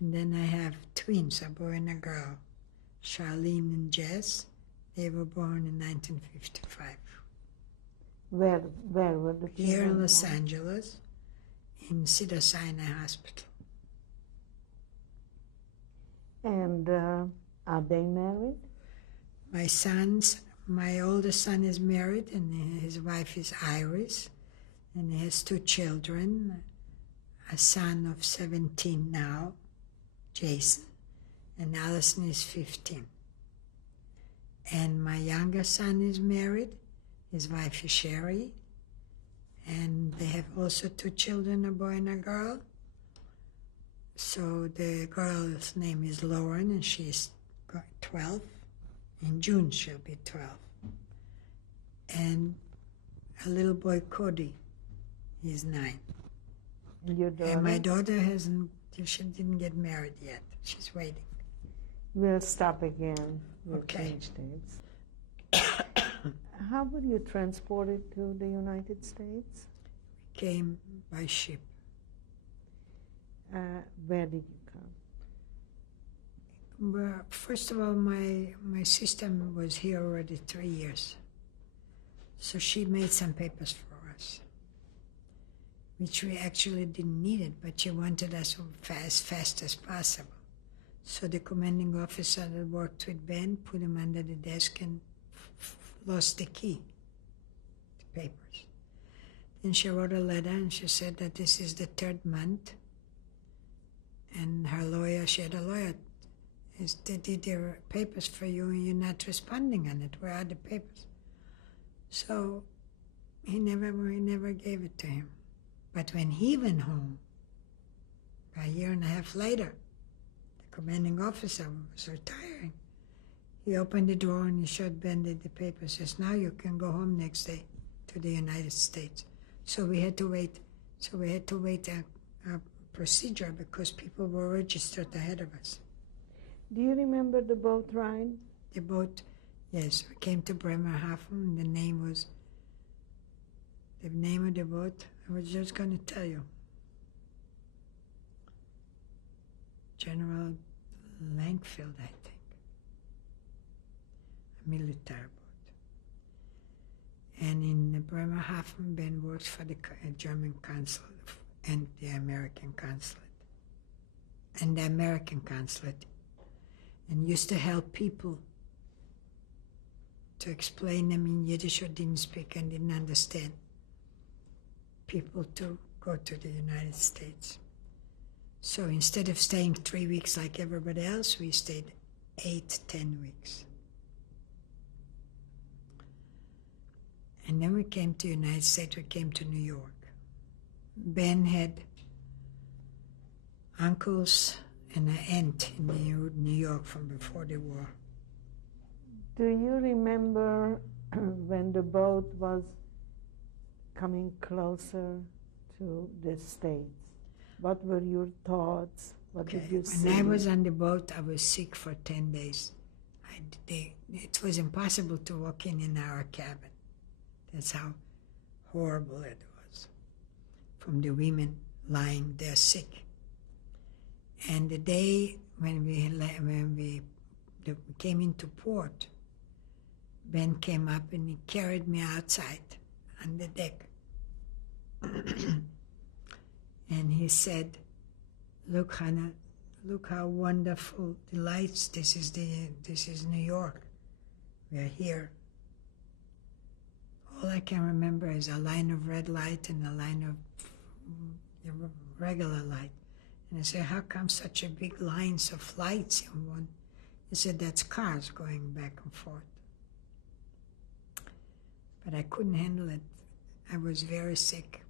And then I have twins, a boy and a girl, Charlene and Jess. They were born in 1955. Where were the children Here in Los born? Angeles, in Cedars-Sinai Hospital. And are they married? My oldest son is married, and his wife is Iris, and he has 2 children, a son of 17 now, Jason, and Allison is 15. And my younger son is married, his wife is Sherry, and they have also 2 children, a boy and a girl. So the girl's name is Lauren, and she's 12. In June she'll be 12. And a little boy, Cody, he's 9. And your daughter? And my daughter she didn't get married yet. She's waiting. We'll stop again. We'll Okay. change dates. How were you transported to the United States? Came by ship. Where did you come? Well, first of all, my sister was here already 3 years. So she made some papers for us, which we actually didn't need it, but she wanted us as fast as possible. So the commanding officer that worked with Ben put him under the desk and lost the key, the papers. Then she wrote a letter and she said that this is the 3rd month. And her lawyer, she had a lawyer, they did their papers for you and you're not responding on it. Where are the papers? So we never gave it to him. But when he went home, a year and a half later, the commanding officer was retiring. He opened the door and he showed Ben the papers. Says, now you can go home next day to the United States. So we had to wait. A procedure because people were registered ahead of us. Do you remember the boat ride? The boat, yes, we came to Bremerhaven. The name of the boat, I was just going to tell you. General Langfield, I think. A military boat. And in Bremerhaven, Ben worked for the German consulate and the American consulate. And used to help people to explain them in Yiddish or didn't speak and didn't understand. People to go to the United States. So instead of staying 3 weeks like everybody else, we stayed 8-10 weeks. And then we came to the United States, we came to New York. Ben had uncles and an aunt in New York from before the war. Do you remember when the boat was coming closer to the States? What were your thoughts? What did you see? When I was on the boat, I was sick for 10 days. It was impossible to walk in our cabin. That's how horrible it was. From the women lying there sick. And the day when we came into port, Ben came up and he carried me outside on the deck. And he said, "Look, Hannah, look how wonderful the lights. This is New York. We're here." All I can remember is a line of red light and a line of regular light. And I said, "How come such a big lines of lights in one?" He said, "That's cars going back and forth." But I couldn't handle it. I was very sick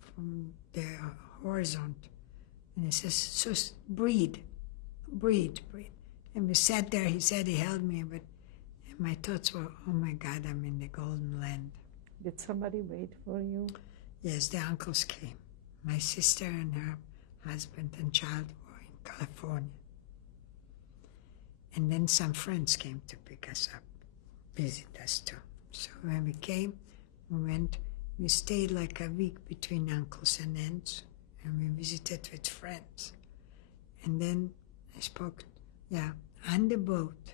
from the horizon. And he says, "So breathe. And we sat there, he said he held me, but my thoughts were, oh my God, I'm in the golden land. Did somebody wait for you? Yes, the uncles came. My sister and her husband and child were in California. And then some friends came to pick us up, visit us too. So when we came, we stayed like a week between uncles and aunts, and we visited with friends. And then I spoke, on the boat.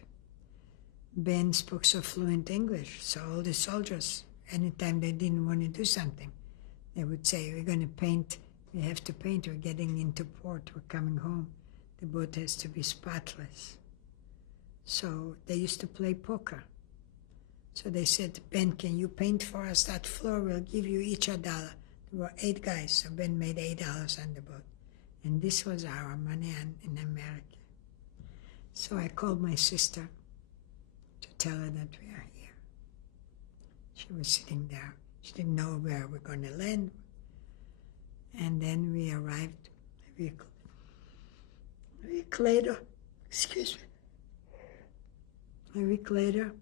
Ben spoke so fluent English, so all the soldiers, anytime they didn't want to do something, they would say, we're going to paint, we have to paint, we're getting into port, we're coming home. The boat has to be spotless. So they used to play poker. So they said, Ben, can you paint for us that floor? We'll give you each $1. There were 8 guys, so Ben made $8 on the boat. And this was our money in America. So I called my sister to tell her that we are here. She was sitting there. She didn't know where we're going to land. And then we arrived a week later. A week later,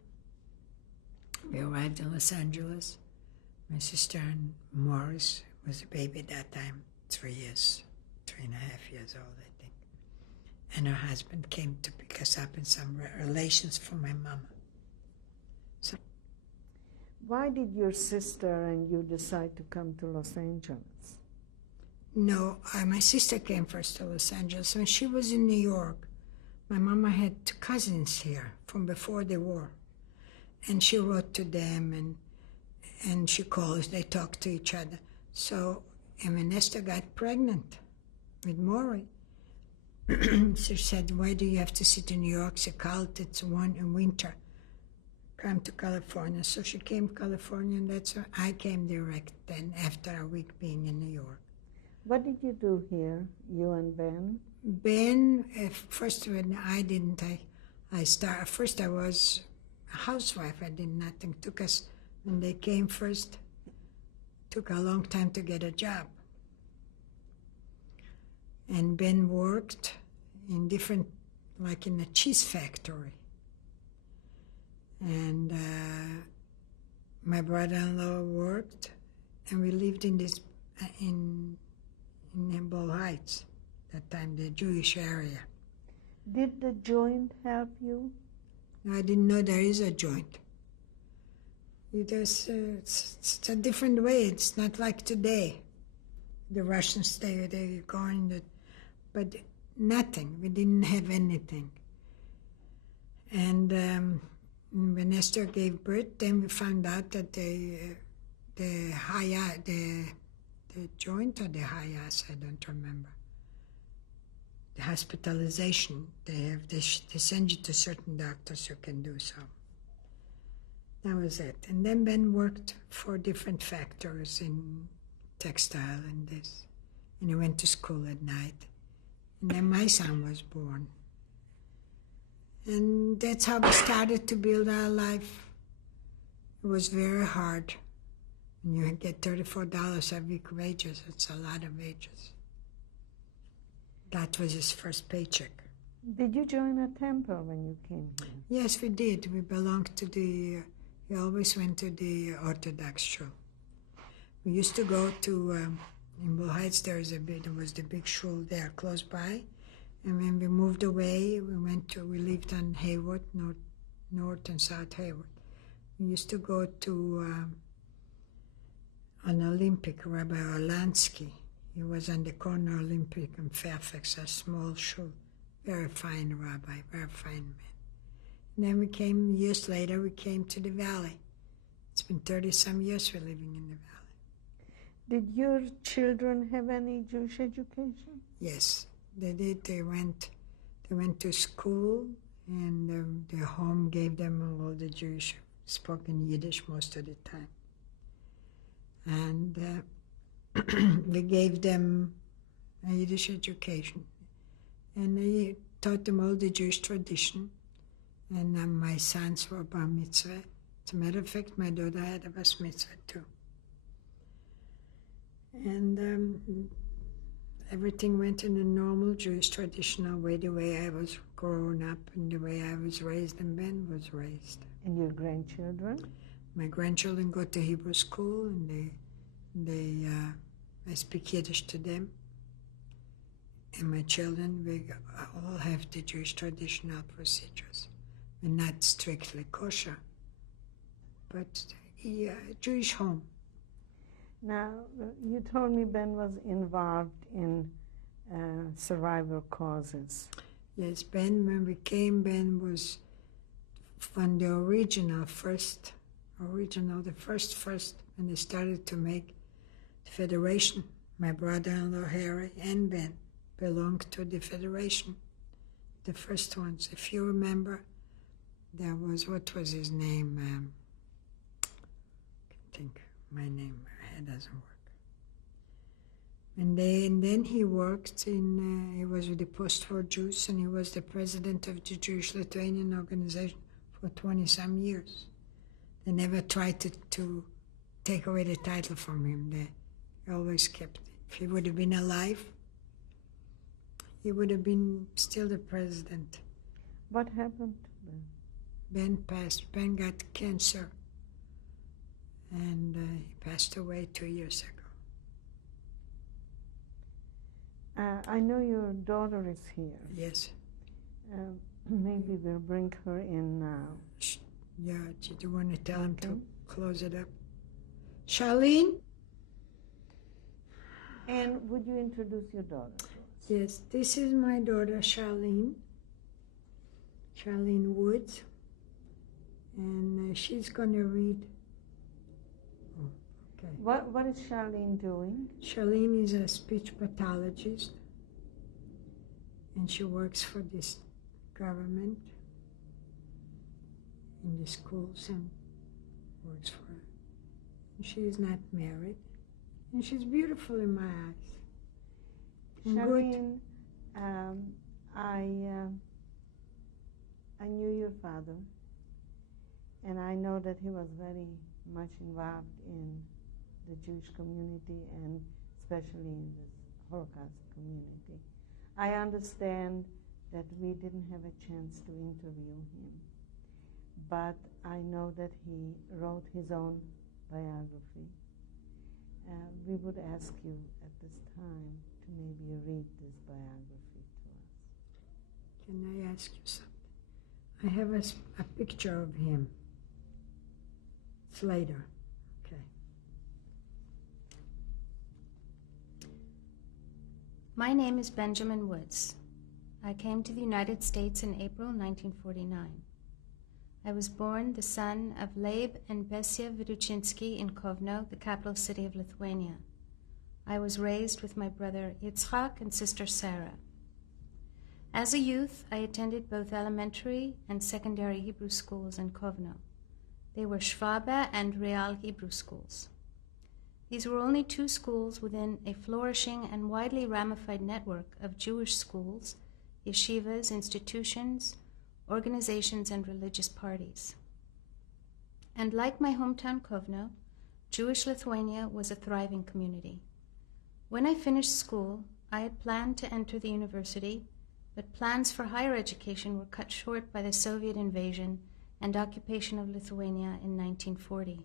we arrived in Los Angeles. My sister and Morris was a baby at that time, 3.5 years old, I think. And her husband came to pick us up in some relations for my mama. So, Why did your sister and you decide to come to Los Angeles? no, my sister came first to Los Angeles. When she was in New York, my mama had 2 cousins here from before the war. And she wrote to them, and she calls, they talk to each other. So, and when Esther got pregnant with Maury, she said, why do you have to sit in New York? It's cold, it's warm in winter. Come to California. So she came to California, and that's why I came direct then after a week being in New York. What did you do here, you and Ben? Ben, first when I didn't, first I was a housewife. I did nothing. Took us, when they came first, took a long time to get a job. And Ben worked in different, like in a cheese factory. And my brother-in-law worked, and we lived in this, in Ball Heights, that time, the Jewish area. Did the joint help you? I didn't know there is a joint. It's a different way. It's not like today. The Russians, they go in the, but nothing. We didn't have anything. And when Esther gave birth, then we found out that the joint or the Hayas, I don't remember. The hospitalization, they send you to certain doctors who can do so. That was it. And then Ben worked for different factories in textile and this. And he went to school at night. And then my son was born. And that's how we started to build our life. It was very hard. When you get $34 a week wages, it's a lot of wages. That was his first paycheck. Did you join a temple when you came here? Yes, we did. We belonged to we always went to the Orthodox shul. We used to go to, in Bull Heights, there was the big shul there close by. And when we moved away, we lived on Hayward, North and South Hayward. We used to go to an Olympic, Rabbi Orlansky. He was on the corner Olympic in Fairfax, a small shul. Very fine rabbi, very fine man. And then years later, we came to the valley. It's been 30-some years we're living in the valley. Did your children have any Jewish education? Yes, they did. They went to school, and their home gave them all the Jewish, spoken Yiddish most of the time. And we gave them a Yiddish education. And I taught them all the Jewish tradition. And my sons were bar mitzvah. As a matter of fact, my daughter had a bas mitzvah too. And everything went in the normal Jewish traditional way, the way I was grown up and the way I was raised and Ben was raised. And your grandchildren? My grandchildren go to Hebrew school, and I speak Yiddish to them. and my children, we all have the Jewish traditional procedures. We're not strictly kosher, but a Jewish home. Now, you told me Ben was involved in survivor causes. Yes, Ben, when we came, Ben was from the the first, when they started to make the Federation. My brother-in-law, Harry, and Ben belonged to the Federation, the first ones. If you remember, there was, what was his name? I can't think my name, my head doesn't work. And then he worked he was with the Post-War Jews, and he was the president of the Jewish Lithuanian organization for 20-some years. They never tried to take away the title from him. They always kept it. If he would have been alive, he would have been still the president. What happened to Ben? Ben passed. Ben got cancer, and he passed away 2 years ago. I know your daughter is here. Yes. Maybe we'll bring her in now. Yeah, do you want to tell him to close it up? Charlene? And would you introduce your daughter to us? Yes, this is my daughter, Charlene Woods. And she's going to read. Oh, okay. What is Charlene doing? Charlene is a speech pathologist, and she works for this government in the schools and works for it. And she is not married, and she's beautiful in my eyes. And Charlene, I knew your father, and I know that he was very much involved in the Jewish community and especially in the Holocaust community. I understand that we didn't have a chance to interview him, but I know that he wrote his own biography. We would ask you at this time to maybe read this biography to us. Can I ask you something? I have a picture of him. It's later. Okay. My name is Benjamin Woods. I came to the United States in April 1949. I was born the son of Leib and Besia Viduchinsky in Kovno, the capital city of Lithuania. I was raised with my brother Yitzchak and sister Sarah. As a youth, I attended both elementary and secondary Hebrew schools in Kovno. They were Schwabe and Real Hebrew schools. These were only two schools within a flourishing and widely ramified network of Jewish schools, yeshivas, institutions, organizations, and religious parties. And like my hometown Kovno, Jewish Lithuania was a thriving community. When I finished school, I had planned to enter the university, but plans for higher education were cut short by the Soviet invasion and occupation of Lithuania in 1940.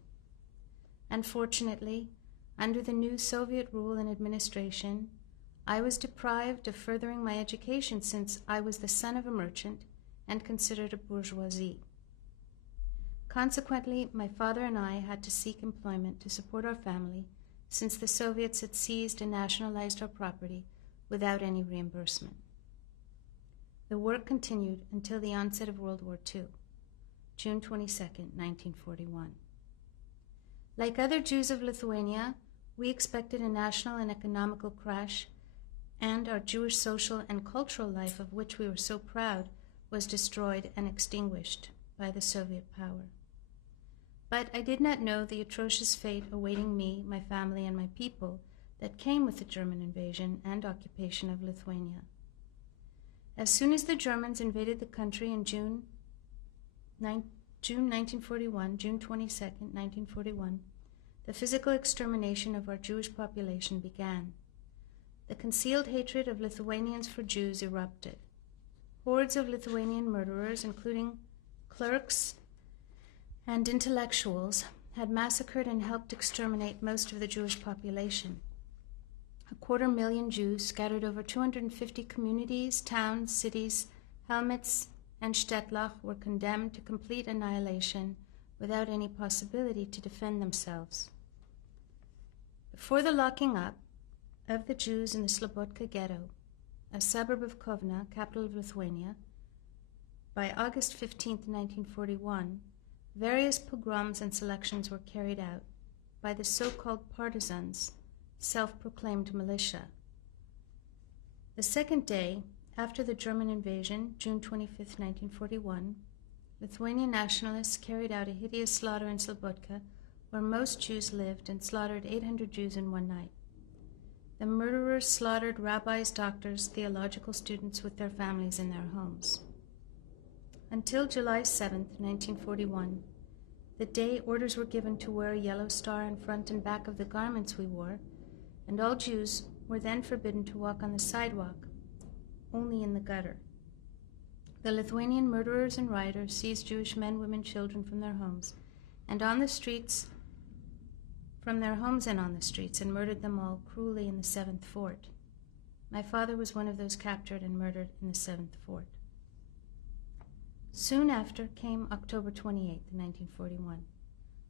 Unfortunately, under the new Soviet rule and administration, I was deprived of furthering my education since I was the son of a merchant and considered a bourgeoisie. Consequently, my father and I had to seek employment to support our family since the Soviets had seized and nationalized our property without any reimbursement. The work continued until the onset of World War II, June 22, 1941. Like other Jews of Lithuania, we expected a national and economical crash, and our Jewish social and cultural life, of which we were so proud, was destroyed and extinguished by the Soviet power. But I did not know the atrocious fate awaiting me, my family, and my people that came with the German invasion and occupation of Lithuania. As soon as the Germans invaded the country in June 1941, June 22nd, 1941, the physical extermination of our Jewish population began. The concealed hatred of Lithuanians for Jews erupted. Hordes of Lithuanian murderers, including clerks and intellectuals, had massacred and helped exterminate most of the Jewish population. 250,000 Jews scattered over 250 communities, towns, cities, hamlets, and Stettlach were condemned to complete annihilation without any possibility to defend themselves. Before the locking up of the Jews in the Slobodka ghetto, a suburb of Kovna, capital of Lithuania, by August 15, 1941, various pogroms and selections were carried out by the so-called partisans, self-proclaimed militia. The second day after the German invasion, June 25, 1941, Lithuanian nationalists carried out a hideous slaughter in Slobodka, where most Jews lived, and slaughtered 800 Jews in one night. The murderers slaughtered rabbis, doctors, theological students with their families in their homes. Until July 7, 1941, the day orders were given to wear a yellow star in front and back of the garments we wore, and all Jews were then forbidden to walk on the sidewalk, only in the gutter. The Lithuanian murderers and rioters seized Jewish men, women, children from their homes and on the streets, and murdered them all cruelly in the 7th Fort. My father was one of those captured and murdered in the 7th Fort. Soon after came October 28, 1941,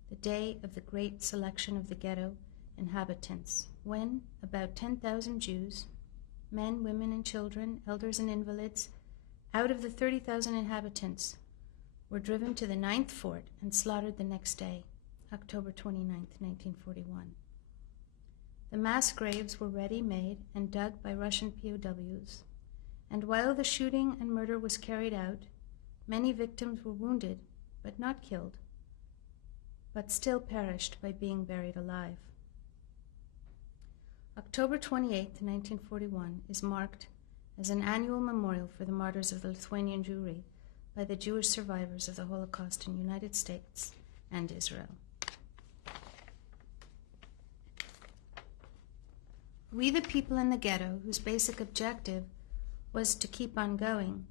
the day of the great selection of the ghetto inhabitants, when about 10,000 Jews, men, women, and children, elders and invalids, out of the 30,000 inhabitants, were driven to the 9th Fort and slaughtered the next day, October 29, 1941. The mass graves were ready-made and dug by Russian POWs, and while the shooting and murder was carried out, many victims were wounded, but not killed, but still perished by being buried alive. October 28, 1941 is marked as an annual memorial for the martyrs of the Lithuanian Jewry by the Jewish survivors of the Holocaust in the United States and Israel. We, the people in the ghetto, whose basic objective was to keep on going,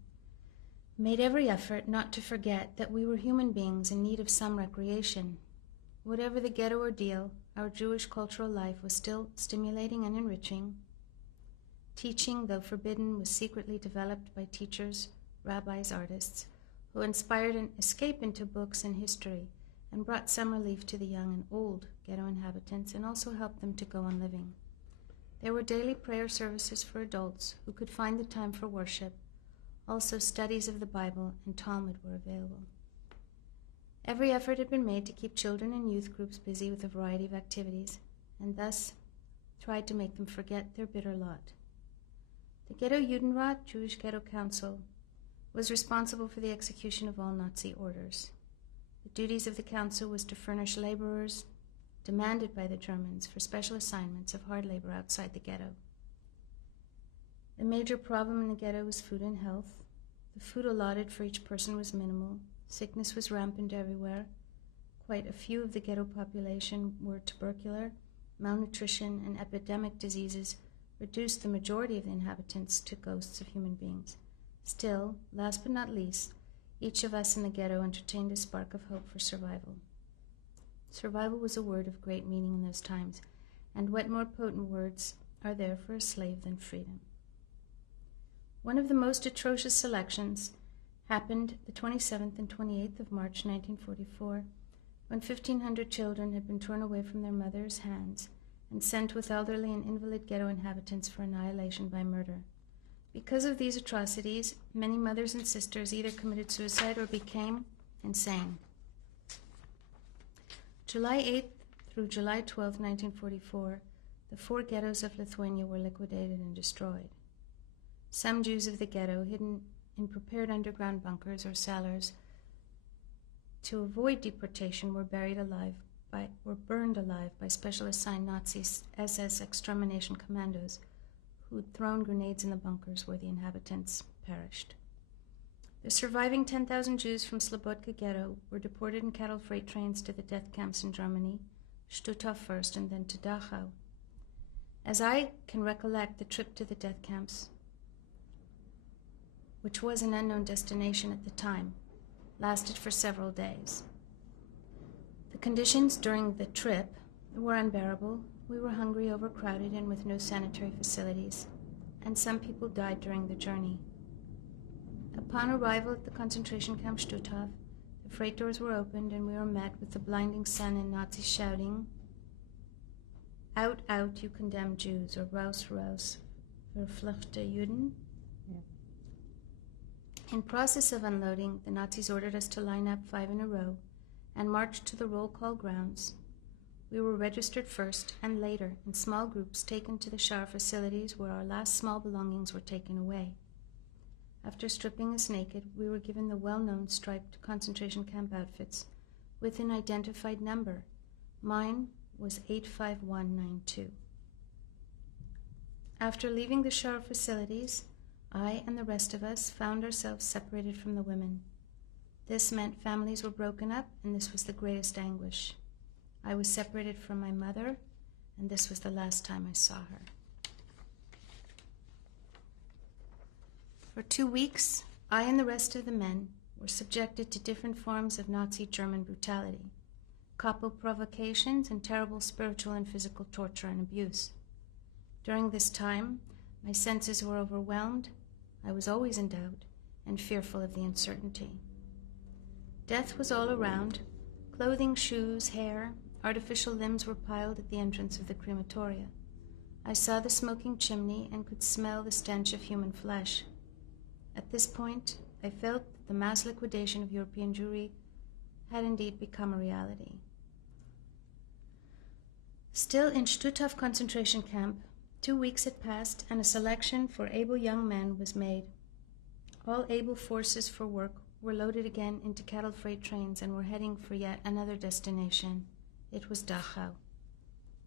made every effort not to forget that we were human beings in need of some recreation. Whatever the ghetto ordeal, our Jewish cultural life was still stimulating and enriching. Teaching, though forbidden, was secretly developed by teachers, rabbis, artists, who inspired an escape into books and history and brought some relief to the young and old ghetto inhabitants and also helped them to go on living. There were daily prayer services for adults who could find the time for worship. Also, studies of the Bible and Talmud were available. Every effort had been made to keep children and youth groups busy with a variety of activities, and thus tried to make them forget their bitter lot. The Ghetto Judenrat, Jewish Ghetto Council, was responsible for the execution of all Nazi orders. The duties of the council was to furnish laborers demanded by the Germans for special assignments of hard labor outside the ghetto. The major problem in the ghetto was food and health. The food allotted for each person was minimal. Sickness was rampant everywhere. Quite a few of the ghetto population were tubercular. Malnutrition and epidemic diseases reduced the majority of the inhabitants to ghosts of human beings. Still, last but not least, each of us in the ghetto entertained a spark of hope for survival. Survival was a word of great meaning in those times, and what more potent words are there for a slave than freedom? One of the most atrocious selections happened the 27th and 28th of March 1944, when 1,500 children had been torn away from their mothers' hands and sent with elderly and invalid ghetto inhabitants for annihilation by murder. Because of these atrocities, many mothers and sisters either committed suicide or became insane. July 8th through July 12, 1944, the 4 ghettos of Lithuania were liquidated and destroyed. Some Jews of the ghetto, hidden in prepared underground bunkers or cellars to avoid deportation, were burned alive by special assigned Nazi SS extermination commandos who had thrown grenades in the bunkers where the inhabitants perished. The surviving 10,000 Jews from Slobodka ghetto were deported in cattle freight trains to the death camps in Germany, Stutthof first and then to Dachau. As I can recollect, the trip to the death camps, which was an unknown destination at the time, lasted for several days. The conditions during the trip were unbearable. We were hungry, overcrowded, and with no sanitary facilities, and some people died during the journey. Upon arrival at the concentration camp Stutthof, the freight doors were opened and we were met with the blinding sun and Nazis shouting, "Out, out, you condemned Jews," or "Raus, raus, verfluchte Juden." Yeah. In process of unloading, the Nazis ordered us to line up 5 in a row and march to the roll call grounds. We were registered first and later in small groups taken to the shower facilities where our last small belongings were taken away. After stripping us naked, we were given the well-known striped concentration camp outfits with an identified number. Mine was 85192. After leaving the shower facilities, I and the rest of us found ourselves separated from the women. This meant families were broken up, and this was the greatest anguish. I was separated from my mother, and this was the last time I saw her. For 2 weeks, I and the rest of the men were subjected to different forms of Nazi German brutality, couple provocations, and terrible spiritual and physical torture and abuse. During this time, my senses were overwhelmed, I was always in doubt, and fearful of the uncertainty. Death was all around. Clothing, shoes, hair, artificial limbs were piled at the entrance of the crematoria. I saw the smoking chimney and could smell the stench of human flesh. At this point, I felt that the mass liquidation of European Jewry had indeed become a reality. Still in Stutthof concentration camp, 2 weeks had passed and a selection for able young men was made. All able forces for work were loaded again into cattle freight trains and were heading for yet another destination. It was Dachau.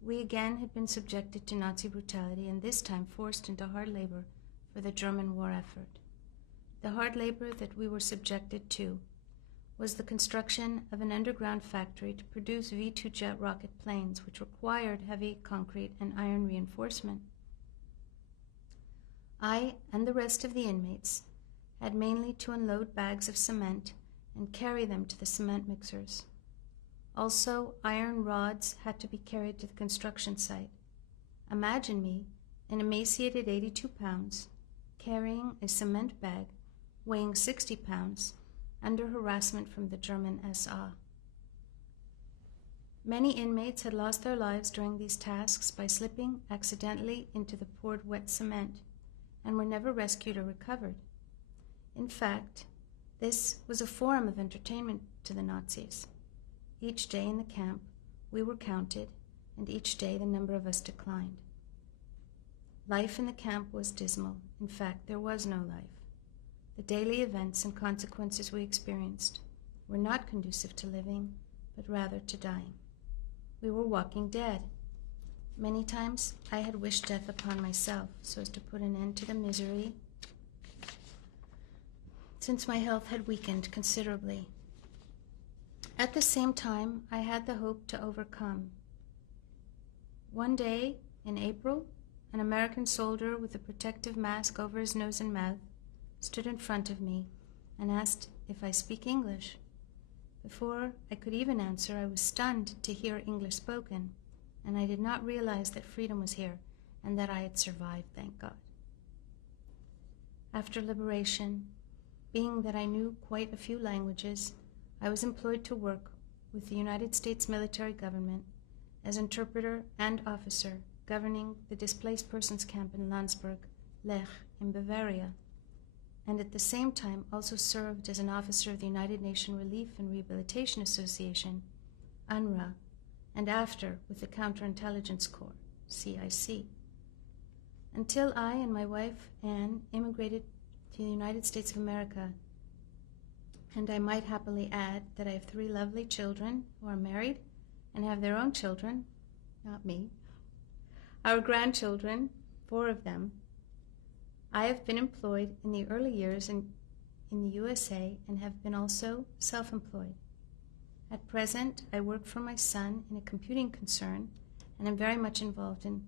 We again had been subjected to Nazi brutality and this time forced into hard labor for the German war effort. The hard labor that we were subjected to was the construction of an underground factory to produce V-2 jet rocket planes, which required heavy concrete and iron reinforcement. I and the rest of the inmates had mainly to unload bags of cement and carry them to the cement mixers. Also, iron rods had to be carried to the construction site. Imagine me, an emaciated 82 pounds, carrying a cement bag weighing 60 pounds under harassment from the German SA. Many inmates had lost their lives during these tasks by slipping accidentally into the poured wet cement and were never rescued or recovered. In fact, this was a form of entertainment to the Nazis. Each day in the camp, we were counted, and each day the number of us declined. Life in the camp was dismal. In fact, there was no life. The daily events and consequences we experienced were not conducive to living, but rather to dying. We were walking dead. Many times I had wished death upon myself so as to put an end to the misery, since my health had weakened considerably. At the same time, I had the hope to overcome. One day, in April, an American soldier with a protective mask over his nose and mouth stood in front of me and asked if I speak English. Before I could even answer, I was stunned to hear English spoken, and I did not realize that freedom was here and that I had survived, thank God. After liberation, being that I knew quite a few languages, I was employed to work with the United States military government as interpreter and officer governing the displaced persons camp in Landsberg, Lech, in Bavaria, and at the same time also served as an officer of the United Nations Relief and Rehabilitation Association, UNRWA, and after with the Counterintelligence Corps, CIC, until I and my wife, Anne, immigrated to the United States of America. And I might happily add that I have 3 lovely children who are married and have their own children, not me. Our grandchildren, 4 of them. I have been employed in the early years in the USA and have been also self-employed. At present, I work for my son in a computing concern and am very much involved in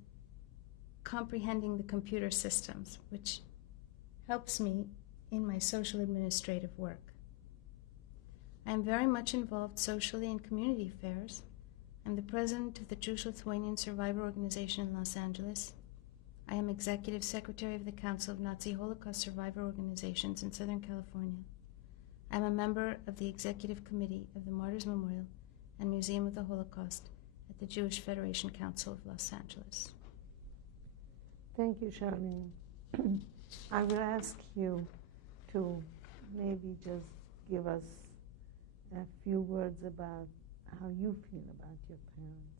comprehending the computer systems, which helps me in my social administrative work. I am very much involved socially in community affairs I'm the president of the Jewish-Lithuanian Survivor Organization in Los Angeles. I am executive secretary of the Council of Nazi Holocaust Survivor Organizations in Southern California. I'm a member of the executive committee of the Martyrs Memorial and Museum of the Holocaust at the Jewish Federation Council of Los Angeles. Thank you, Charlene. I will ask you to maybe just give us a few words about how you feel about your parents.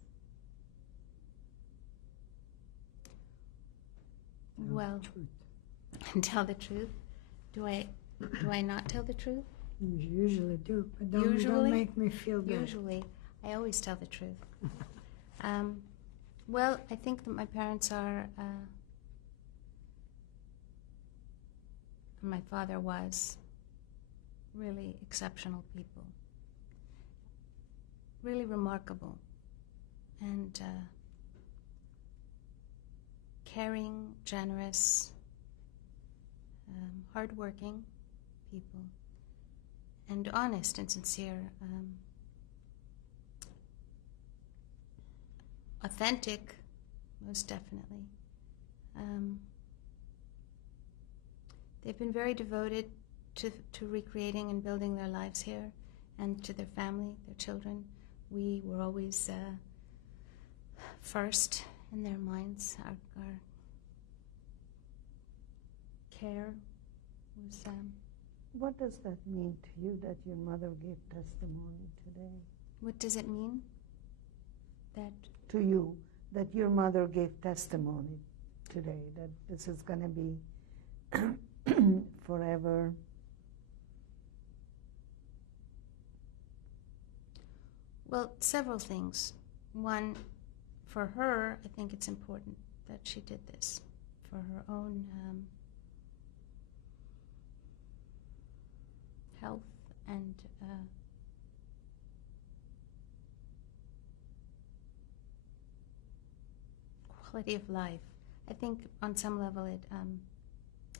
Well, tell the truth. Do I not tell the truth? You usually do, but don't Usually? make me feel bad. Usually, I always tell the truth. Well, I think that my parents are, my father was really exceptional people, really remarkable, and caring, generous, hardworking people, and honest and sincere, authentic, most definitely. They've been very devoted to recreating and building their lives here and to their family, their children. We were always first in their minds. Our care was... What does that mean to you that your mother gave testimony today? What does it mean? That... To you, that your mother gave testimony today, that this is going to be forever. Well, several things. One, for her, I think it's important that she did this for her own health and quality of life. I think on some level it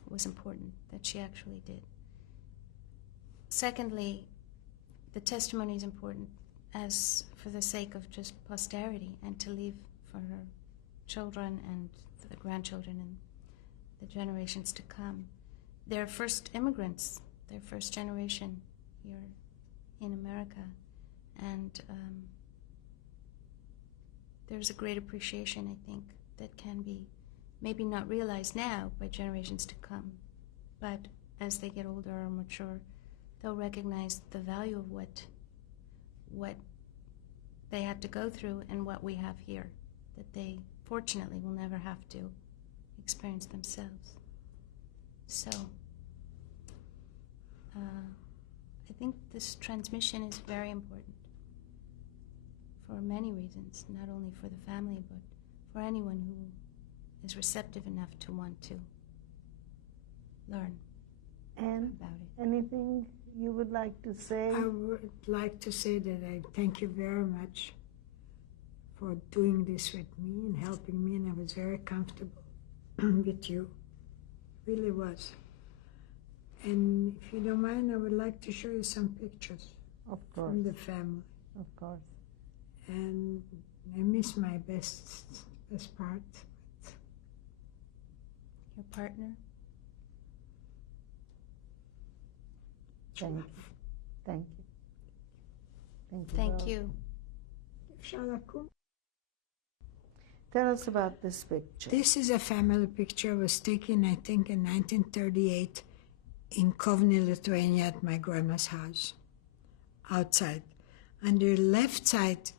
was important that she actually did. Secondly, the testimony is important as for the sake of just posterity and to leave for her children and for the grandchildren and the generations to come. They're first immigrants, they're first generation here in America, and there's a great appreciation, I think, that can be maybe not realized now by generations to come, but as they get older or mature, they'll recognize the value of what they had to go through and what we have here, that they fortunately will never have to experience themselves. So I think this transmission is very important for many reasons, not only for the family, but for anyone who is receptive enough to want to learn And about it. anything you would like to say? I would like to say that I thank you very much for doing this with me and helping me, and I was very comfortable with you. Really was. And if you don't mind, I would like to show you some pictures Of course, from the family. of course. And I miss my best part. Your partner? Thank you. Thank you. Thank you. Thank Val. you. Shalakum. Tell us about this picture. This is a family picture. It was taken, I think, in 1938 in Kovny, Lithuania, at my grandma's house, outside. On the left side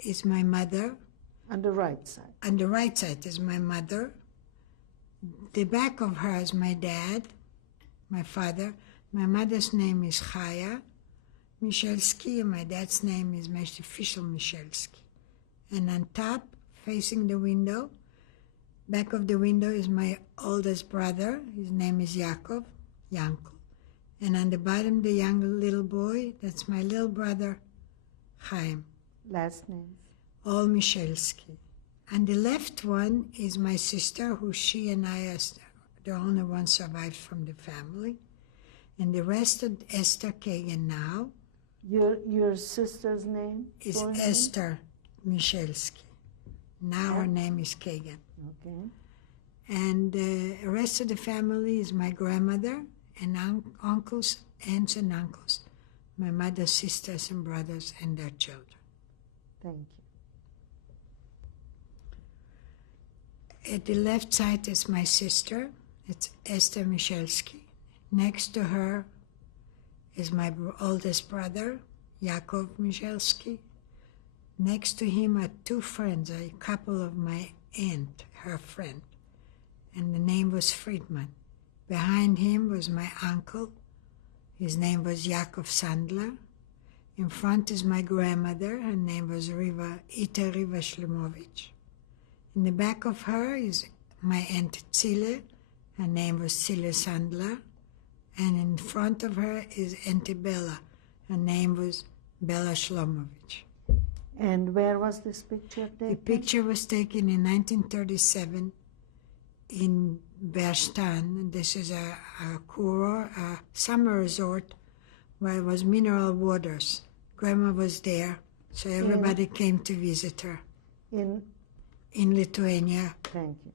is my mother. On the right side. On the right side is my mother. The back of her is my dad, my father. My mother's name is Chaya Michalski, and my dad's name is Meshti Fischl Michalski. And on top, facing the window, back of the window is my oldest brother. His name is Yaakov, Yankel. And on the bottom, the young little boy, that's my little brother, Chaim. Last name. All Michalski. And the left one is my sister, who she and I are the only ones survived from the family. And the rest of Esther Kagan now Your sister's name? is full name? Esther Michalski. Now her name is Kagan. Okay. And the rest of the family is my grandmother and uncles, aunts and uncles, my mother's sisters and brothers and their children. Thank you. At the left side is my sister. It's Esther Michalski. Next to her is my oldest brother, Yakov Michalski. Next to him are two friends, a couple of my aunt, her friend, and the name was Friedman. Behind him was my uncle. His name was Yakov Sandler. In front is my grandmother. Her name was Ita Riva Shlemovich. In the back of her is my aunt Zile. Her name was Zile Sandler. And in front of her is Auntie Bella. Her name was Bella Shlomovich. And where was this picture taken? The picture was taken in 1937 in Berstan. This is a kuror, a summer resort where it was mineral waters. Grandma was there, so everybody came to visit her. In Lithuania. Thank you.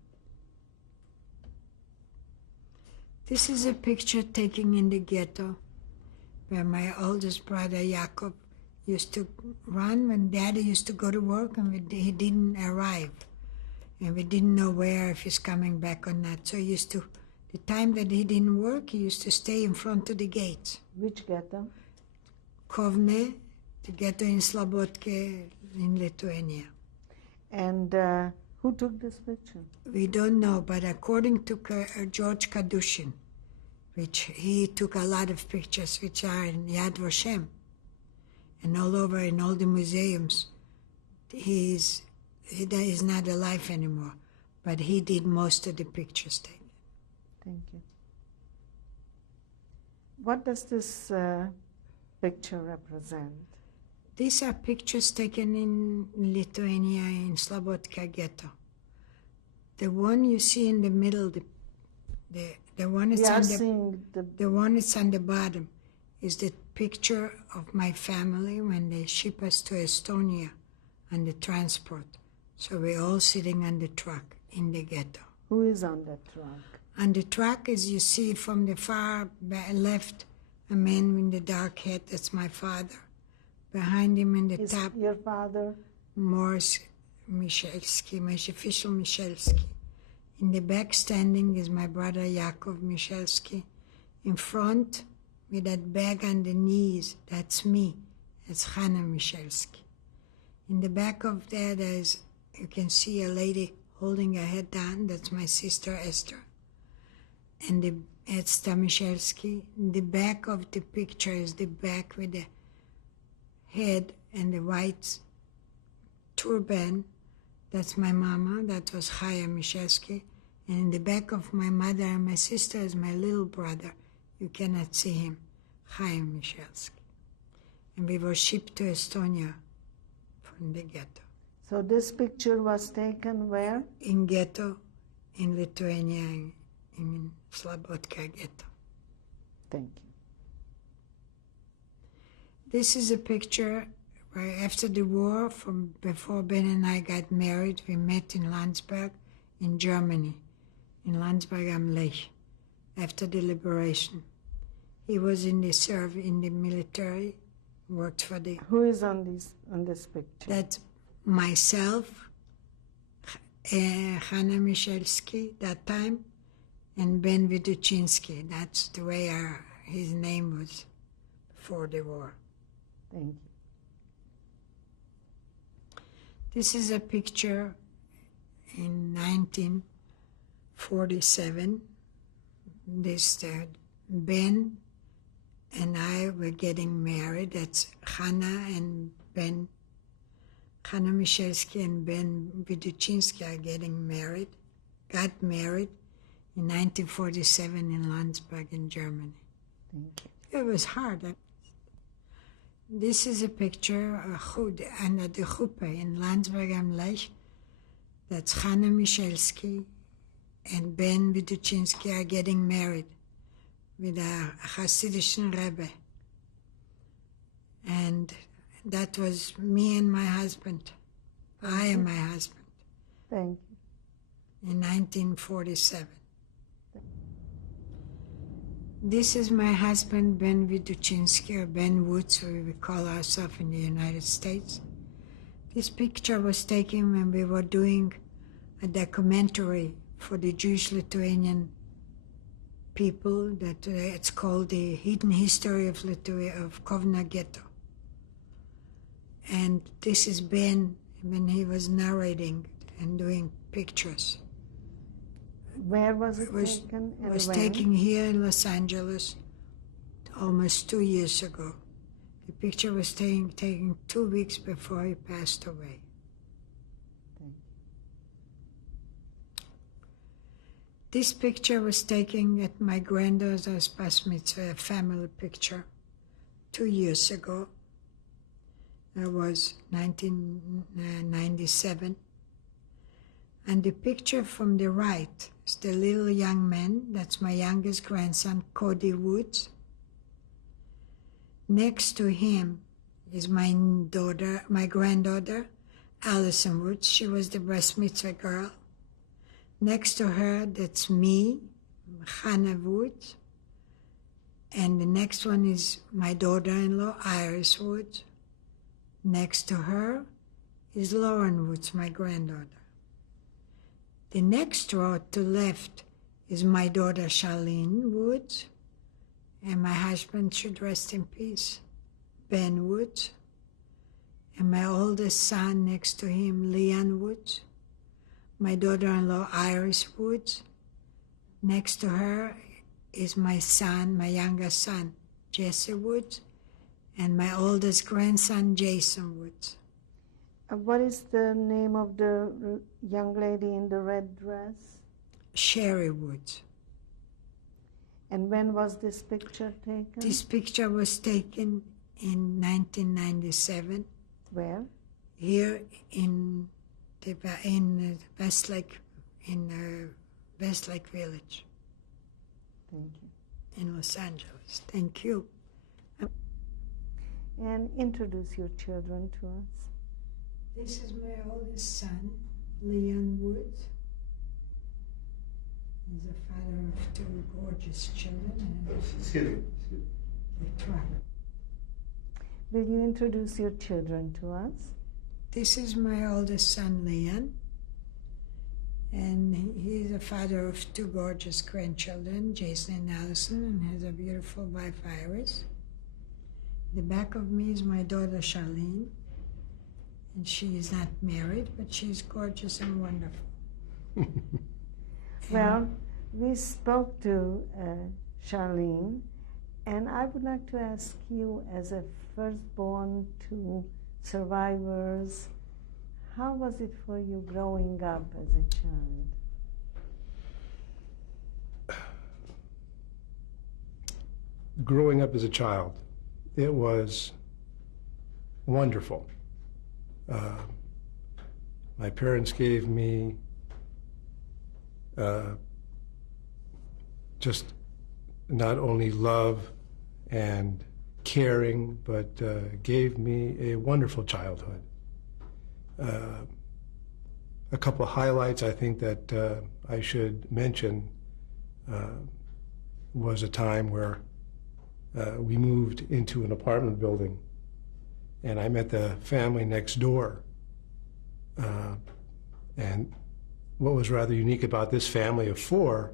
This is a picture taken in the ghetto where my oldest brother Jakob used to run when Daddy used to go to work and he didn't arrive. And we didn't know if he's coming back or not. So the time that he didn't work, he used to stay in front of the gates. Which ghetto? Kovne, the ghetto in Slobodke in Lithuania. And who took this picture? We don't know, but according to George Kadushin, which he took a lot of pictures which are in Yad Vashem and all over in all the museums. He is not alive anymore, but he did most of the pictures taken. Thank you. What does this picture represent? These are pictures taken in Lithuania, in Slobodka ghetto. The one you see in the middle, the one that's on the bottom, is the picture of my family when they ship us to Estonia on the transport. So we're all sitting on the truck in the ghetto. Who is on that truck? On the truck, as you see from the far left, a man with the dark head, that's my father. Behind him in the Is top, your father? Morris Michalski, my official Michalski. In the back standing is my brother Yakov Michalski. In front, with that bag on the knees, that's me. That's Hannah Michalski. In the back of there, you can see a lady holding her head down. That's my sister Esther. And Esther Michalski. The back of the picture is the back with the head and the white turban. That's my mama. That was Chaya Michalski. And in the back of my mother and my sister is my little brother. You cannot see him, Chaim Michalski. And we were shipped to Estonia from the ghetto. So this picture was taken where? In ghetto, in Lithuania, in Slobodka ghetto. Thank you. This is a picture where after the war, from before Ben and I got married, we met in Landsberg in Germany, in Landsberg am Lech, after the liberation. He was in the military, worked for the... Who is on this picture? That's myself, Hannah Michalski that time, and Ben Viduchinsky. That's the way his name was before the war. Thank you. This is a picture in 1947. Ben and I were getting married. That's Hannah and Ben. Hannah Michalski and Ben Viduchinsky are got married in 1947 in Landsberg in Germany. Thank you. It was hard. This is a picture under the chuppah in Landsberg am Lech. That's Hannah Michalski and Ben Viduchinsky are getting married with a Hasidischen Rebbe. And that was me and my husband. I am my husband, Thank you. in 1947. This is my husband, Ben Widuchinsky, or Ben Woods, who we call ourselves in the United States. This picture was taken when we were doing a documentary for the Jewish-Lithuanian people that it's called The Hidden History of Kovna Ghetto. And this is Ben when he was narrating and doing pictures. Where was it It was, taken? it And was when? taken here in Los Angeles almost 2 years ago. The picture was taken 2 weeks before he passed away. Thank This picture was taken at my granddaughter's Bas Mitzvah family picture 2 years ago. That was 1997. And the picture from the right is the little young man. That's my youngest grandson, Cody Woods. Next to him is my granddaughter, Allison Woods. She was the Bas Mitzvah girl. Next to her, that's me, Hannah Woods. And the next one is my daughter-in-law, Iris Woods. Next to her is Lauren Woods, my granddaughter. The next row to left is my daughter, Charlene Woods. And my husband, should rest in peace, Ben Woods. And my oldest son next to him, Leon Woods. My daughter-in-law, Iris Woods. Next to her is my son, my youngest son, Jesse Woods. And my oldest grandson, Jason Woods. What is the name of the young lady in the red dress? Sherry Woods. And when was this picture taken? This picture was taken in 1997 Where? here in Westlake, Westlake Village Thank you. in Los Angeles. Thank you. And introduce your children to us. This is my oldest son, Leon Woods. He's the father of two gorgeous children. Excuse me. Will you introduce your children to us? This is my oldest son, Leon. And he's the father of two gorgeous grandchildren, Jason and Allison, and has a beautiful wife, Iris. The back of me is my daughter, Charlene. And she is not married, but she's gorgeous and wonderful. Well, we spoke to Charlene, and I would like to ask you, as a firstborn to survivors, how was it for you growing up as a child? Growing up as a child, it was wonderful. My parents gave me just not only love and caring, but gave me a wonderful childhood. A couple of highlights I think that I should mention was a time where we moved into an apartment building, and I met the family next door. And what was rather unique about this family of four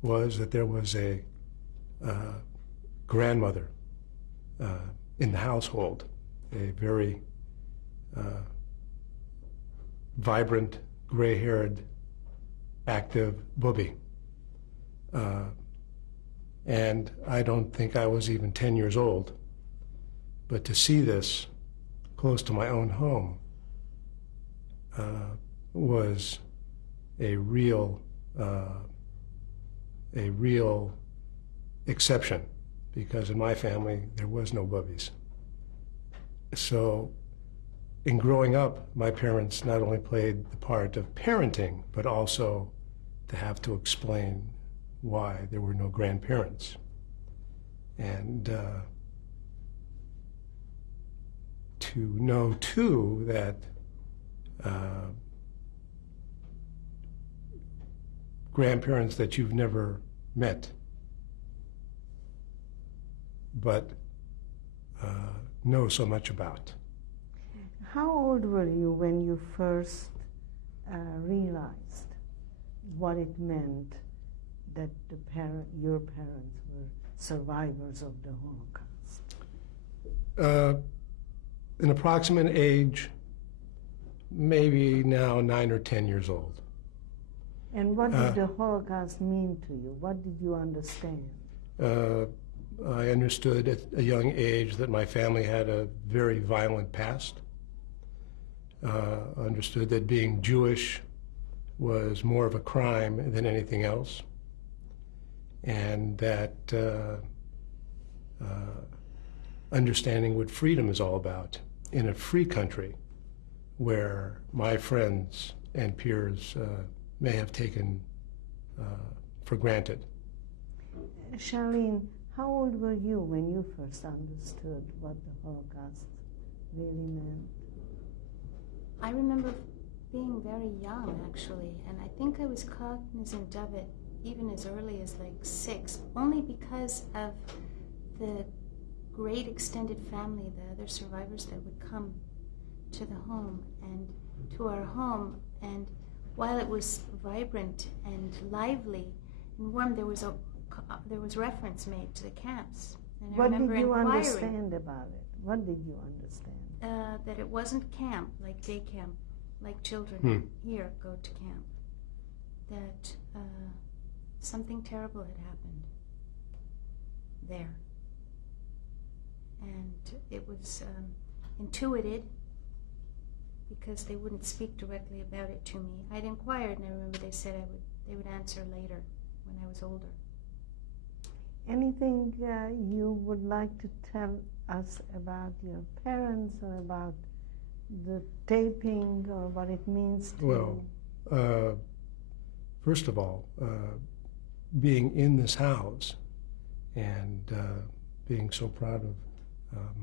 was that there was a grandmother in the household, a very vibrant, gray-haired, active booby. And I don't think I was even 10 years old. But to see this close to my own home was a real exception, because in my family there was no bubbies. So in growing up, my parents not only played the part of parenting, but also to have to explain why there were no grandparents. And to know, too, that grandparents that you've never met, but know so much about. How old were you when you first realized what it meant that your parents were survivors of the Holocaust? An approximate age, maybe now 9 or 10 years old. And what did the Holocaust mean to you? What did you understand? I understood at a young age that my family had a very violent past. Understood that being Jewish was more of a crime than anything else, and that understanding what freedom is all about in a free country where my friends and peers may have taken for granted. Charlene, how old were you when you first understood what the Holocaust really meant? I remember being very young, actually, and I think I was cognizant of it even as early as like 6, only because of the great extended family, the other survivors that would come to the home and to our home. And while it was vibrant and lively and warm, there was reference made to the camps. And What I remember did you inquiring, understand about it? What did you understand? that it wasn't camp, like day camp, like children here go to camp. That something terrible had happened there. And it was intuited because they wouldn't speak directly about it to me. I'd inquired, and I remember they said they would answer later when I was older. Anything you would like to tell us about your parents or about the taping or what it means to Well, first of all, being in this house and being so proud of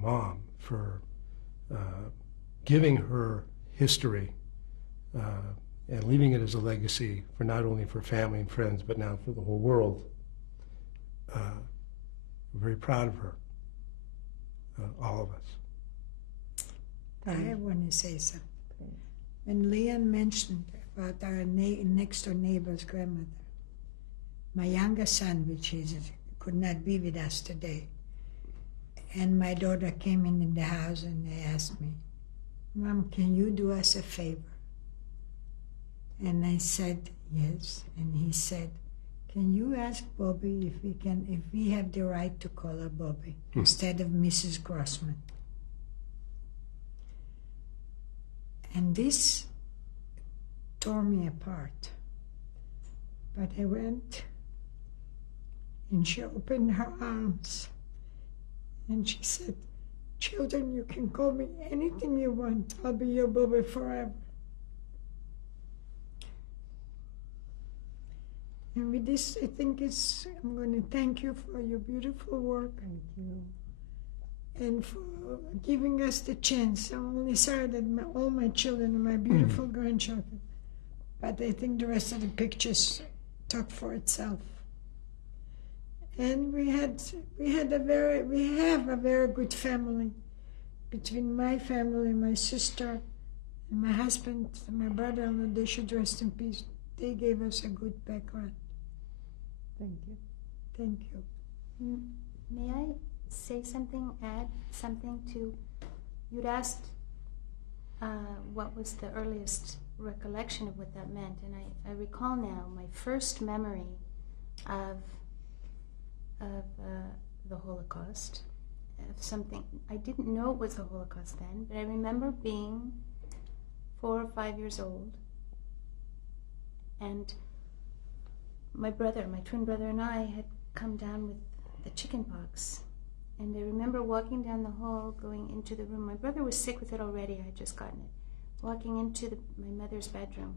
Mom for giving her history and leaving it as a legacy for not only for family and friends, but now for the whole world. We're very proud of her, all of us. I want to say something. When Leanne mentioned about our next door neighbor's grandmother, my younger son, which could not be with us today, and my daughter came in the house and they asked me, "Mom, can you do us a favor?" And I said, "Yes." And he said, "Can you ask Bobby if we have the right to call her Bobby instead of Mrs. Grossman?" And this tore me apart. But I went and she opened her arms and she said, "Children, you can call me anything you want. I'll be your Bobby forever." And with this, I think I'm going to thank you for your beautiful work. Thank you. And for giving us the chance. I'm only sorry that all my children and my beautiful grandchildren, but I think the rest of the pictures talk for itself. And we have a very good family between my family, my sister, and my husband, and my brother-in-law. They should rest in peace. They gave us a good background. Thank you. Thank you. May I say something, add something to, you'd asked what was the earliest recollection of what that meant, and I recall now my first memory of the Holocaust, of something. I didn't know it was the Holocaust then, but I remember being 4 or 5 years old, and my twin brother and I had come down with the chicken pox. And I remember walking down the hall, going into the room. My brother was sick with it already. I had just gotten it. Walking into my mother's bedroom,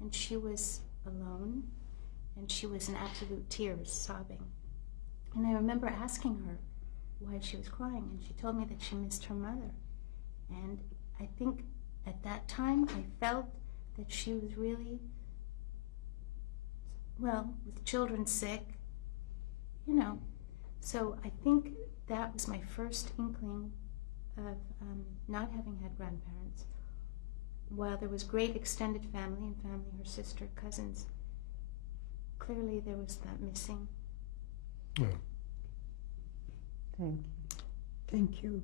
and she was alone, and she was in absolute tears, sobbing. And I remember asking her why she was crying, and she told me that she missed her mother. And I think at that time, I felt that she was really, well, with children sick, you know. So I think that was my first inkling of not having had grandparents. While there was great extended family and family, her sister, cousins, clearly there was that missing. Yeah. Thank you. Thank you.